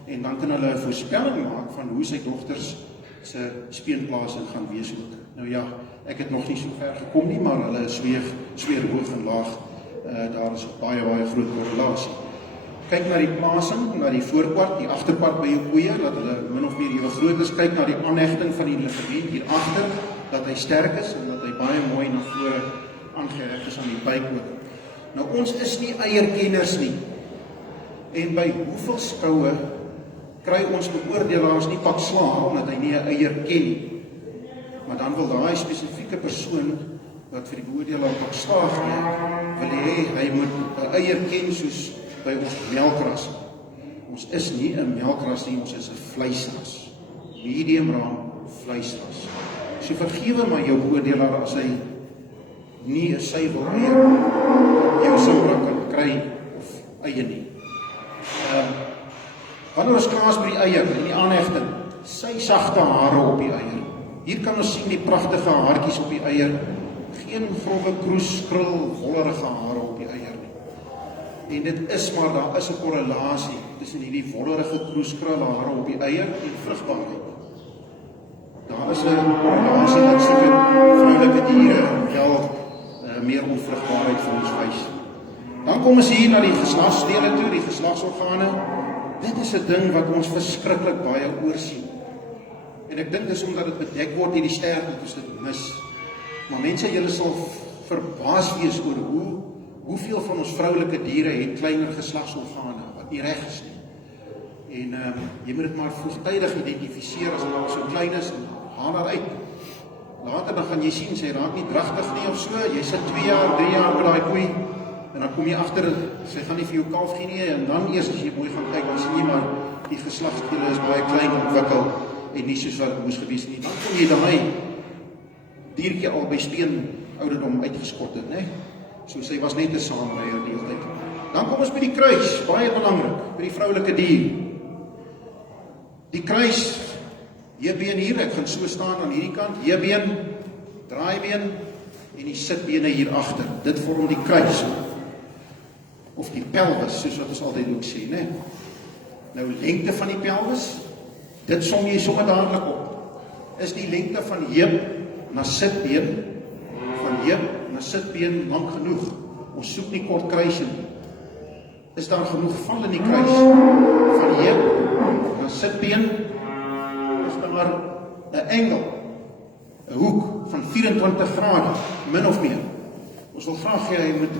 en dan kan hulle 'n voorspelling maak van hoe sy dogters se speenplasing gaan wees ook. Nou ja, ek het nog nie so ver gekom nie, maar hulle sweer hoog en laag. Daar is 'n baie groot korrelasie. Kyk na die plasing, na die voorkwart, die agterkwart by jou koeie, dat hulle min of meer ewe groot is. Kyk na die aanhegting van die ligament hier agter, dat hy sterk is en dat hy baie mooi na vore aangeheg is aan die buik ook. Nou ons is nie eierkenners nie. En by hoeveel skoue kry ons beoordelaars nie pak slaag omdat hy nie 'n eier ken nie. Maar dan wil daai spesifieke persoon wat vir die beoordelaar pak slaag gee, wil hy moet 'n eier ken soos by ons melkras. Ons is nie 'n melkras nie, ons is 'n vleisras. Medium raam vleisras. So vergewe maar jou beoordelaar as hy nie 'n suiwer eier jou Simbra kan kry of eie nie. Wanneer ons klaar is by die eier en die aanhegting, sy sagte hare op die eier. Hier kan ons sien die pragtige haartjies op die eier. Geen grove kroes, krul, wollerige hare op die eier nie. En dit is maar, daar is 'n korrelasie tussen hierdie wollerige kroes, krulle hare op die eier en vrugbaarheid. Daar is 'n korrelasie dat seker vroulike diere wel meer onvrugbaarheid vir ons wys. Dan kom ons hier na die geslagsdele toe, die geslagsorgane. Dit is 'n ding wat ons verskriklik baie oorsien. En ek dink dis omdat dit bedek word hierdie sterk dat ons dit mis. Maar mense, julle sal verbaas wees oor hoeveel van ons vroulike diere het kleiner geslagsorgane wat nie reg is nie. En jy moet dit maar vroegtydig identifiseer as hulle al so klein is en haal haar uit. Later dan gaan jy sien sy raak nie dragtig nie of so. Jy sit 2 jaar, 3 jaar met daai koei. En dan kom jy agter, sy gaan nie vir jou kalf gee nie, en dan eers as jy mooi gaan kyk, dan sien jy maar, die geslagsdele is baie klein ontwikkel, en nie soos wat het moes gewees nie. Dan kom jy daai diertjie al by speen ouderdom uitgeskot het, né? So sy was net 'n saamleier die hele tyd. Dan kom ons by die kruis, baie belangrik, by die vroulike dier. Die kruis, heebeen hier, ek gaan so staan aan hierdie kant, heebeen, draaibeen, en die sitbene hier agter. Dit vorm die kruis. Of die pelvis, soos wat ons altyd ook sê, né? Nou, lengte van die pelvis, dit som jy sommer dadelik op. Is die lengte van heup na sitbeen, van heup na sitbeen lank genoeg? Ons soek nie kort kruise nie. Is daar genoeg val in die kruis? Van heup na sitbeen, is daar 'n engel, 'n hoek van 24 grade, min of meer. Ons wil graag hê hy moet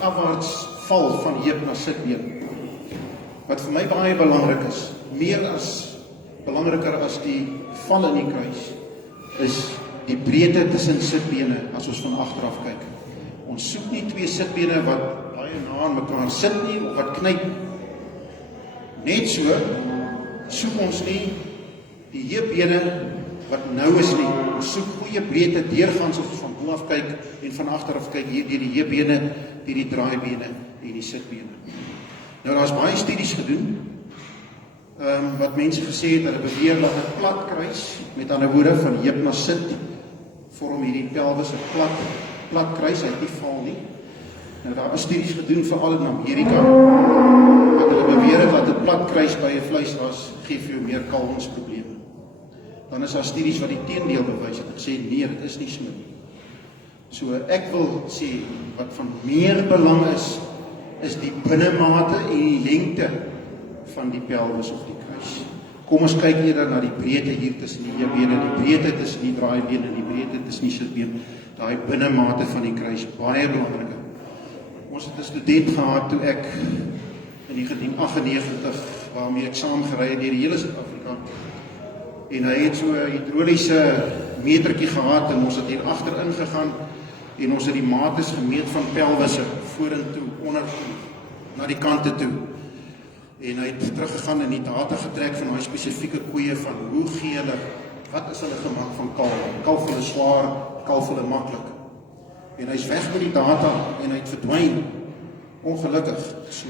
afwaarts val van heup na sitbeen. Wat vir my baie belangrik is, meer as belangriker as die val in die kruis, is die breedte tussen sitbene as ons van agteraf kyk. Ons soek nie 2 sitbene wat baie na aan mekaar sit nie, of wat knyp. Net so, soek ons nie die heupbene wat nou is nie. Ons soek goeie breedte deurgangs as ons van bo af kyk en van agter af kyk hier deur die heupbene, deur die draaibene en die sitbene. Nou daar's baie studies gedoen wat mense gesê het, hulle beweer dat 'n plat kruis, met ander woorde van heup na sit, vorm hierdie pelvis 'n plat kruis, hy het nie val nie. Nou daar is studies gedoen veral in Amerika, wat hulle beweer het dat 'n plat kruis by 'n vleisras gee vir jou meer kalwingsprobleme. Dan is daar studies wat die teendeel bewys het, gesê nee, dit is nie so nie. So ek wil sê, wat van meer belang is die binnenmate en die lengte van die pelvis of die kruis. Kom ons kyk eerder na die breedte hier tussen die heupbene, die breedte tussen die draaibene en die breedte tussen die sitbeen. Daai binnenmate van die kruis, baie belangrik. Ons het 'n student gehad toe ek in 1998, waarmee ek saam gery het deur die hele Suid-Afrika. En hy het so 'n hidroliese metertjie gehad en ons het hier agterin gegaan en ons het die mates gemeet van pelvisse vorentoe, ondertoe, na die kante toe. En hy het teruggegaan en die data getrek van daai spesifieke koeie van hoe gee hulle, wat is hulle gemak van kalf? Kalf hulle swaar, kalf hulle maklik. En hy's weg met die data en hy het verdwyn. Ongelukkig. So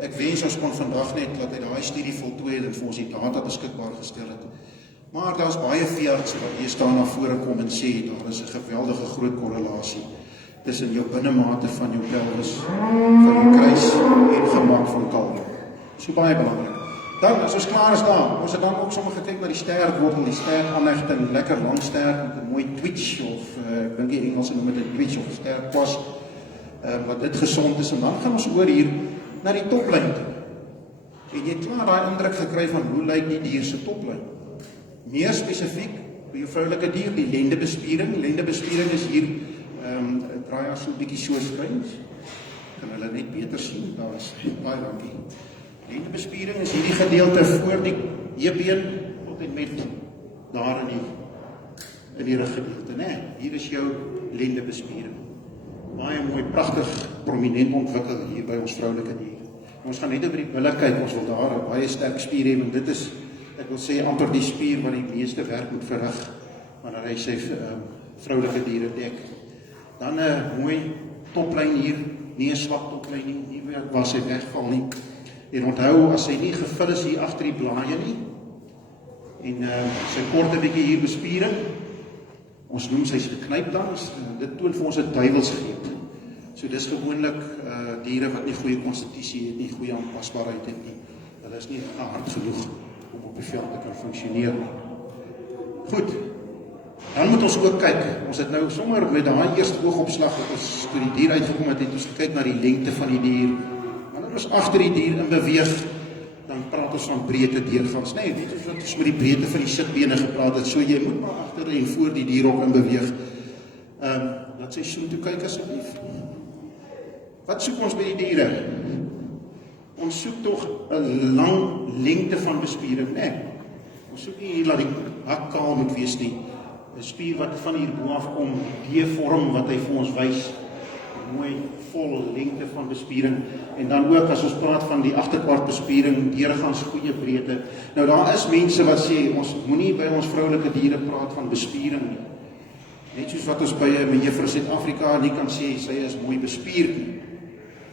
ek wens ons kon vandag net dat hy daai studie voltooi het en vir ons die data beskikbaar gestel het. Maar daar's baie veeartse wat hier staan na vore kom en sê daar is 'n geweldige groot korrelasie tussen jou binnenmate van jou pelvis, van jou kruis en gemak van kalwing. So baie belangrik. Dan, as ons klaar is daar, ons het dan ook sommer gekyk na die sterkwortel, die sterkanlegting, lekker lang sterk met 'n mooi twitch of ek dink die Engelse noem dit 'n twitch of sterk kwas, wat dit gesond is. En dan gaan ons oor hier na die toplyn toe. En jy het klaar daai indruk gekry van hoe lyk die dier se toplyn. Meer spesifiek by jou vroulike dier, die lendebespiering. Lendebespiering is hier, draai as so 'n bietjie so skuins. Kan hulle net beter sien, daar is baie dankie. Lendebespiering is hierdie gedeelte voor die heupbeen tot en met daar in die ruggedeelte, né? Hier is jou lendebespiering. Baie mooi, pragtig, prominent ontwikkel hier by ons vroulike dier. Ons gaan net oor die bulle kyk, ons wil daar 'n baie sterk spier hê, en dit is, ek wil sê, amper die spier wat die meeste werk moet verrig wanneer hy sy vroulike diere dek. Dan 'n mooi toplyn hier, nie 'n swak toplyn nie waar sy wegval nie. En onthou, as hy nie gevul is hier agter die blaaie nie, en sy kort 'n bietjie hier bespiering, ons noem sy geknyp dan, dit toon vir ons 'n duiwelsgreep. So dis gewoonlik diere wat nie goeie konstitusie het nie, goeie aanpasbaarheid het nie. Hulle is nie hard genoeg om op die veld te kan funksioneer nie. Goed, dan moet ons ook kyk, ons het nou sommer met daai eerste oogopslag wat ons toe die dier uitgekom het, ons kyk na die lengte van die dier. Wanneer ons agter die dier in beweeg, dan praat ons van breedte deurgangs. Nee, net soos wat ons met die breedte van die sitbene gepraat het, so jy moet maar agter en voor die dier op in beweeg. Laat sy so toe kyk asseblief. Wat soek ons by die diere? Ons soek tog 'n lang lengte van bespiering, né? Ons soek nie hier laat die hak kaal moet wees nie. 'n Spier wat van hier bo af kom, die D-vorm wat hy vir ons wys, mooi vol lengte van bespiering. En dan ook as ons praat van die agterkwart bespiering, deurgangs goeie breedte. Nou daar is mense wat sê ons moenie by ons vroulike diere praat van bespiering nie. Net soos wat ons by 'n mevrou Suid-Afrika nie kan sê sy is mooi bespierd nie.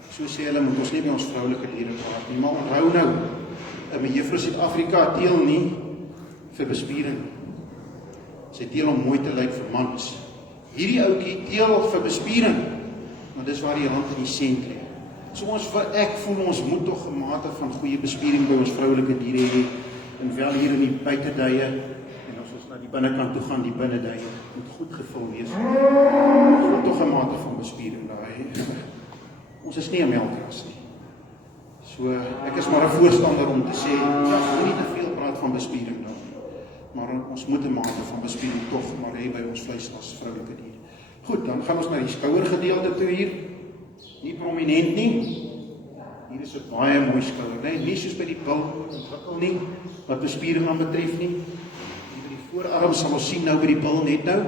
So sê hulle moet ons nie by ons vroulike diere praat nie. Maar onthou nou, 'n mevrou Suid-Afrika teel nie vir bespiering. Sy teel om mooi te lyk vir mans. Hierdie ouetjie teel vir bespiering, maar dis waar die hand in die sent lê. So ek voel ons moet tog 'n mate van goeie bespiering by ons vroulike diere hê, en wel hier in die buiteduie, en as ons na die binnekant toe gaan, die binneduie moet goed gevul wees. Ons moet tog 'n mate van bespiering daar hê. Ons is nie 'n melkras nie. So ek is maar 'n voorstander om te sê, ja, nie te veel praat van bespiering daar. Maar ons moet 'n mate van bespiering tog maar hê by ons vleisras vroulike diere. Goed, dan gaan ons na die skouergedeelte toe hier. Nie prominent nie. Hier is 'n baie mooi skouer, né? Nie soos by die bil ontwikkel nie, wat bespiering aan betref nie. Hier by die voorarm sal ons sien nou by die bil net nou,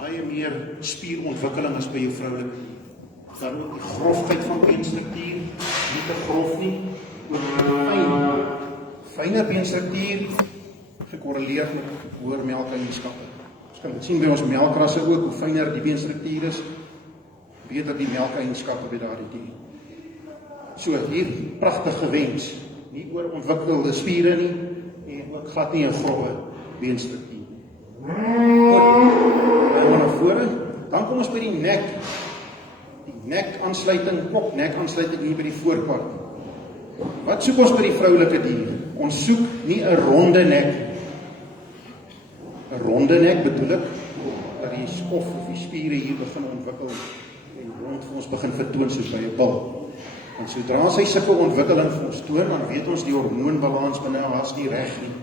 baie meer spierontwikkeling as by jou vroulike dier. Dan ook die grofheid van beenstruktuur, nie te grof nie, ook fyn Fyner beenstruktuur gekorreleer met hoër melkeienskappe. Ons kan dit sien by ons melkrasse ook, hoe fyner die beenstruktuur is, beter die melkeienskappe by daardie dier. So, hier pragtige wens, nie oorontwikkelde spiere nie, en ook glad nie 'n grove beenstruktuur. Goed, nou na vore, dan kom ons by die nek. Die nekaansluiting, nekaansluiting hier by die voorkant. Wat soek ons by die vroulike dier? Ons soek nie 'n ronde nek nie. 'n ronde nek bedoel ek, dat die skof of die spiere hier begin ontwikkel en rond vir ons begin vertoon soos by 'n bil. En sodra sy sulke ontwikkeling vir ons toon, dan weet ons die hormoonbalans binne haar is nie reg nie.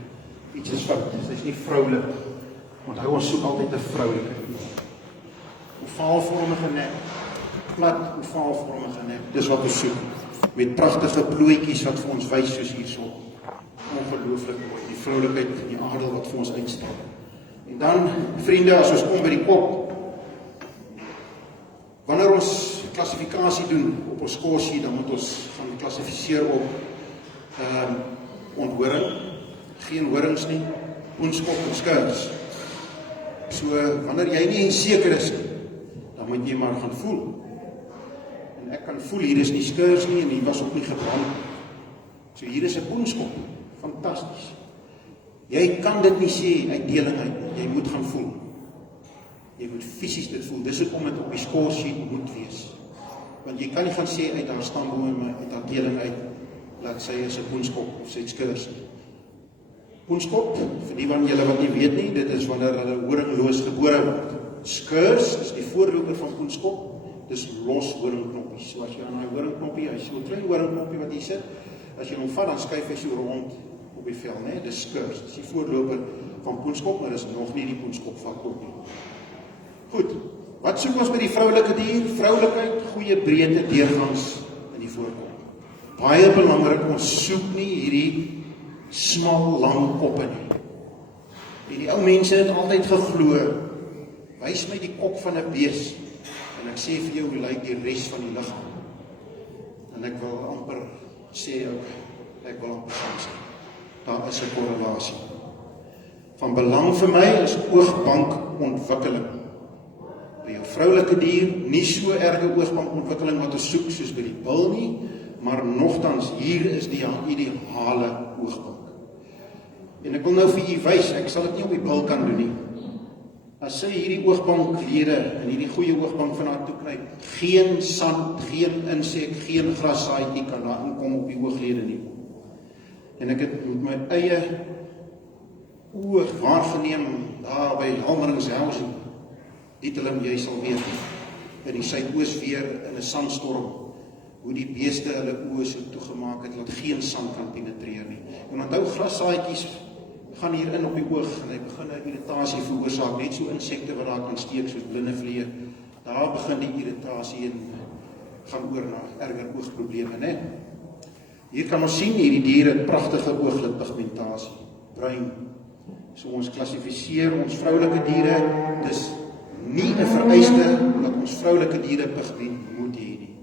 Iets is fout, sy's nie vroulik. Onthou, ons soek altyd 'n vroulike dier. Ovaalvormige nek, plat ovaalvormige nek, dis wat ons soek. Met pragtige plooitjies wat vir ons wys soos hierso. Ongelooflik mooi, die vroulikheid en die adel wat vir ons uitstraal. En dan, vriende, as ons kom by die kop, wanneer ons klassifikasie doen op ons scoresheet, dan moet ons gaan klassifiseer op onthoring, geen horings nie, oenskop en skurs. So, wanneer jy nie seker is nie, dan moet jy maar gaan voel. En ek kan voel, hier is nie skurs nie, en hier was ook nie gebrand. So, hier is 'n oenskop, fantasties. Jy kan dit nie sê uit deling uit, jy moet gaan voel. Jy moet fisies dit voel, dis hoekom dit op die scoresheet moet wees. Want jy kan nie gaan sê uit haar stambome, uit haar deling uit, dat sy is 'n boenskop of sy het skurs nie. Boenskop, vir die van julle wat nie weet nie, dit is wanneer hulle horingloos gebore word. Skurs is die voorloper van boenskop, dis los horingknoppies. So as jy aan daai horingknoppie, hy so 'n klein horingknoppie wat hier sit, as jy hom vat, dan skuif hy so rond op die vel, né? Dis skurs, dis die voorloper van boenskop, maar dis nog nie die boenskop van kop nie. Goed, wat soek ons by die vroulike dier? Vroulikheid, goeie breedte, deurgangs in die voorkop. Baie belangrik, ons soek nie hierdie smal, lang koppe nie. En die ou mense het altyd geglo, wys my die kop van 'n bees, en ek sê vir jou hoe lyk die res van die liggaam. En ek wil amper sê, ek wil amper sê, daar is 'n korrelasie. Van belang vir my is oogbankontwikkeling. By jou vroulike dier, nie so erge oogbankontwikkeling wat ons soek soos by die bil nie, maar nogtans, hier is die ideale oogbank. En ek wil nou vir u wys, ek sal dit nie op die bil kan doen nie. As sy hierdie oogbanklede en hierdie goeie oogbank van haar toe kry, geen sand, geen insek, geen grassaadjie kan daar inkom op die ooglede nie. En ek het met my eie oog waargeneem, daar by Halmeringshuizen, Dietelim, jy sal weet, in die suidoos weer in 'n sandstorm, hoe die beeste hulle oë so toegemaak het, dat geen sand kan penetreer nie. En onthou, grassaadjies gaan hier in op die oog, en hy begin 'n irritasie veroorsaak, net so insekte wat daar kan steek, soos blinde vliee, daar begin die irritasie en gaan oor na erger oogprobleme, né? Hier kan ons sien, hierdie diere pragtige ooglidpigmentasie, bruin. So ons klassifiseer ons vroulike diere, dis nie 'n vereiste dat ons vroulike diere pigment moet hê nie.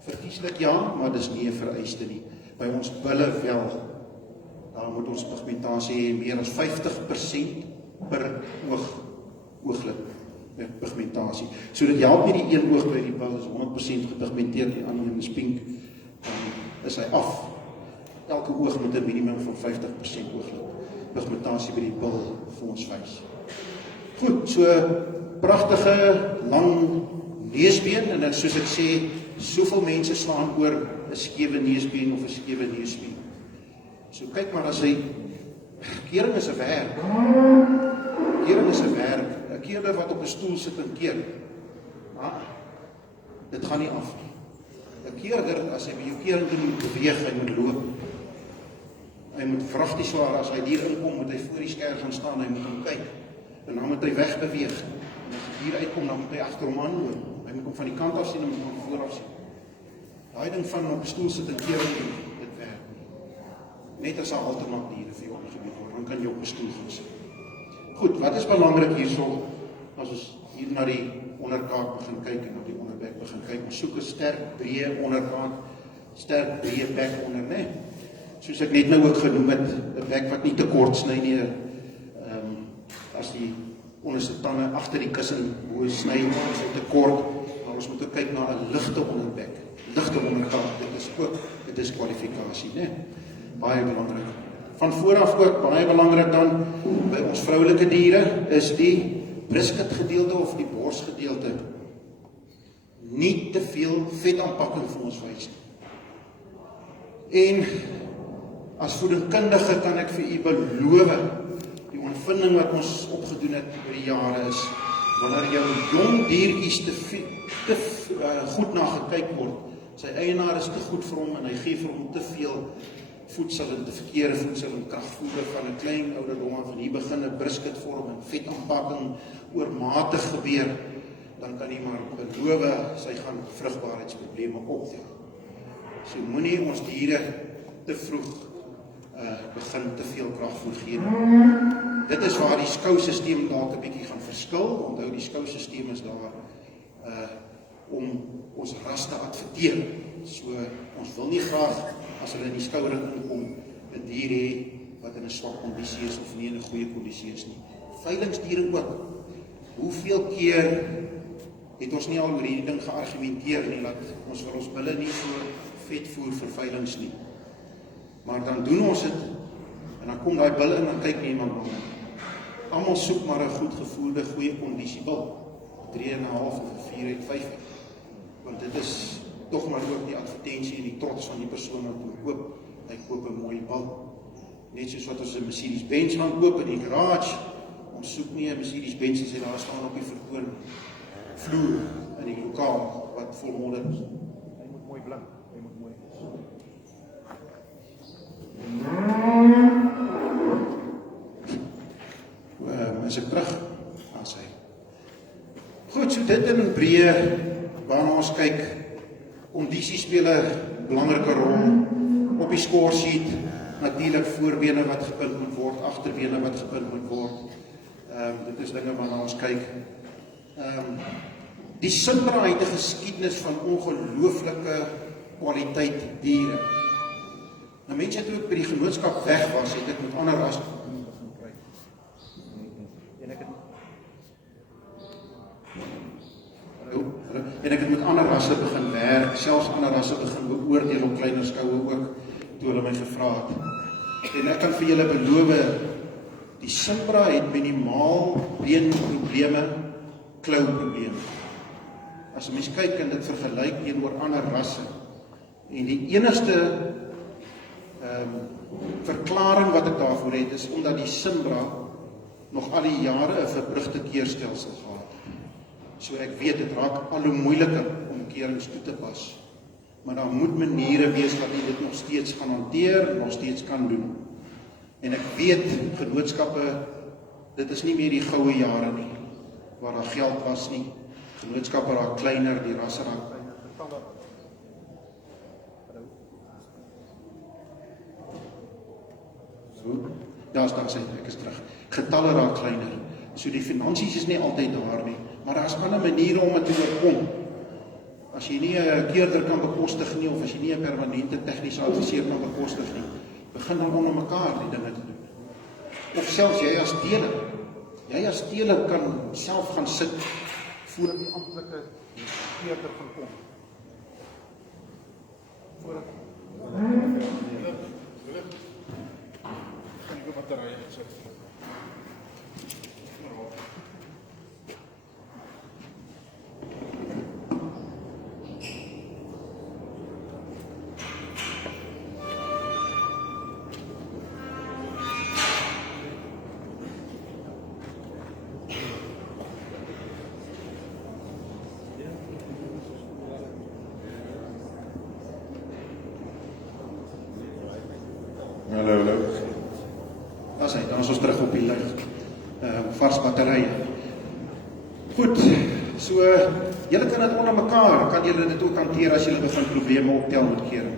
Verkieslik ja, maar dis nie 'n vereiste nie. By ons bulle wel, daar moet ons pigmentasie hê, meer as 50% per ooglid met pigmentasie. So dit help nie die een oog by die bil is 100% gepigmenteerd, die ander een is pink, dan is hy af. Elke oog moet 'n minimum van 50% ooglid pigmentasie by die bil vir ons wys. Goed, so pragtige, lang neusbeen, en soos ek sê, soveel mense slaan oor 'n skewe neusbeen of 'n skewe neusbeen. So kyk maar, as hy, kering is 'n werk. Kering is 'n werk. 'n Keerder wat op 'n stoel sit en keer, dit gaan nie af nie. 'n Keerder, as hy by jou kering moet beweeg, hy moet loop. Hy moet vragtig swaar, as hy hier inkom, moet hy voor die skerm gaan staan, hy moet hom kyk. En dan moet hy wegbeweeg. En as hy hier uitkom, dan moet hy agter hom aanloop. Hy moet hom van die kant af sien en moet hom vooraf sien. Daai ding van op 'n stoel sit en keer, dit werk nie. Net as 'n alternatief vir jou aangebied word, dan kan jy op 'n stoel gaan sit. Goed, wat is belangrik hierso, as ons hier na die onderkaak begin kyk en op die onderbek begin kyk, ons soek 'n sterk, breë onderkaak, sterk, breë bek onder, né? soos ek net nou ook genoem het, 'n bek wat nie te kort sny nie, as die onderste tande agter die kussen hoe sny ons te kort, maar ons moet ook kyk na 'n ligte onderbek, ligte onderkant, dit is kwalifikasie, né? Baie belangrik. Van vooraf ook baie belangrik dan by ons vroulike diere is die brisket gedeelte of die borsgedeelte nie te veel vetaanpakking vir ons wys nie. En as voedingkundige kan ek vir u beloof, die ondervinding wat ons opgedoen het oor die jare is, wanneer jou jong diertjies te goed na gekyk word, sy eienaar is te goed vir hom en hy gee vir hom te veel voedsel en te verkeerde voedsel en kragvoeder van 'n klein ouderdom af en hier begin 'n brisket vorm en vetaanpakking oormatig gebeur, dan kan jy maar beloof, sy gaan vrugbaarheidsprobleme optel. So moenie ons diere te vroeg begin te veel kragvoer gee. Dit is waar die skousisteem dalk 'n bietjie gaan verskil. Onthou, die skousisteem is daar om ons ras te adverteer. So ons wil nie graag as hulle in die skouring inkom 'n dier hê wat in 'n swak kondisie is of nie in 'n goeie kondisie is nie. Veilingsdiere ook. Hoeveel keer het ons nie al oor hierdie ding geargumenteer nie, dat ons wil ons bulle nie so vet voer vir veilings nie. Maar dan doen ons dit, en dan kom daai bil in en kyk niemand na hom. Almal soek maar 'n goed gevoerde, goeie kondisie bil. 3,5 of 4 uit 5. Want dit is tog maar ook die advertensie en die trots van die persoon wat hom koop. Hy koop 'n mooi bil. Net soos wat ons 'n Mercedes-Benz gaan koop in die garage. Ons soek nie 'n Mercedes-Benz as hy daar staan op die vertoon vloer in die lokaal wat volmodder is. Hy moet mooi blink. Hy moet mooi. Is ek terug? As hy. Goed, so dit in breë waarna ons kyk. Kondisie speel 'n belangrike rol op die score sheet. Natuurlik voorbene wat gepunt moet word, agterbene wat gepunt moet word. Dit is dinge waarna ons kyk. Die Simbra het 'n geskiedenis van ongelooflike kwaliteit diere. Nou mense toe ek by die genootskap weg was, het ek met ander rasse gekry. En ek het met ander rasse begin werk, selfs ander rasse begin beoordeel op kleiner skoue ook, toe hulle my gevra het. En ek kan vir julle beloof, die Simbra het minimaal beenprobleme, klauprobleme. As 'n mens kyk en dit vergelyk teenoor ander rasse, en die enigste verklaring wat ek daarvoor het, is omdat die Simbra nog al die jare 'n verbrugte keerstelsel gehad. So ek weet, dit raak al hoe moeiliker om keerings toe te pas. Maar daar moet maniere wees dat jy dit nog steeds gaan hanteer, nog steeds kan doen. En ek weet, genootskappe, dit is nie meer die goue jare nie, waar daar geld was nie. Genootskappe raak kleiner, die rasse raak kleiner. Daar sê ek is terug. Getalle raak kleiner. So die finansies is nie altyd daar nie, maar daar is ander maniere om dit te oorkom. As jy nie 'n keerder kan bekostig nie, of as jy nie 'n permanente tegniese adviseur kan bekostig nie, begin dan onder mekaar die dinge te doen. Of selfs jy as teeler kan self gaan sit voor die amptelike keerder gaan kom. Voordat die batterye gesit. Hallo. Dan is ons terug op die lig. Vars batterye. Goed, so julle kan dit onder mekaar, kan julle dit ook hanteer as julle begin probleme optel met kering.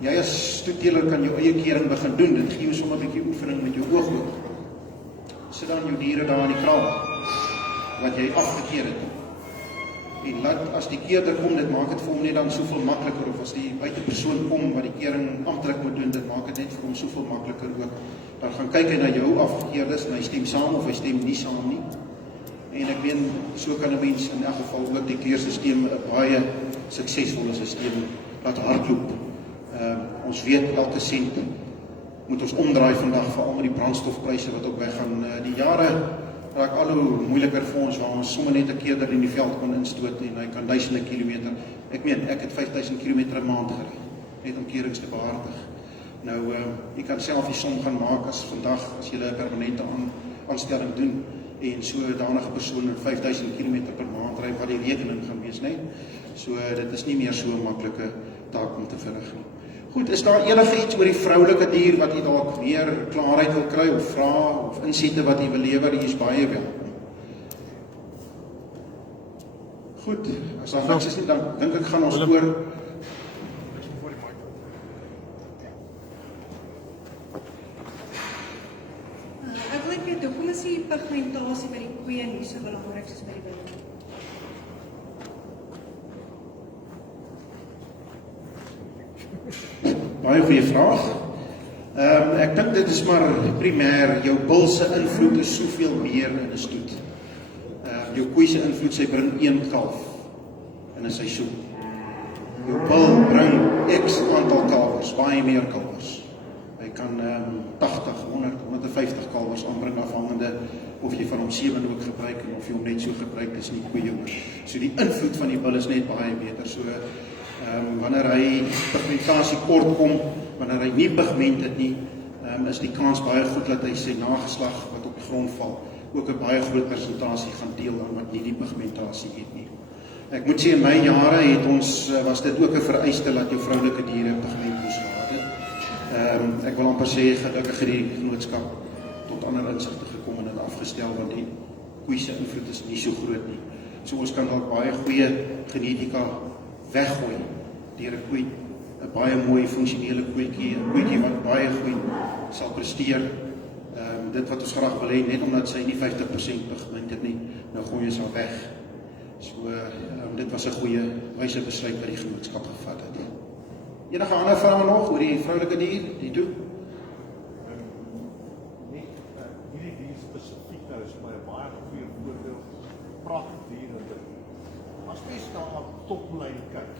Jy as toeteler kan jou eie kering begin doen, dit gee jou sommer 'n bietjie oefening met jou oog ook. Sit dan jou diere daar in die kraal, wat jy afgekeer het. en laat as die keerder kom, dit maak dit vir hom net dan soveel makliker, of as die buitepersoon kom wat die kering amptelik moet doen, dit maak dit net vir hom soveel makliker ook. Dan gaan kyk hy na jou afgekeerdes en hy stem saam of hy stem nie saam nie. En ek meen, so kan 'n mens in elk geval ook die keurstelsel 'n baie suksesvolle stelsel laat hardloop. Ons weet elke sent moet ons omdraai vandag, veral met die brandstofpryse wat ook weggaan. Die jare raak al hoe moeiliker vir ons, waar ons sommer net 'n keerder in die veld kan instoot en hy kan duisende kilometer. Ek meen, ek het 5000 kilometer 'n maand gery, net om kerings te behartig. Nou, jy kan self die som gaan maak as vandag, as jy 'n permanente aanstelling doen, en so 'n danige persoon 5000 kilometer per maand ry, wat die rekening gaan wees, nee? So, dit is nie meer so 'n maklike taak om te verrig nie. Goed, is daar enige iets oor die vroulike dier wat jy dalk meer klaarheid wil kry, of vra, of insette wat jy wil lewer, jy is baie welkom. Goed, as daar niks is nie, dan dink ek gaan ons oor. Ek wil weet, hoekom is die pigmentasie by die koeie nie so belangrik soos by die bulle? Baie goeie vraag. Ek dink dit is maar primêr, jou bil se invloed is soveel meer in 'n stoet. Jou koei se invloed, sy bring 1 kalf in 'n seisoen. Jou bil bring x aantal kalvers, baie meer kalvers. Hy kan 80, 100, 150 kalvers aanbring, afhangende of jy van hom 7 ook gebruik en of jy hom net so gebruik is nie koeiejonger. So die invloed van die bil is net baie beter. So wanneer hy pigmentasie kort kom, wanneer hy nie pigment het nie, is die kans baie goed dat hy sy nageslag wat op die grond val, ook 'n baie groot persentasie gaan deel aan wat nie die pigmentasie het nie. Ek moet sê, in my jare het ons, was dit ook 'n vereiste dat jou vroulike diere pigment moes gehad het. Ek wil amper sê, gelukkig het die genootskap tot ander insigte gekom en dit afgestel, want die koei se invloed is nie so groot nie. So ons kan dalk baie goeie genetika weggooi deur 'n koei, 'n baie mooi funksionele koetjie, 'n koetjie wat baie goed sal presteer. Dit wat ons graag wil hê, net omdat sy nie 50% pigment het nie, nou gooi ons haar weg. So dit was 'n goeie wyse besluit wat die genootskap gevat het. Enige ander vrae nog oor die vroulike dier? Die toe? Hierdie dier spesifiek nou is my 'n baie goeie voorbeeld, pragtig dier en dit. As mens na haar toplyn kyk,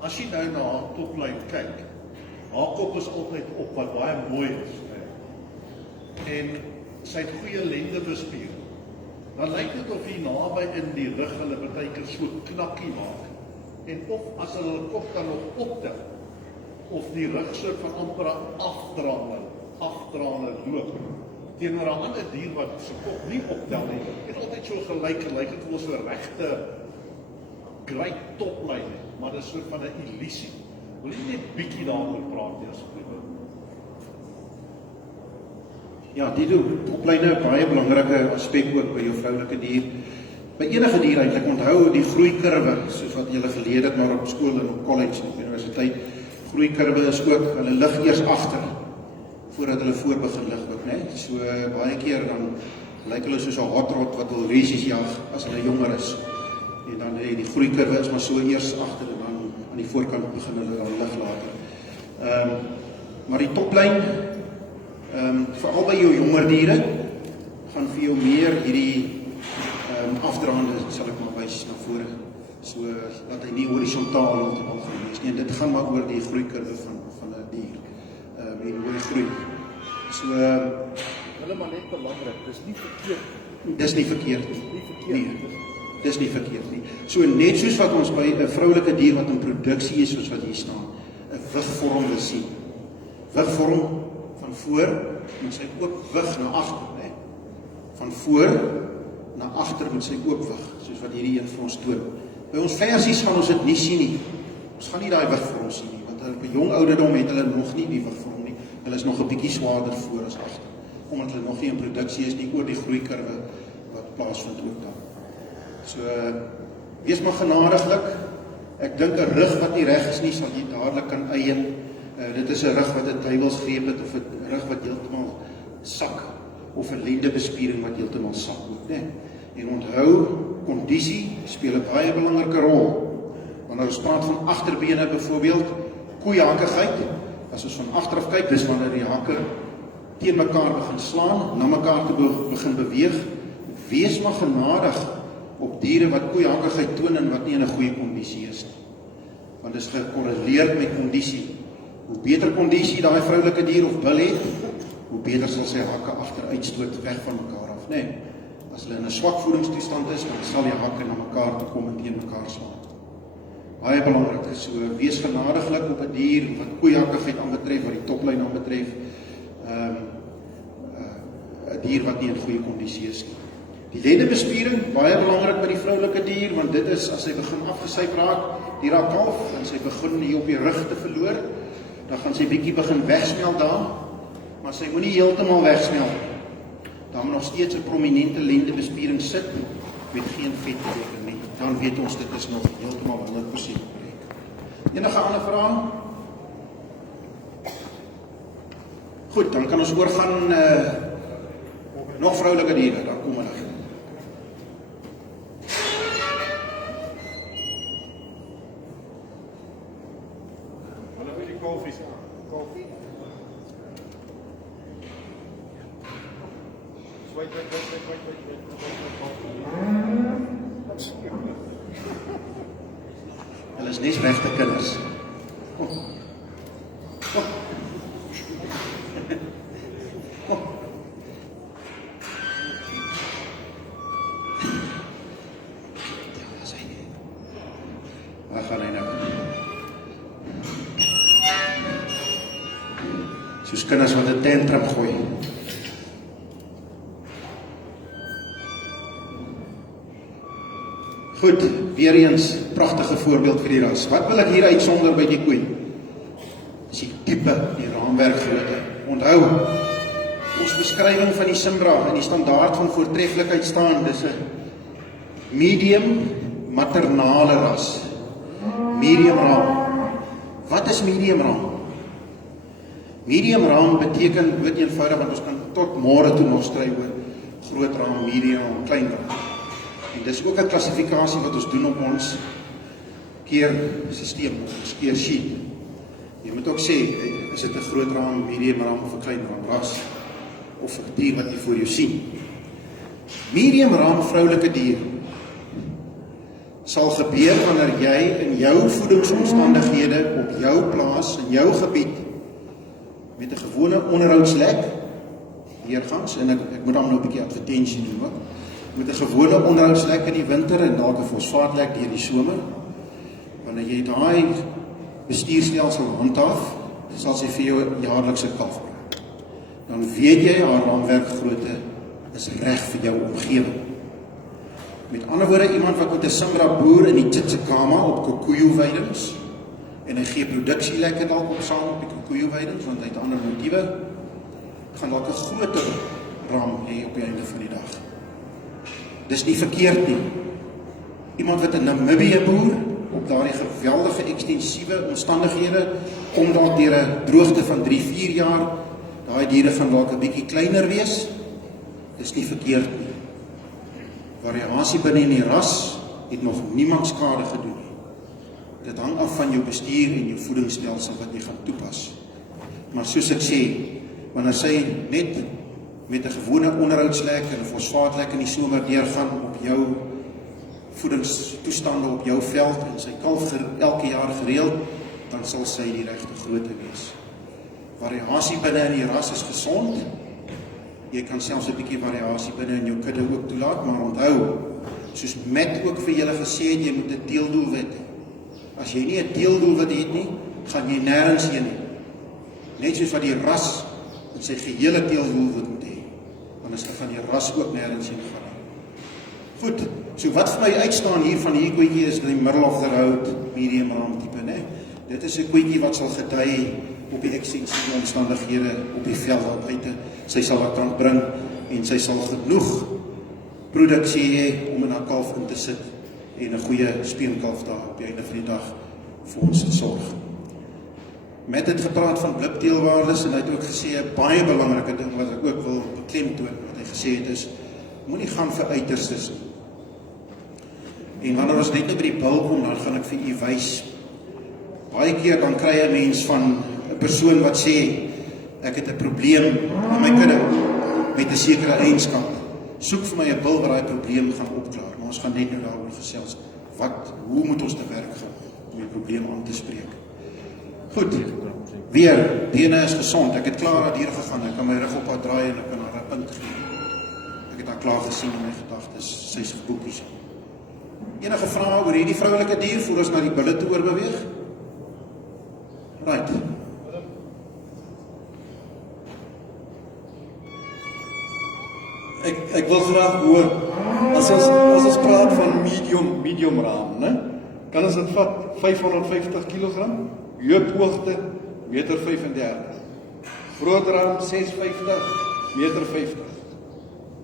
as jy nou na haar toplyn kyk, haar kop is altyd op wat baie mooi is. En sy het goeie lendebespier. Dan lyk dit of hier naby in die rug hulle baie keer so knakkie maak. En of as hulle kop dan nog optel, of die rug soort van amper afdraande loop. Teenoor 'n ander dier wat sy kop nie optel nie, het altyd so gelyk het vir ons 'n regte great toplyn, maar dit is soort van 'n illusie. Wil jy net bietjie daaroor praat asseblief? Ja, die toplyne 'n baie belangrike aspek ook by jou vroulike dier. By enige dier eintlik, onthou die groeikurwe, soos wat julle geleer het maar op skool en op college en op universiteit. Groeikurwe is ook, hulle lig eers agter voordat hulle voor begin lig ook, né? So baie keer dan lyk hulle soos 'n hot rod wat wil resies jag as hulle jonger is. En dan die groeikurwe is maar so eers agter en dan aan die voorkant begin hulle dan lig later. Maar die toplyn, veral by jou jonger diere, gaan vir jou meer hierdie afdraande, sal ek maar wys na vore, so dat hy nie horisontaal heeltemal gaan wees nie. En dit gaan maar oor die groeikurwe van 'n dier, en hoe hy groei. So hulle maar net belangrik, dis nie verkeerd. Dis nie verkeerd nie. Nee, dis nie verkeerd nie. So net soos wat ons by 'n vroulike dier wat in produksie is, soos wat hier staan, 'n wigvorm wil sien. Wigvorm van voor, met sy oop wig na agter, né? Van voor na agter met sy oop wig, soos wat hierdie een vir ons toon. By ons versies gaan ons dit nie sien nie. Ons gaan nie daai wigvorm sien nie, want op 'n jong ouderdom het hulle nog nie die wigvorm nie. Hulle is nog 'n bietjie swaarder voor as agter, omdat hulle nog nie in produksie is nie, oor die groeikurwe wat plaasvind ook dan. So wees maar genadiglik. Ek dink 'n rug wat nie reg is nie, sal jy dadelik kan eien. Dit is 'n rug wat 'n duiwelsgreep het, of 'n rug wat heeltemal sak, of 'n lendebespiering wat heeltemal sak ook, né? En onthou, kondisie speel 'n baie belangrike rol. Wanneer ons praat van agterbene byvoorbeeld, koeihakkigheid, as ons van agteraf kyk, dis wanneer die hakke teen mekaar begin slaan, na mekaar toe begin beweeg. Wees maar genadig op diere wat koeihakkigheid toon en wat nie in 'n goeie kondisie is nie. Want dit is gekorreleerd met kondisie. Hoe beter kondisie daai vroulike dier of bil het, hoe beter sal sy hakke agteruitstoot weg van mekaar af, né? As hulle in 'n swak voedingstoestand is, dan sal die hakke na mekaar toe kom en teen mekaar slaan. Baie belangrik is, so wees genadiglik op 'n dier wat koeihakkigheid aanbetref, wat die toplyn aanbetref, 'n dier wat nie in goeie kondisie is nie. Die lendebespiering, baie belangrik by die vroulike dier, want dit is, as sy begin afgesyp raak, die raak kalf, en sy begin hier op die rug te verloor, dan gaan sy bietjie begin wegsmel daar, maar sy moet nie heeltemal wegsmel. Dan moet nog steeds 'n prominente lendebespiering sit, met geen vetteken nie. Dan weet ons dit is nog heeltemal 100% korrek. Enige ander vrae? Goed, dan kan ons oorgaan nog vroulike diere, dan kom hulle. Hulle wil die kalfies aan. Kalfie. Swyk. Hulle is nie regte kinders. Waar gaan hy nou? Soos kinders wat 'n tantrum gooi. Goed, weer eens pragtige voorbeeld vir die ras. Wat wil ek hier uitsonder by die koei? Dis die tipe, die raamwerkgrootte. Onthou, ons beskrywing van die Simbra en die standaard van voortreffelikheid staan, dis 'n medium maternale ras. Medium raam. Wat is medium raam? Medium raam beteken dood eenvoudig, want ons kan tot môre toe nog stry oor groot raam, medium raam, klein raam. En dis ook 'n klassifikasie wat ons doen op ons keerstelsel, ons keersheet. Jy moet ook sê, is dit 'n groot raam, medium raam of 'n klein raam ras, of 'n dier wat jy voor jou sien. Medium raam vroulike dier sal gebeur wanneer jy in jou voedingsomstandighede op jou plaas, in jou gebied, met 'n gewone onderhoudslek, deurgangs, en ek moet dan nou 'n bietjie advertensie doen ook, met 'n gewone onderhoudslek in die winter en dalk 'n fosfaatlek deur die somer. Wanneer jy daai bestuurstelsel handhaaf, sal sy vir jou jaarlikse kalf bring. Dan weet jy haar raamwerkgrootte is reg vir jou omgewing. Met ander woorde, iemand wat met 'n Simbra boer in die Tsitsikama op kokoejoeweidings, en hy gee produksielekke dalk op saam op die kokoejoeweidings, want hy het ander motiewe, gaan dalk 'n groter raam hê op die einde van die dag. Dis nie verkeerd nie. Iemand wat in Namibië boer, op daardie geweldige ekstensiewe omstandighede, kom dalk deur 'n droogte van 3-4 jaar, daai diere gaan dalk 'n bietjie kleiner wees. Dis nie verkeerd nie. Variasie binne in die ras het nog niemand skade gedoen nie. Dit hang af van jou bestuur en jou voedingsstelsel wat jy gaan toepas. Maar soos ek sê, wanneer sy net met 'n gewone onderhoudslek en 'n fosfaatlek in die somer deurgaan op jou voedingstoestande op jou veld en sy kalf elke jaar gereeld, dan sal sy die regte grootte wees. Variasie binne in die ras is gesond. Jy kan selfs 'n bietjie variasie binne in jou kudde ook toelaat, maar onthou, soos Matt ook vir julle gesê het, jy moet 'n teeldoelwit hê. As jy nie 'n teeldoelwit het nie, gaan jy nêrens heen nie. Net soos wat die ras met sy gehele teeldoelwit moet hê, anders gaan die ras ook nêrens heen gaan. Goed, so wat vir my uitstaan hier van hierdie koetjie is die middle of the road medium raam tipe, né? Dit is 'n koetjie wat sal gedei op die ekstensiewe omstandighede op die veld daar buite. Sy sal wat kan bring en sy sal genoeg produksie hê om in haar kalf in te sit en 'n goeie speenkalf daar op die einde van die dag vir ons te sorg. Met het gepraat van blipteelwaardes en hy het ook gesê 'n baie belangrike ding wat ek ook wil beklemtoon, wat hy gesê het is, moenie gaan vir uiterstes nie. En wanneer ons net nou by die bil kom, dan gaan ek vir u wys. Baie keer dan kry 'n mens van 'n persoon wat sê, ek het 'n probleem in my kudde met 'n sekere eienskap. Soek vir my 'n bil wat daai probleem gaan opklaar. Maar ons gaan net nou daaroor gesels. Hoe moet ons te werk gaan om die probleem aan te spreek? Goed. Weer, bene is gesond. Ek het klaar daar deur gegaan. Ek kan my rug op haar draai en ek kan haar 'n punt gee. Ek het haar klaar gesien in my gedagtes. Sy's geboekies. Enige vrae oor hierdie vroulike dier voor ons na die bulle toe oorbeweeg? Right. Ek wil graag hoor, as ons praat van medium raam, né? Kan ons dit vat 550 kg, heuphoogte 1,35 meter. Groot raam 650, 1,50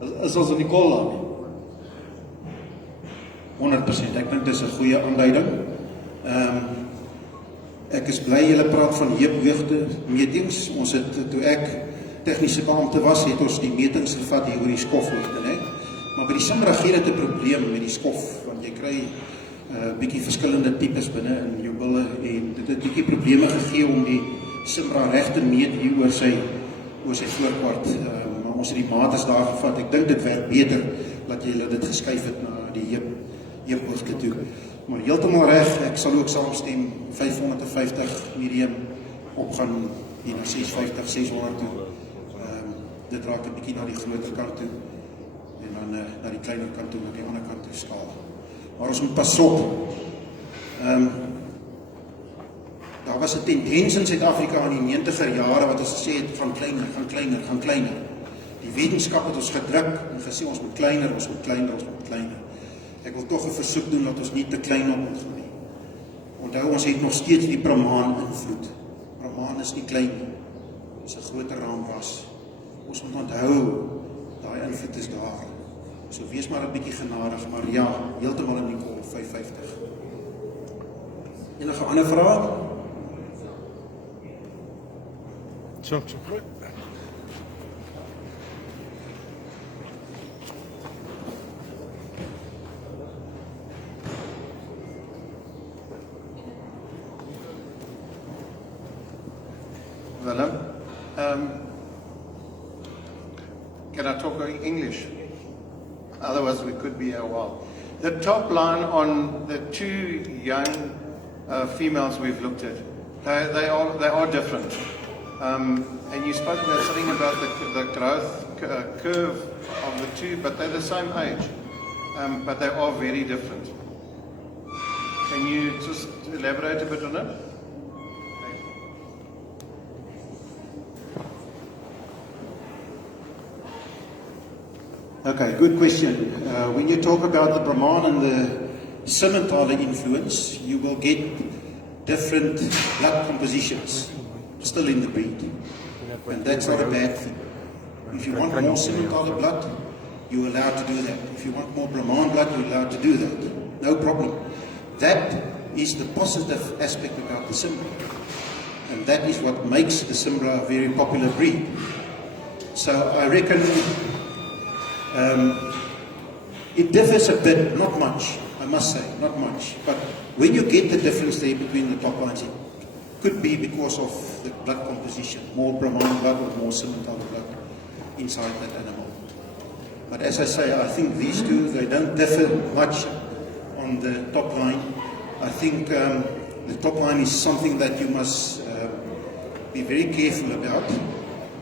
meter. Is ons in die kollaan nie? 100%, ek dink dis 'n goeie aanduiding. Ek is bly julle praat van heuphoogte metings. Ons het, toe ek tegniese beampte was, het ons die metings gevat hier oor die skofhoogte, né? Maar by die Simbra gee dit 'n probleem met die skof, want jy kry bietjie verskillende tipes binne in jou bulle en dit het bietjie probleme gegee om die Simbra reg te meet hier oor sy voorkwart. Maar ons het die mates daar gevat. Ek dink dit werk beter dat jy dit geskuif het na die heuphoogte toe. Maar heeltemal reg, ek sal ook saamstem 550 medium opgaan hier na 650, 600 toe. Dit raak 'n bietjie na die groter kant toe en dan na die kleiner kant toe, na die ander kant toe skaal. Maar ons moet pas op. Daar was 'n tendens in Suid-Afrika in die 90er jare wat ons gesê het gaan kleiner. Die wetenskap het ons gedruk en gesê ons moet kleiner. Ek wil tog 'n versoek doen dat ons nie te klein op moet gaan nie. Onthou, ons het nog steeds die Brahman invloed. Brahman is nie klein nie. Dit is 'n groter raamras. Ons moet onthou, daai invloed is daar. So wees maar 'n bietjie genadig, maar ja, heeltemal in die kol 550. Enige ander vrae? So. Willem, can I talk English? Otherwise we could be here a while. The top line on the two young females we've looked at, they are different. And you spoke about something about the growth curve of the two, but they're the same age, but they are very different. Can you just elaborate a bit on it? Okay, good question. When you talk about the Brahman and the Simmenthaler influence, you will get different blood compositions still in the breed. And that's not a bad thing. If you want more Simmenthaler blood, you're allowed to do that. If you want more Brahman blood, you're allowed to do that. No problem. That is the positive aspect about the Simbra. And that is what makes the Simbra a very popular breed. So I reckon it differs a bit, not much, I must say, not much. But when you get the difference there between the top lines, it could be because of the blood composition, more Brahman blood or more Simmenthaler blood inside that animal. But as I say, I think these two, they don't differ much on the top line. I think the top line is something that you must be very careful about.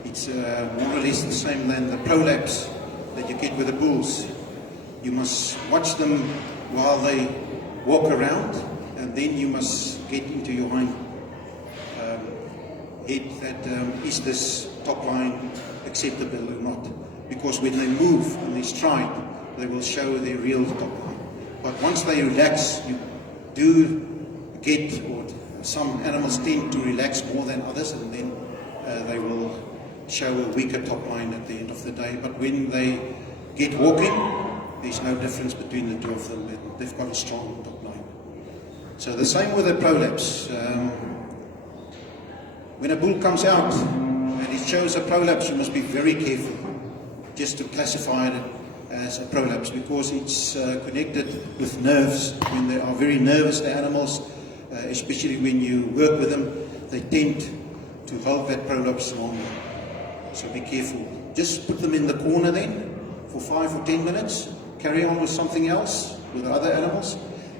It's more or less the same than the prolapse that you get with the bulls. You must watch them while they walk around, and then you must get into your hind head that is this top line acceptable or not. Because when they move and they stride, they will show their real top line. But once they relax, you do get, or some animals tend to relax more than others, and then they will show a weaker top line at the end of the day. But when they get walking, there's no difference between the two of them. They've got a strong top line. So the same with the prolapse. When a bull comes out and it shows a prolapse, you must be very careful just to classify it as a prolapse because it's connected with nerves. When they are very nervous, the animals, especially when you work with them, they tend to hold that prolapse longer. So be careful. Just put them in the corner then for 5 or 10 minutes. Carry on with something else, with other animals,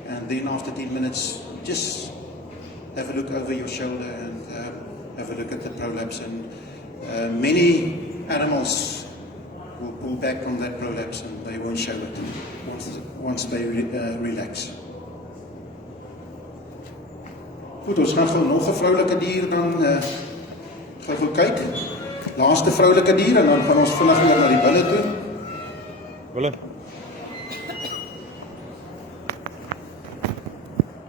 and then after 10 minutes, just have a look over your shoulder and have a look at the prolapse. And many animals will pull back from that prolapse and they won't show it once they relax. Goed, ons gaan gou nog 'n vroulike dier dan gou kyk. Laaste vroulike dier en dan gaan ons vinnig weer na die bulle toe. Bulle.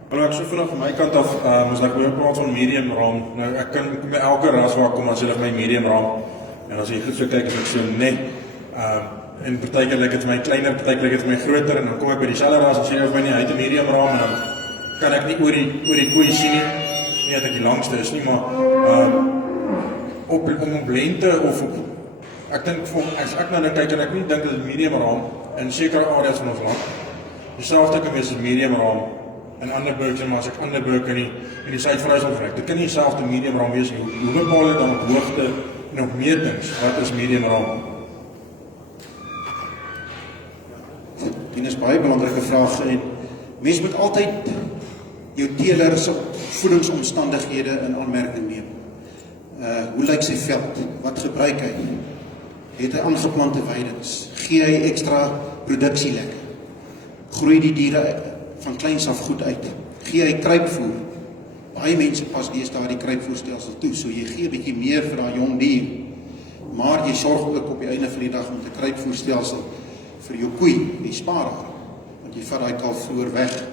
Hallo, ek so vinnig van my kant af, is ek weer praat van medium raam. Nou, ek kan by elke ras waar kom, as jy my medium raam, en as jy goed so kyk, as ek so net, en partykeer lyk dit vir my kleiner, partykeer lyk dit vir my groter, en dan kom ek by dieselfde ras, en sê jy vir my nie, hy het 'n medium raam, en dan kan ek nie oor die koei sien nie dat ek die langste is nie, maar om op lengte, of op, ek dink, as ek nou kyk, en ek nie dink dat het medium raam, in sekere areas van ons land, dieselfde kan wees as medium raam, en ander burgers, maar as ek ander burger in die suidverhuis ontvrek, dit kan nie selfde medium raam wees, hoe bepaal jy dan op hoogte en op metings, wat is medium raam? Dit is baie belangrike vraag, en mens moet altyd jou teeler se voedingsomstandighede in aanmerking neem. Hoe lyk sy veld? Wat gebruik hy? Het hy aangeplante weidings? Gee hy ekstra produksielekke? Groei die diere van kleins af goed uit? Gee hy kruipvoer? Baie mense pas deesdae die kruipvoerstelsel toe, so jy gee 'n bietjie meer vir daai jong dier, maar jy sorg ook op die einde van die dag met 'n kruipvoerstelsel vir jou koei, jy spaar haar, want jy vat daai kalfvloer weg.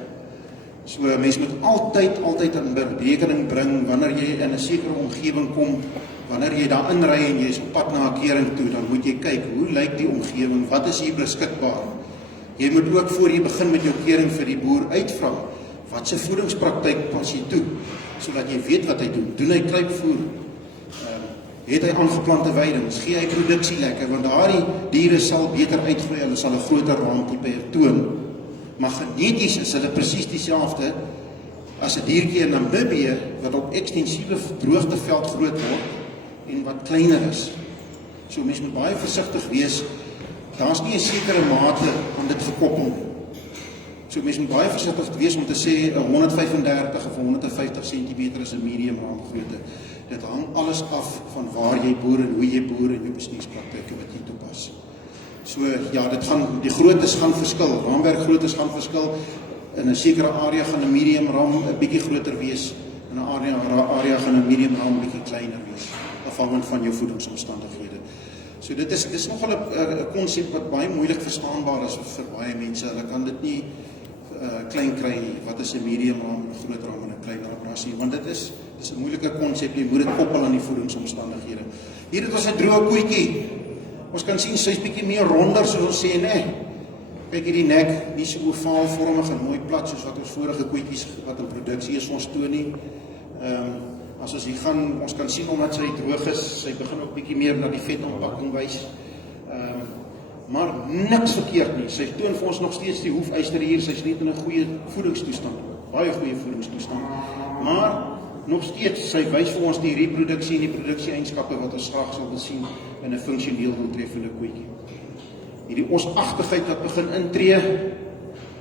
So mens moet altyd in berekening bring, wanneer jy in 'n sekere omgewing kom, wanneer jy daar inry en jy is op pad na 'n kering toe, dan moet jy kyk, hoe lyk die omgewing, wat is hier beskikbaar? Jy moet ook voor jy begin met jou kering vir die boer uitvra, wat se voedingspraktyk pas jy toe, sodat jy weet wat hy doen. Doen hy kruipvoer? Het hy aangeplante weidings? Gee hy produksielekke? Want daardie diere sal beter uitgroei, hulle sal 'n groter raamtipe toon. Maar geneties is hulle presies dieselfde as 'n diertjie in Namibië wat op ekstensiewe droogteveld groot word en wat kleiner is. So mens moet baie versigtig wees. Daar's nie 'n sekere mate aan dit gekoppel nie. So mens moet baie versigtig wees om te sê 135 of 150 cm is 'n medium raamgrootte. Dit hang alles af van waar jy boer en hoe jy boer en jou bestuurspraktyke wat jy toepas. So ja, die groottes gaan verskil, raamwerkgroottes gaan verskil. In 'n sekere area gaan 'n medium raam 'n bietjie groter wees, in 'n area gaan 'n medium raam 'n bietjie kleiner wees, afhangend van jou voedingsomstandighede. So dit is nogal 'n konsep wat baie moeilik verstaanbaar is vir baie mense. Hulle kan dit nie klein kry, wat is 'n medium raam en 'n groot raam en 'n klein raam nie, want dit is 'n moeilike konsep, jy moet dit koppel aan die voedingsomstandighede. Hier het ons 'n droë koetjie. Ons kan sien sy's bietjie meer ronder, soos ons sê, né? Kyk hierdie nek, nie so ovaalvormig en mooi plat soos wat ons vorige koetjies wat in produksie is ons toon nie. As ons hier gaan, ons kan sien omdat sy droog is, sy begin ook bietjie meer na die vetontpakking wys. Maar niks verkeerd nie. Sy toon vir ons nog steeds die hoefyster hier, sy's net in 'n goeie voedingstoestand, baie goeie voedingstoestand. Maar nog steeds, sy wys vir ons die reproduksie en die produksie-eienskappe wat ons graag sal wil sien in 'n funksioneel doeltreffende koetjie. Hierdie osagtigheid wat begin intree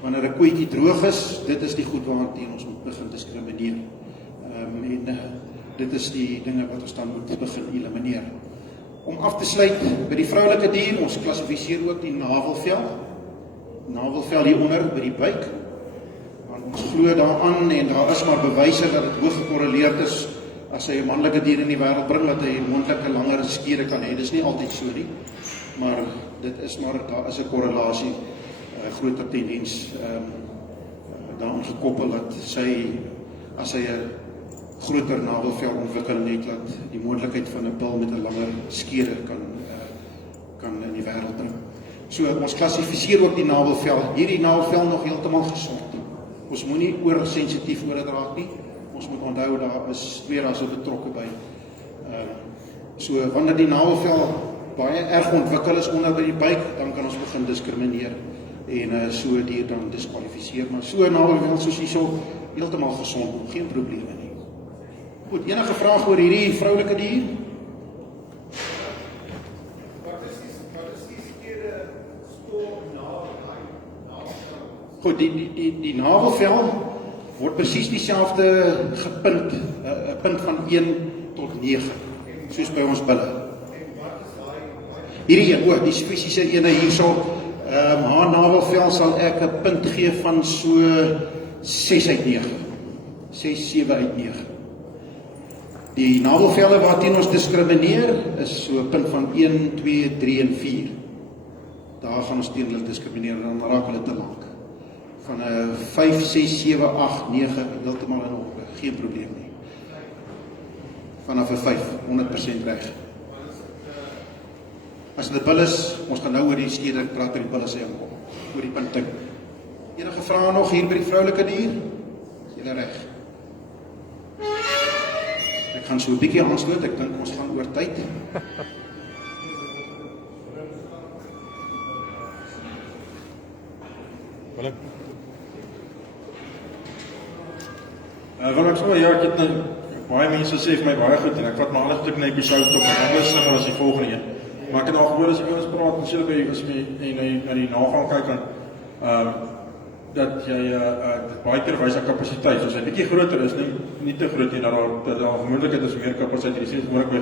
wanneer 'n koetjie droog is, dit is die goed waarteen ons moet begin diskrimineer. Dit is die dinge wat ons dan moet begin elimineer. Om af te sluit by die vroulike dier, ons klassifiseer ook die navelvel. Navelvel hieronder by die buik. Want ons glo daaraan en daar is maar bewyse dat dit hoog gekorreleerd is as hy 'n manlike dier in die wêreld bring, dat hy moontlik 'n langer skede kan hê. Dit is nie altyd so nie, maar dit is maar, daar is 'n korrelasie, groter tendens daaraan gekoppel dat as hy 'n groter navelvel ontwikkeling het, dat die moontlikheid van 'n bil met 'n langer skede kan in die wêreld bring. So ons klassifiseer ook die navelvel. Hierdie navelvel nog heeltemal gesond. Ons moenie oorsensitief oor dit raak nie. Ons moet onthou daar is 2 rasse betrokke by. So wanneer die navelvel baie erg ontwikkel is onder by die buik, dan kan ons begin diskrimineer en so dier dan diskwalifiseer, maar so navelvel soos hierso, heeltemal gesond, geen probleme nie. Goed, enige vraag oor hierdie vroulike dier? Goed, die navelvel word presies dieselfde gepunt, 'n punt van 1 tot 9, soos by ons bulle. Hierdie een, die fisiese ene hierso, haar navelvel sal ek 'n punt gee van so 6 uit 9. 6, 7 uit 9. Die navelvelle waarteen ons diskrimineer is so 'n punt van 1, 2, 3 en 4. Daar gaan ons teen hulle diskrimineer en dan raak hulle te lank. Van 'n 5, 6, 7, 8, 9 heeltemal in orde, geen probleem nie. Vanaf 'n 5, 100% reg. As dit bil is, ons gaan nou oor die stede, ek praat oor die bil as hy aankom, oor die punting. Enige vrae nog hier by die vroulike dier? Is julle reg? Ek gaan so 'n bietjie aansluit, ek dink ons gaan oor tyd. Wel ek sê, ja, ek het nou, baie mense sê vir my baie goed, en ek vat my alles tot net die sout op, en anders slinger as die volgende een. Maar ek het al gehoor as die ouens praat, en sê as jy na die nagaan kyk, dat jy baie keer wys aan kapasiteit, soos hy bietjie groter is, nie te groot nie, dat daar vermoedelijkheid is meer kapasiteit, jy sê het moeilik by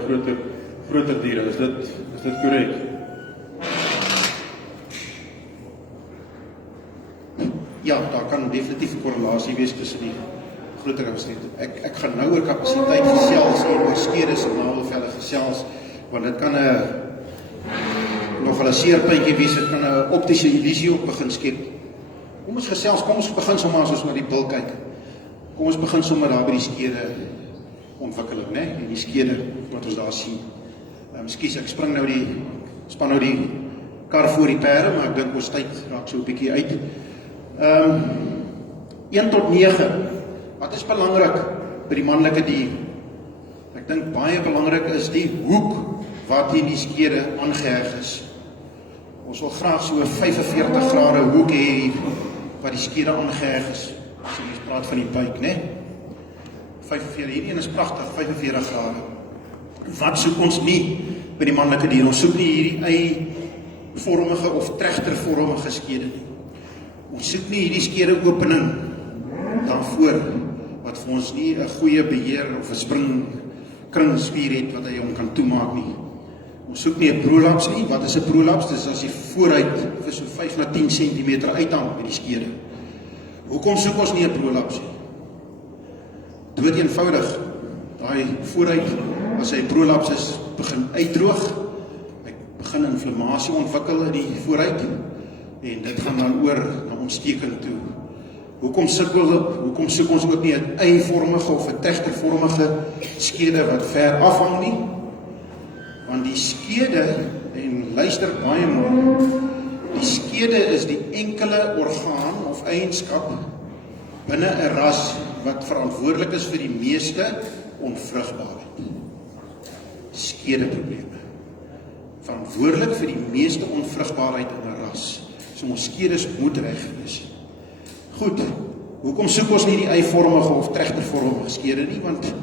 groter diere, is dit korrek? Ja, daar kan definitief 'n korrelasie wees tussen die groter kapasiteit. Ek gaan nou oor kapasiteit gesels en oor skedes en navelvelle gesels, want dit kan nog 'n seerpuntjie wees, dit kan 'n optiese illusie ook begin skep. Kom ons gesels, kom ons begin sommer as ons na die bil kyk. Kom ons begin sommer daar by die skede ontwikkeling, né? En die skede wat ons daar sien. Skus, ek span nou die kar voor die perde, maar ek dink ons tyd raak so 'n bietjie uit. 1 tot 9. Wat is belangrik by die manlike dier? Ek dink baie belangrik is die hoek waarteen die skede aangeheg is. Ons wil graag so 'n 45 grade hoek hê waar die skede aangeheg is. As jy praat van die buik, né? 45, hierdie een is pragtig, 45 grade. Wat soek ons nie by die manlike dier? Ons soek nie hierdie ei-vormige of trechtervormige skede nie. Ons soek nie hierdie skede opening daarvoor, wat vir ons nie 'n goeie beheer of 'n springkringspier het wat hy hom kan toemaak nie. Ons soek nie 'n prolaps nie. Wat is 'n prolaps? Dis as jy vooruit vir so 5 na 10 cm uithang by die skede. Hoekom soek ons nie 'n prolaps nie? Dood eenvoudig, daai vooruit, as hy prolaps is, begin uitdroog, hy begin inflammasie ontwikkel in die vooruit, en dit gaan dan oor na ontsteking toe. Hoekom soek ons ook nie 'n ei-vormige of 'n trechtervormige skede wat ver afhang nie? Want die skede, en luister baie mooi, die skede is die enkele orgaan of eienskap binne 'n ras wat verantwoordelik is vir die meeste onvrugbaarheid. Skedeprobleme. Verantwoordelik vir die meeste onvrugbaarheid in 'n ras. So ons skedes moet reg wees. Goed, hoekom soek ons nie die eivormige of trechtervormige skede nie? Want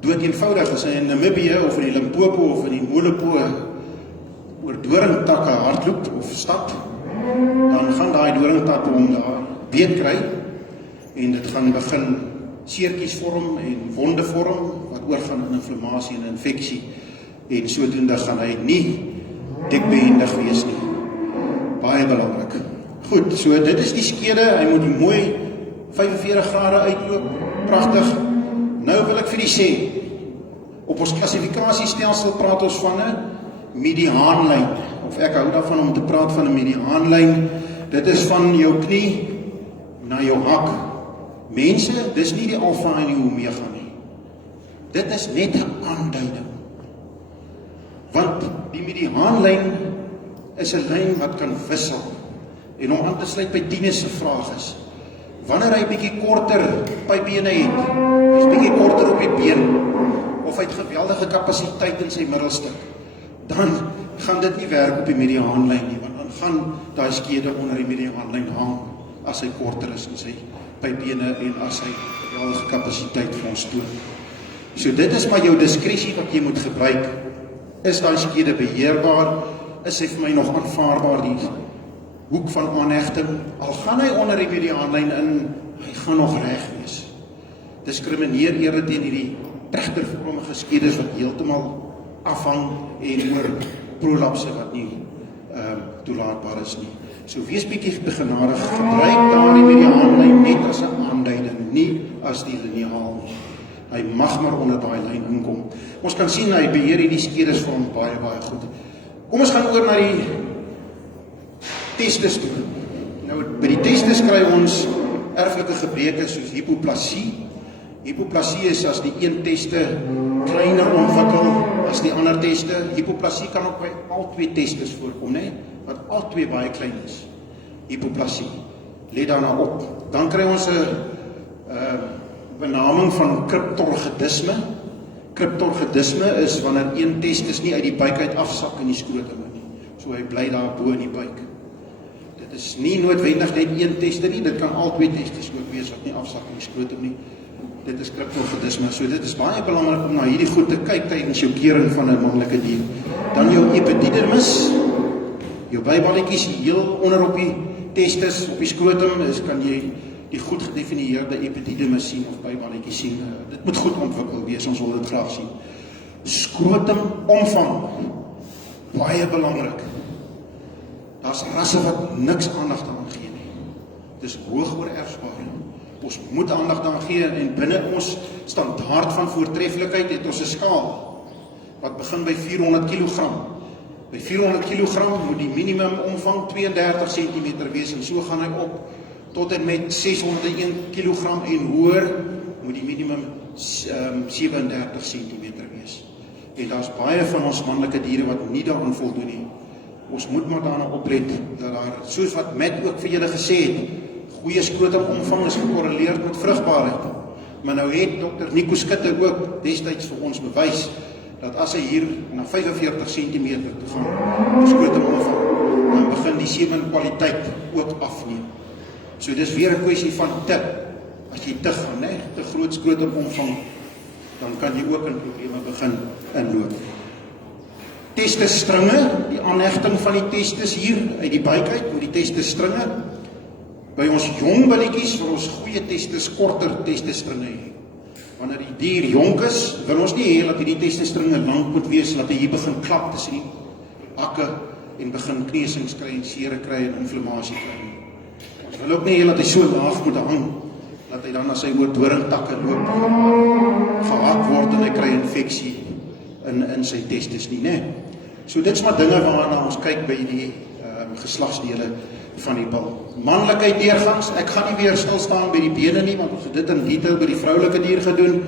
dood eenvoudig, as hy in Namibië of in die Limpopo of in die Molopo oor doringtakke hardloop of stap, dan gaan daai doringtakke hom daar beet kry, en dit gaan begin seertjies vorm en wonde vorm, wat oorgaan in inflammasie en infeksie, en sodoende gaan hy nie dekbehendig wees nie. Baie belangrik. Goed, so dit is die skede, hy moet die mooi 45 grade uitloop, pragtig. Nou wil ek vir die sê, op ons klassifikasiestelsel praat ons van 'n mediaanlyn, of ek hou daarvan om te praat van 'n mediaanlyn. Dit is van jou knie na jou hak. Mense, dis nie die alfa en die omega nie. Dit is net 'n aanduiding. Want die mediaanlyn is 'n lyn wat kan wissel. En om aan te sluit by Tinus se vraag is, wanneer hy bietjie korter bene het, hy's bietjie korter op die been, of hy het geweldige kapasiteit in sy middelstuk, dan gaan dit nie werk op die mediaanlyn nie, want dan gaan daai skede onder die mediaanlyn hang as hy korter is in sy pypbene en as hy geweldige kapasiteit vir ons toon. So dit is maar jou diskresie wat jy moet gebruik. Is daai skede beheerbaar? Is hy vir my nog aanvaarbaar, die hoek van aanhegting? Al gaan hy onder die mediaanlyn in, hy gaan nog reg wees. Diskrimineer eerder teen hierdie trechtervormige skedes wat heeltemal afhang en oor prolapse wat nie toelaatbaar is nie. So wees bietjie genadig, gebruik daardie mediaanlyn net as 'n aanduiding, nie as die liniaal nie. Hy mag maar onder daai lyn inkom. Ons kan sien hy beheer hierdie skedes vir hom baie goed. Kom ons gaan oor na die testes toe. Nou by die testes kry ons erflike gebreke soos hypoplasie. Hypoplasie is as die een teste kleiner ontwikkel as die ander teste. Hypoplasie kan ook by al twee testes voorkom, né? Wat al twee baie klein is. Hypoplasie. Let daarna op. Dan kry ons 'n benaming van cryptorchidisme. Cryptorchidisme is wanneer een testis nie uit die buik uit afsak in die skrotum nie. So hy bly daar bo in die buik. Dit is nie noodwendig net een teste nie, dit kan al twee testes ook wees wat nie afsak in die skrotum nie. Dit is cryptorchidisme. So dit is baie belangrik om na hierdie goed te kyk tydens jou keuring van 'n manlike dier. Dan jou epididymis, jou byballetjies heel onder op die testis, op die skrotum, kan jy die goed gedefinieerde epididymis sien of byballetjies sien. Dit moet goed ontwikkel wees, ons wil dit graag sien. Skrotum omvang, baie belangrik. Daar's rasse wat niks aandag daaraan gee nie. Dit is hoog oorerfbaar. Ons moet aandag daaraan gee en binne ons standaard van voortreffelikheid het ons 'n skaal wat begin by 400 kg. By 400 kg moet die minimum omvang 32 cm wees en so gaan hy op tot en met 601 kg en hoër moet die minimum 37 cm wees. En daar's baie van ons manlike diere wat nie daaraan voldoen nie. Ons moet maar daarna oplet dat daar, soos wat Matt ook vir julle gesê het, goeie skrotumomvang is gekorreleerd met vrugbaarheid. Maar nou het Dr. Nico Skutte ook destyds vir ons bewys dat as hy hier na 45 cm toe gaan, skrotumomvang, dan begin die semenkwaliteit ook afneem. So dis weer 'n kwessie van te. As jy te gaan, né, te groot skrotumomvang, dan kan jy ook in probleme begin inloop. Testesstringe, die aanhegting van die testes hier uit die buik uit, met die testesstringe. By ons jong billetjies wil ons goeie testes, korter testesstringe hê. Wanneer die dier jonk is, wil ons nie hê dat hierdie testesstringe lank moet wees, dat hy hier begin klap tussen die hakke en begin kneusings kry en sere kry en inflammasie kry. Ons wil ook nie hê dat hy so laag moet hang, dat hy dan as hy oor doringtakke loop, gehak word en hy kry infeksie in sy testes nie, né? So dit's maar dinge waarna ons kyk by die geslagsdele van die bil. Manlikheid deurgangs, ek gaan nie weer stil staan by die bene nie, want ons het dit in detail by die vroulike dier gedoen.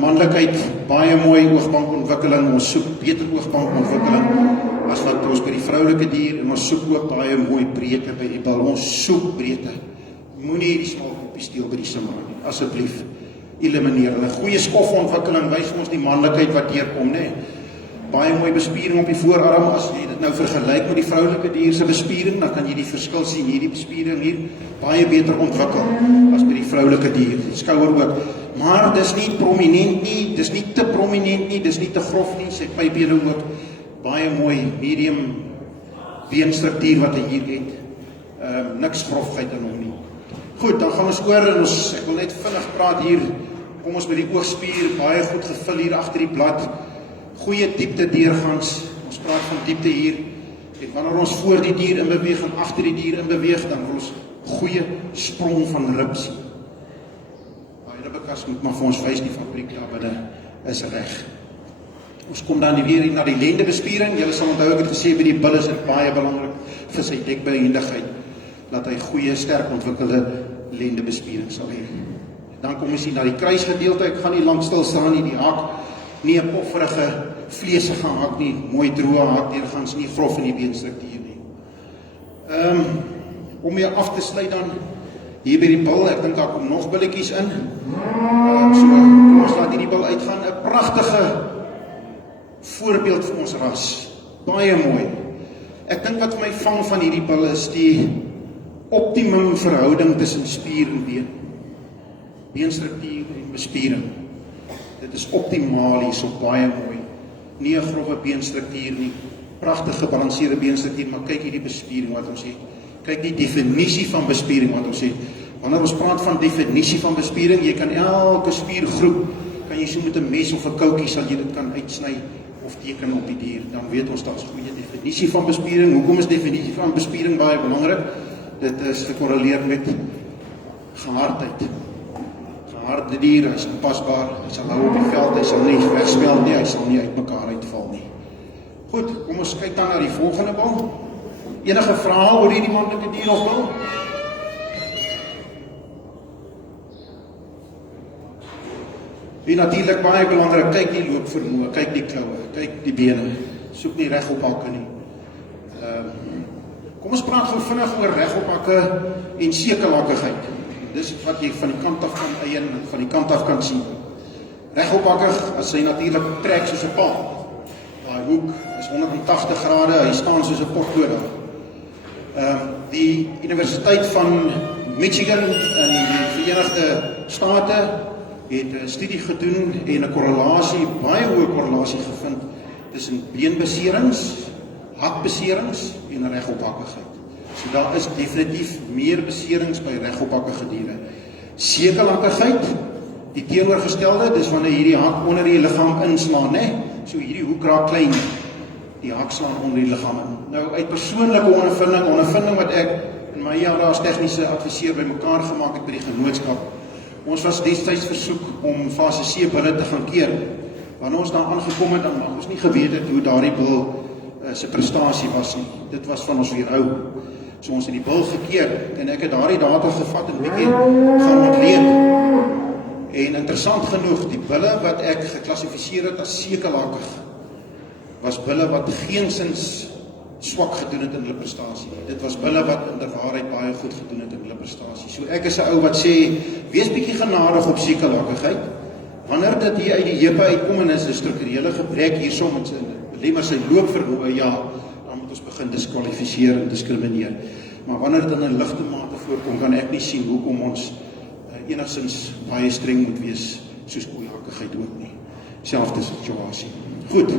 Manlikheid, baie mooi oogbankontwikkeling, ons soek beter oogbankontwikkeling as wat ons by die vroulike dier, en ons soek ook baie mooi breedte by die bil, ons soek breedte. Moenie die smalkopie steel by die Simbra nie, asseblief, elimineer. 'n Goeie skofontwikkeling wys ons die manlikheid wat deurkom, né? Baie mooi bespiering op die voorarm, as jy dit nou vergelyk met die vroulike dier se bespiering, dan kan jy die verskil sien, hierdie bespiering hier, baie beter ontwikkel as by die vroulike dier, die skouer ook. Maar dis nie prominent nie, dis nie te prominent nie, dis nie te grof nie, sy pypbene ook, baie mooi, medium beenstruktuur wat hy hier het, niks grofheid in hom nie. Goed, dan gaan ons oor en ek wil net vinnig praat hier, kom ons by die oogspier, baie goed gevul hier agter die blad, goeie diepte deurgangs, ons praat van diepte hier, en wanneer ons voor die dier in beweeg en agter die dier in beweeg, dan wil ons goeie sprong van rib sien. Die ribbekas moet maar vir ons wys, die fabriek daar binne is reg. Ons kom dan weer na die lendebespiering, julle sal onthou ek het gesê by die bil is dit baie belangrik vir sy dekbehendigheid, dat hy goeie, sterk ontwikkelde lendebespiering sal hê. Dan kom ons na die kruisgedeelte, ek gaan nie lank stil staan nie, die haak, nie 'n pofferige, vleesige haak nie, mooi droë haak, deurgangs nie grof in die beenstruktuur nie. Om weer af te sluit dan, hier by die bil, ek dink daar kom nog billetjies in, so, kom ons laat hierdie bil uitgaan, 'n pragtige voorbeeld vir ons ras, baie mooi. Ek dink wat vir my vang van hierdie bil is die optimum verhouding tussen spier en been. Beenstruktuur en bespiering. Dit is optimaal hier, so baie mooi. Nie 'n grove beenstruktuur nie, pragtig gebalanseerde beenstruktuur, maar kyk hierdie bespiering wat ons het. Kyk die definisie van bespiering wat ons het. Wanneer ons praat van definisie van bespiering, jy kan elke spiergroep, kan jy so met 'n mes of 'n koutjie sal jy dit kan uitsny of teken op die dier, dan weet ons daar's 'n goeie definisie van bespiering. Hoekom is definisie van bespiering baie belangrik? Dit is gekorreleer met gehardheid. Geharde dier, hy is aanpasbaar, hy sal hou op die veld, hy sal nie wegsmelt nie, hy sal nie uit mekaar uitval nie. Goed, kom ons kyk dan na die volgende bil. Enige vrae oor hierdie manlike dier of bil? En natuurlik baie belangrik, kyk die loopvermoë, kyk die kloue, kyk die bene. Soek nie regophakke nie. Kom ons praat gou vinnig oor regophakke en sekelhakkigheid. Dis wat jy van die kant af kan eien en van die kant af kan sien. Regophakkig, as hy natuurlik trek soos 'n paal. Daai hoek is 180 grade, hy staan soos 'n potlood. Die Universiteit van Michigan in die Verenigde State het 'n studie gedoen en 'n korrelasie, baie hoë korrelasie gevind tussen beenbeserings, hakbeserings en regophakkigheid. So daar is definitief meer beserings by regophakkige diere. Sekelhakkigheid, die teenoorgestelde, dis wanneer hierdie hak onder die liggaam inslaan, né? So hierdie hoek raak klein, die hak slaan onder die liggaam in. Nou uit persoonlike ondervinding wat ek in my jare as tegniese adviseur bymekaar gemaak het by die genootskap. Ons was destyds versoek om fase C bulle te gaan keer. Wanneer ons daar aangekom het, dan ons nie geweet het hoe daardie bil se prestasie was nie. Dit was van ons weerhou. So ons het die bil gekeer en ek het daardie data gevat en bietjie gaan ontleed. En interessant genoeg, die bulle wat ek geklassifiseer het as sekelhakkig, was bulle wat geensins swak gedoen het in hulle prestasie. Dit was bulle wat in die waarheid baie goed gedoen het in hulle prestasie. So ek is 'n ou wat sê, wees bietjie genadig op sekelhakkigheid. Wanneer dit hier uit die heupe uitkom en is 'n strukturele gebrek hierso met belemmer sy loopvermoë, ja, dan moet ons begin diskwalifiseer en diskrimineer. Maar wanneer dit in 'n ligte mate voorkom, kan ek nie sien hoekom ons enigstens baie streng moet wees soos koeihakkigheid ook nie. Selfde situasie. Goed.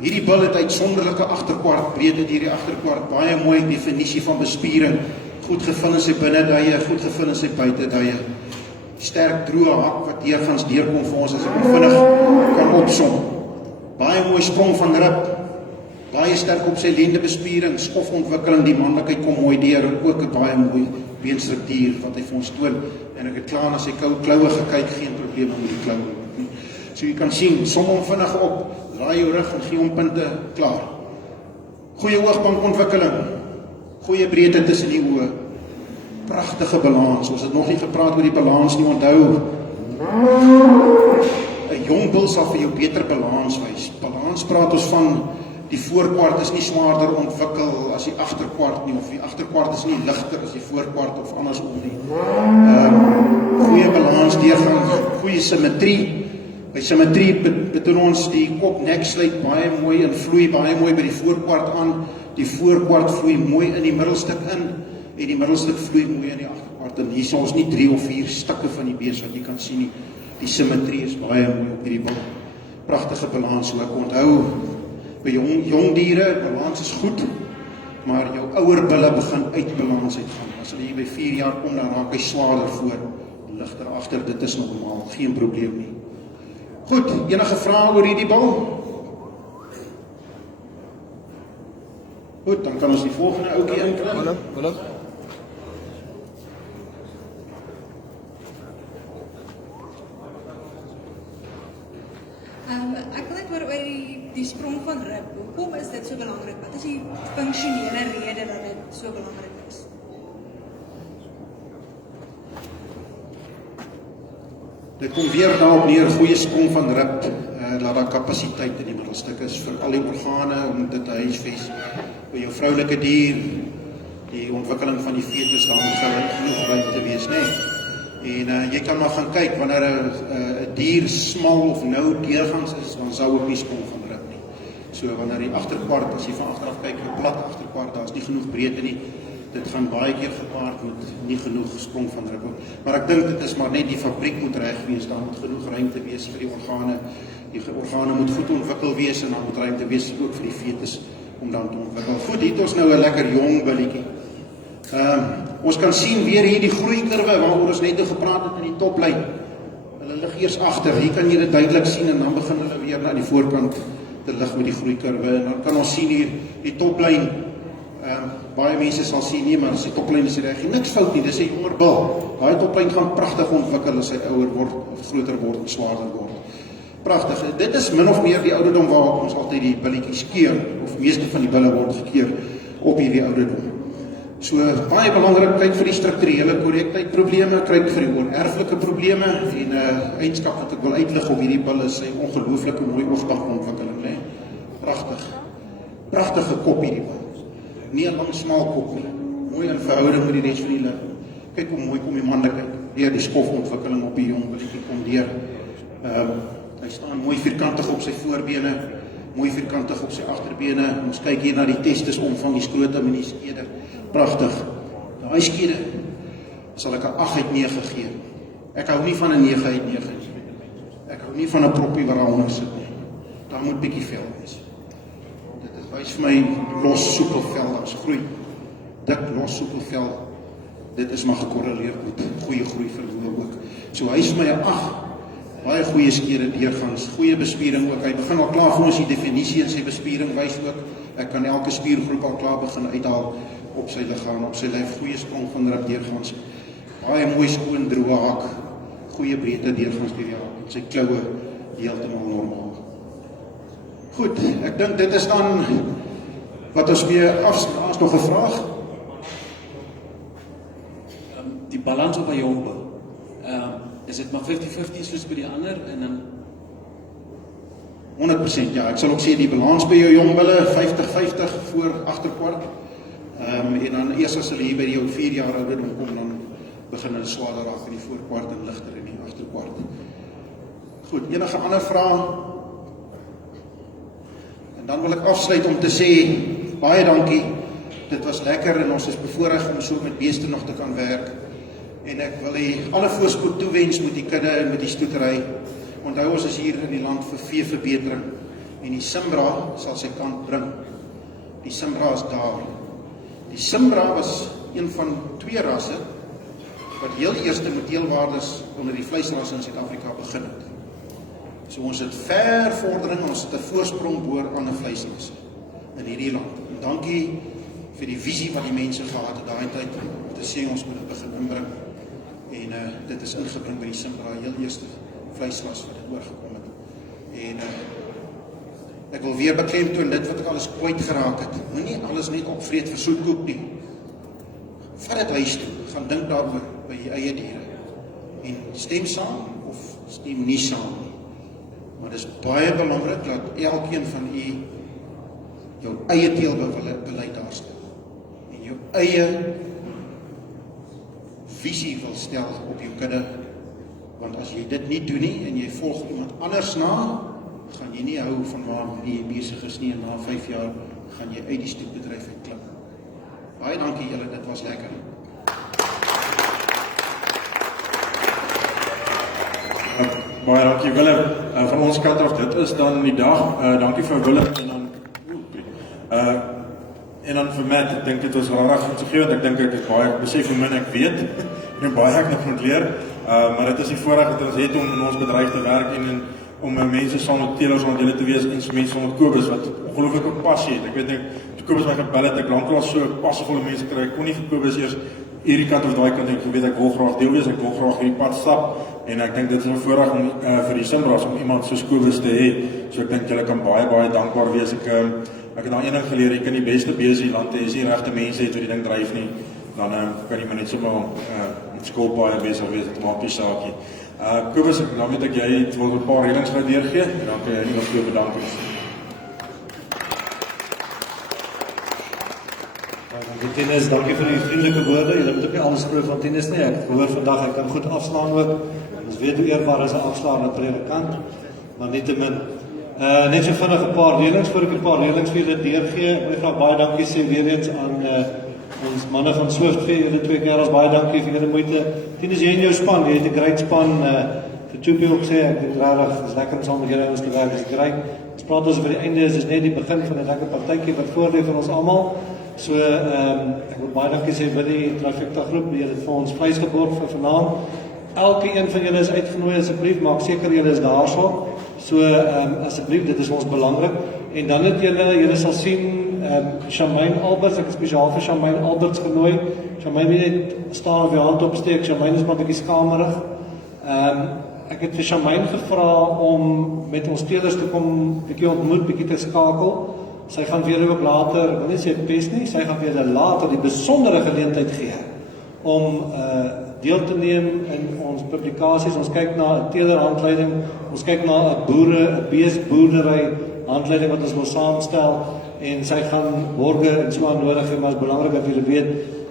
Hierdie bil het uitsonderlike agterkwart, breedte deur die agterkwart, baie mooi definisie van bespiering, goed gevul in sy binneduie, goed gevul in sy buiteduie. Sterk droë hak wat deurgangs deurkom vir ons as ek vinnig kan opsom. Baie mooi sprong van rib, baie sterk op sy lendebespiering, skofontwikkeling, die manlikheid kom mooi deur, ook 'n baie mooi beenstruktuur wat hy vir ons toon. En ek het klaar na sy kloue gekyk, geen probleme met die kloue nie. So jy kan sien, som hom vinnig op, draai jou rug en gee hom punte, klaar. Goeie oogbankontwikkeling, goeie breedte tussen die oë, pragtige balans. Ons het nog nie gepraat oor die balans nie, onthou. 'n Jong bil sal vir jou beter balans wys. Balans praat ons van die voorkwart is nie swaarder ontwikkel as die agterkwart nie, of die agterkwart is nie ligter as die voorkwart of andersom nie. Goeie balans, deurgang, goeie simmetrie. By simmetrie betoon ons die kop-nek sluit baie mooi en vloei baie mooi by die voorkwart aan. Die voorkwart vloei mooi in die middelstuk in en die middelstuk vloei mooi in die agterkwart. En hier is ons nie 3 of 4 stukke van die bees wat jy kan sien nie. Die simmetrie is baie mooi op hierdie bil. Pragtige balans, so ek onthou, by jong diere, balans is goed, maar jou ouer bulle begin uit balans uitgaan. As hulle hier by 4 jaar kom, dan raak hy swaarder voor, ligter agter, dit is normaal, geen probleem nie. Goed, enige vrae oor hierdie bil? Goed, dan kan ons die volgende ouetjie inklim. Willem. Ek wil net oor die sprong van rib. Hoekom is dit so belangrik? Wat is die funksionele rede dat dit so belangrik is? Dit kom weer daarop neer, goeie sprong van rib, dat daar kapasiteit in die middelstuk is vir al die organe om dit te huisves. Vir jou vroulike dier, die ontwikkeling van die fetus, daar moet genoeg ruimte wees, nee. En jy kan maar gaan kyk, wanneer 'n dier smal of nou deurgangs is, dan sou ook nie sprong van rib nie. So wanneer die agterkwart, as jy van agteraf kyk, 'n plat agterkwart, daar is nie genoeg breedte nie. Dit gaan baie keer gepaard met nie genoeg sprong van rib. Maar ek dink dit is maar net die fabriek moet reg wees, daar moet genoeg ruimte wees vir die organe. Die organe moet goed ontwikkel wees en dan moet ruimte wees ook vir die fetus om dan te ontwikkel. Goed, hier het ons nou 'n lekker jong billetjie. Ons kan sien weer hier die groeikurwe waaroor ons net gepraat het in die toplyn. Hulle lig eers agter. Hier kan jy dit duidelik sien en dan begin hulle weer na die voorkant te lig met die groeikurwe. En dan kan ons sien hier die toplyn. Baie mense sal sien nie, maar as die toplyn is reg, niks fout nie. Dis 'n jonger bil. Daai toplyn gaan pragtig ontwikkel as hy ouer word, of groter word en swaarder word. Pragtig. Dit is min of meer die ouderdom waar ons altyd die billetjies keer, of meeste van die bille word gekeer op hierdie ouderdom. So baie belangrik, kyk vir die strukturele korrektheid probleme, kyk vir die onerflike probleme en eienskap wat ek wil uitlig op hierdie bil is sy ongelooflike mooi oogbakontwikkeling, né? Pragtig. Pragtige kop hierdie bil. Nie 'n lang smal kop nie. Mooi in verhouding met die res van die liggaam. Kyk hoe mooi kom die manlikheid deur die skofontwikkeling op die jong billetjie kom deur. Hy staan mooi vierkantig op sy voorbene, mooi vierkantig op sy agterbene. Ons kyk hier na die testis omvang, die skrotum en die skede. Pragtig. Daai skede sal ek 'n 8 uit 9 gee. Ek hou nie van 'n 9 uit 9 nie. Ek hou nie van 'n proppie wat daaronder sit nie. Daar moet bietjie vel wees. Dit is wys vir my los soepel vel, daar's groei. Dik los soepel vel. Dit is maar gekorreleer met goeie groei vermoë ook. So hy is vir my 'n 8. Baie goeie skede deurgangs, goeie bespiering ook. Hy begin al klaar vir ons die definisie en sy bespiering wys ook. Ek kan elke spiergroep al klaar begin uithaal op sy liggaam, op sy lyf, goeie sprong van rib deurgangs. Baie mooi skoon droë hak, goeie breedte deurgangs deur die hak. Sy kloue heeltemal normaal. Goed, ek dink dit is dan wat ons weer as nog 'n vraag. Die balans op 'n jong bil. Is dit maar 50-50 soos by die ander en dan 100% ja, ek sal ook sê die balans by jou jong bulle 50-50 voor agterkwart. En dan eers as hulle hier by die 4 jaar ouderdom kom, dan begin hulle swaarder raak in die voorkwart en ligter in die agterkwart. Goed, enige ander vrae? En dan wil ek afsluit om te sê baie dankie. Dit was lekker en ons is bevoorreg om so met beeste nog te kan werk. En ek wil alle voorspoed toewens met die kudde en met die stoetery. Onthou ons is hier in die land vir veeverbetering en die Simbra sal sy kant bring. Die Simbra is daar. Die Simbra was een van 2 rasse wat heel eerste met teelwaardes onder die vleisrasse in Suid-Afrika begin het. So ons het ver vordering, ons het 'n voorsprong bo ander vleisrasse in hierdie land. En dankie vir die visie wat die mense gehad het daai tyd om te sê ons moet dit begin inbring. En dit is ingebring by die Simbra, heel eerste vleisras wat dit oorgekom het. En ek wil weer beklemtoon dit wat ek alles kwyt geraak het. Moenie alles net opvreet vir soetkoek nie. Vat dit huis toe, gaan dink daaroor by jou eie diere. En stem saam of stem nie saam nie. Maar dit is baie belangrik dat elkeen van u jou eie teelbeleid daarstel. En jou eie visie wil stel op jou kudde. Want as jy dit nie doen nie en jy volg iemand anders na, gaan jy nie hou van waar jy besig is nie en na 5 jaar gaan jy uit die stoepbedryf uitklim. Baie dankie julle, dit was lekker. Baie dankie Willem. Van ons kant af, dit is dan die dag. Dankie vir Willem en dan vir Matt. Ek dink dit was rarig om te gee, want ek dink ek het baie besef hoe min ek weet en baie ek nog moet leer. Maar dit is die voorreg wat ons het om in ons bedryf te werk en om mense saam met teelers rond julle te wees en mense saam met Kobus wat ongelooflike passie het. Ek weet nie, toe Kobus my gebel het, ek lanklaas so passievolle mense kry, ek kon nie vir Kobus eers hierdie kant of daai kant, ek geweet ek wil graag deel wees, ek wil graag hierdie pad stap en ek dink dit is 'n voorreg om vir die Simbras om iemand soos Kobus te hê. So ek dink julle kan baie dankbaar wees. Ek het nou een ding geleer, jy kan die beste beeste in die land hê, as jy die regte mense het wat die ding dryf nie, dan kan jy maar net sommer met skool baie besig wees, dit maak nie saak nie. Kobus, dan weet ek jy wil 'n paar reëlings gou deurgee en dan kan jy iemand vir bedank. Dankie Tinus, dankie vir die vriendelike woorde. Julle moet ook nie alles proef van Tinus nie. Ek het gehoor vandag hy kan goed afslaan ook. Ons weet hoe eerbaar is 'n afslaande predikant, maar nietemin Net so vinnig 'n paar reëlings voor ek 'n paar reëlings vir julle deurgee. Ek wil graag baie dankie sê weer eens aan ons manne van Swift-vee, julle twee kerels, baie dankie vir julle moeite. Tinus, jy en jou span, jy het 'n great span, vir Chupi ook sê, ek dink regtig, is lekker om saam met julle ons te werk, is great. Ons praat ons vir die einde, is net die begin van 'n lekker partytjie wat voorlê vir ons almal. So, ek wil baie dankie sê vir die Trifecta groep, julle het vir ons vleis geborg vir vanaand. Elke een van julle is uitgenooi, asseblief, maak seker julle is daarso. So, asseblief, dit is ons belangrik. En dan het julle sal sien, Charmaine Alberts, ek het spesiaal vir Charmaine Alberts genooi. Charmaine wil net staan of jou hand opsteek, Charmaine is maar 'n bietjie skamerig. Ek het vir Charmaine gevra om met ons teelers te kom, bietjie ontmoet, bietjie te skakel. Sy gaan vir julle ook later, ek wil nie sê pes nie, sy gaan vir julle later die besondere geleentheid gee om deel te neem in ons publikasies. Ons kyk na 'n teelerhandleiding, ons kyk na 'n beesboerdery handleiding wat ons wil saamstel en sy gaan borge en so aan nodig hê, maar dit is belangrik dat julle weet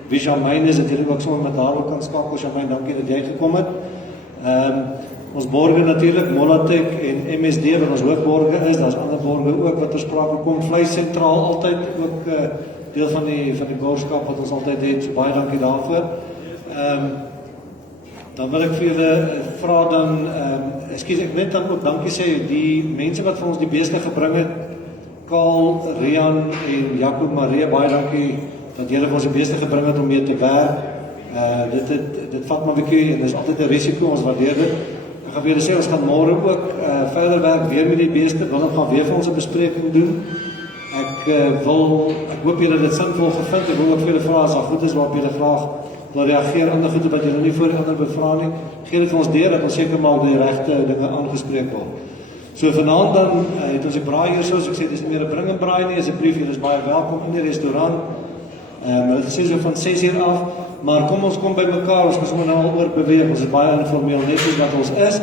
wie Charmaine is, dat julle ook sommer met haar ook kan skakel. Charmaine, dankie dat jy gekom het. Ons borge natuurlik, Molatek en MSD wat ons hoofborge is, daar's ander borge ook wat ter sprake kom. Vleis sentraal altyd ook deel van die borgskap wat ons altyd het, so baie dankie daarvoor. Dan wil ek vir julle vra dan, ek net dan ook dankie sê, die mense wat vir ons die beeste gebring het, Karl, Rian en Jacob Marie, baie dankie dat julle vir ons die beeste gebring het om mee te werk. Dit vat maar 'n bietjie en dis altyd 'n risiko, ons waardeer dit. Ek gaan weer sê, ons gaan môre ook verder werk weer met die beeste, Willem gaan weer vir ons 'n bespreking doen. Ek hoop julle het dit sinvol gevind. Ek wil ook vir julle vra as daar goed is waarop julle graag wil reageer, ander goed wat julle nie voor die ander bevra nie. Gee dit vir ons deur dat ons seker maak die regte dinge aangespreek word. So vanaand dan het ons die braai hier soos ek sê, dis nie meer 'n bring en braai nie, asseblief, julle is baie welkom in die restaurant. Hulle het gesê so van 6:00 af, maar kom ons kom by mekaar, ons kan sommer nou al oor beweeg, ons is baie informeel, net soos wat ons is.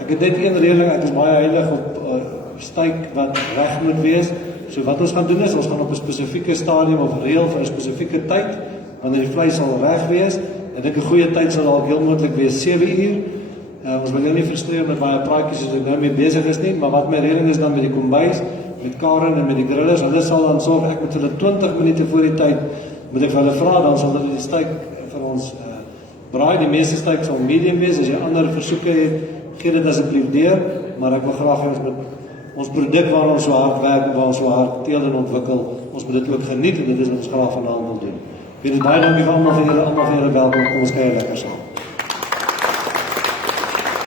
Ek het net een reëling, ek is baie heilig op styk wat reg moet wees. So wat ons gaan doen is, ons gaan op 'n spesifieke stadium of reël vir 'n spesifieke tyd, wanneer die vleis sal reg wees. Ek dink 'n goeie tyd sal dalk heel moontlik wees 7:00. Ons wil jou nie frustreer met baie praatjies as ek nou mee besig is nie, maar wat my reëling is dan met die kombuis, met Karen en met die grillers, hulle sal dan sorg, ek moet hulle 20 minute voor die tyd, moet ek vir hulle vra, dan sal hulle die styk vir ons braai, die meeste styk sal medium wees, as jy ander versoeke het, gee dit asseblief deur, maar ek wil graag hê ons met ons produk waar ons so hard werk en waar ons so hard teel en ontwikkel, ons moet dit ook geniet en dit is wat ons graag vanaand wil doen. Baie dankie vir almal, vir julle welkom, kom ons kyk lekker saam.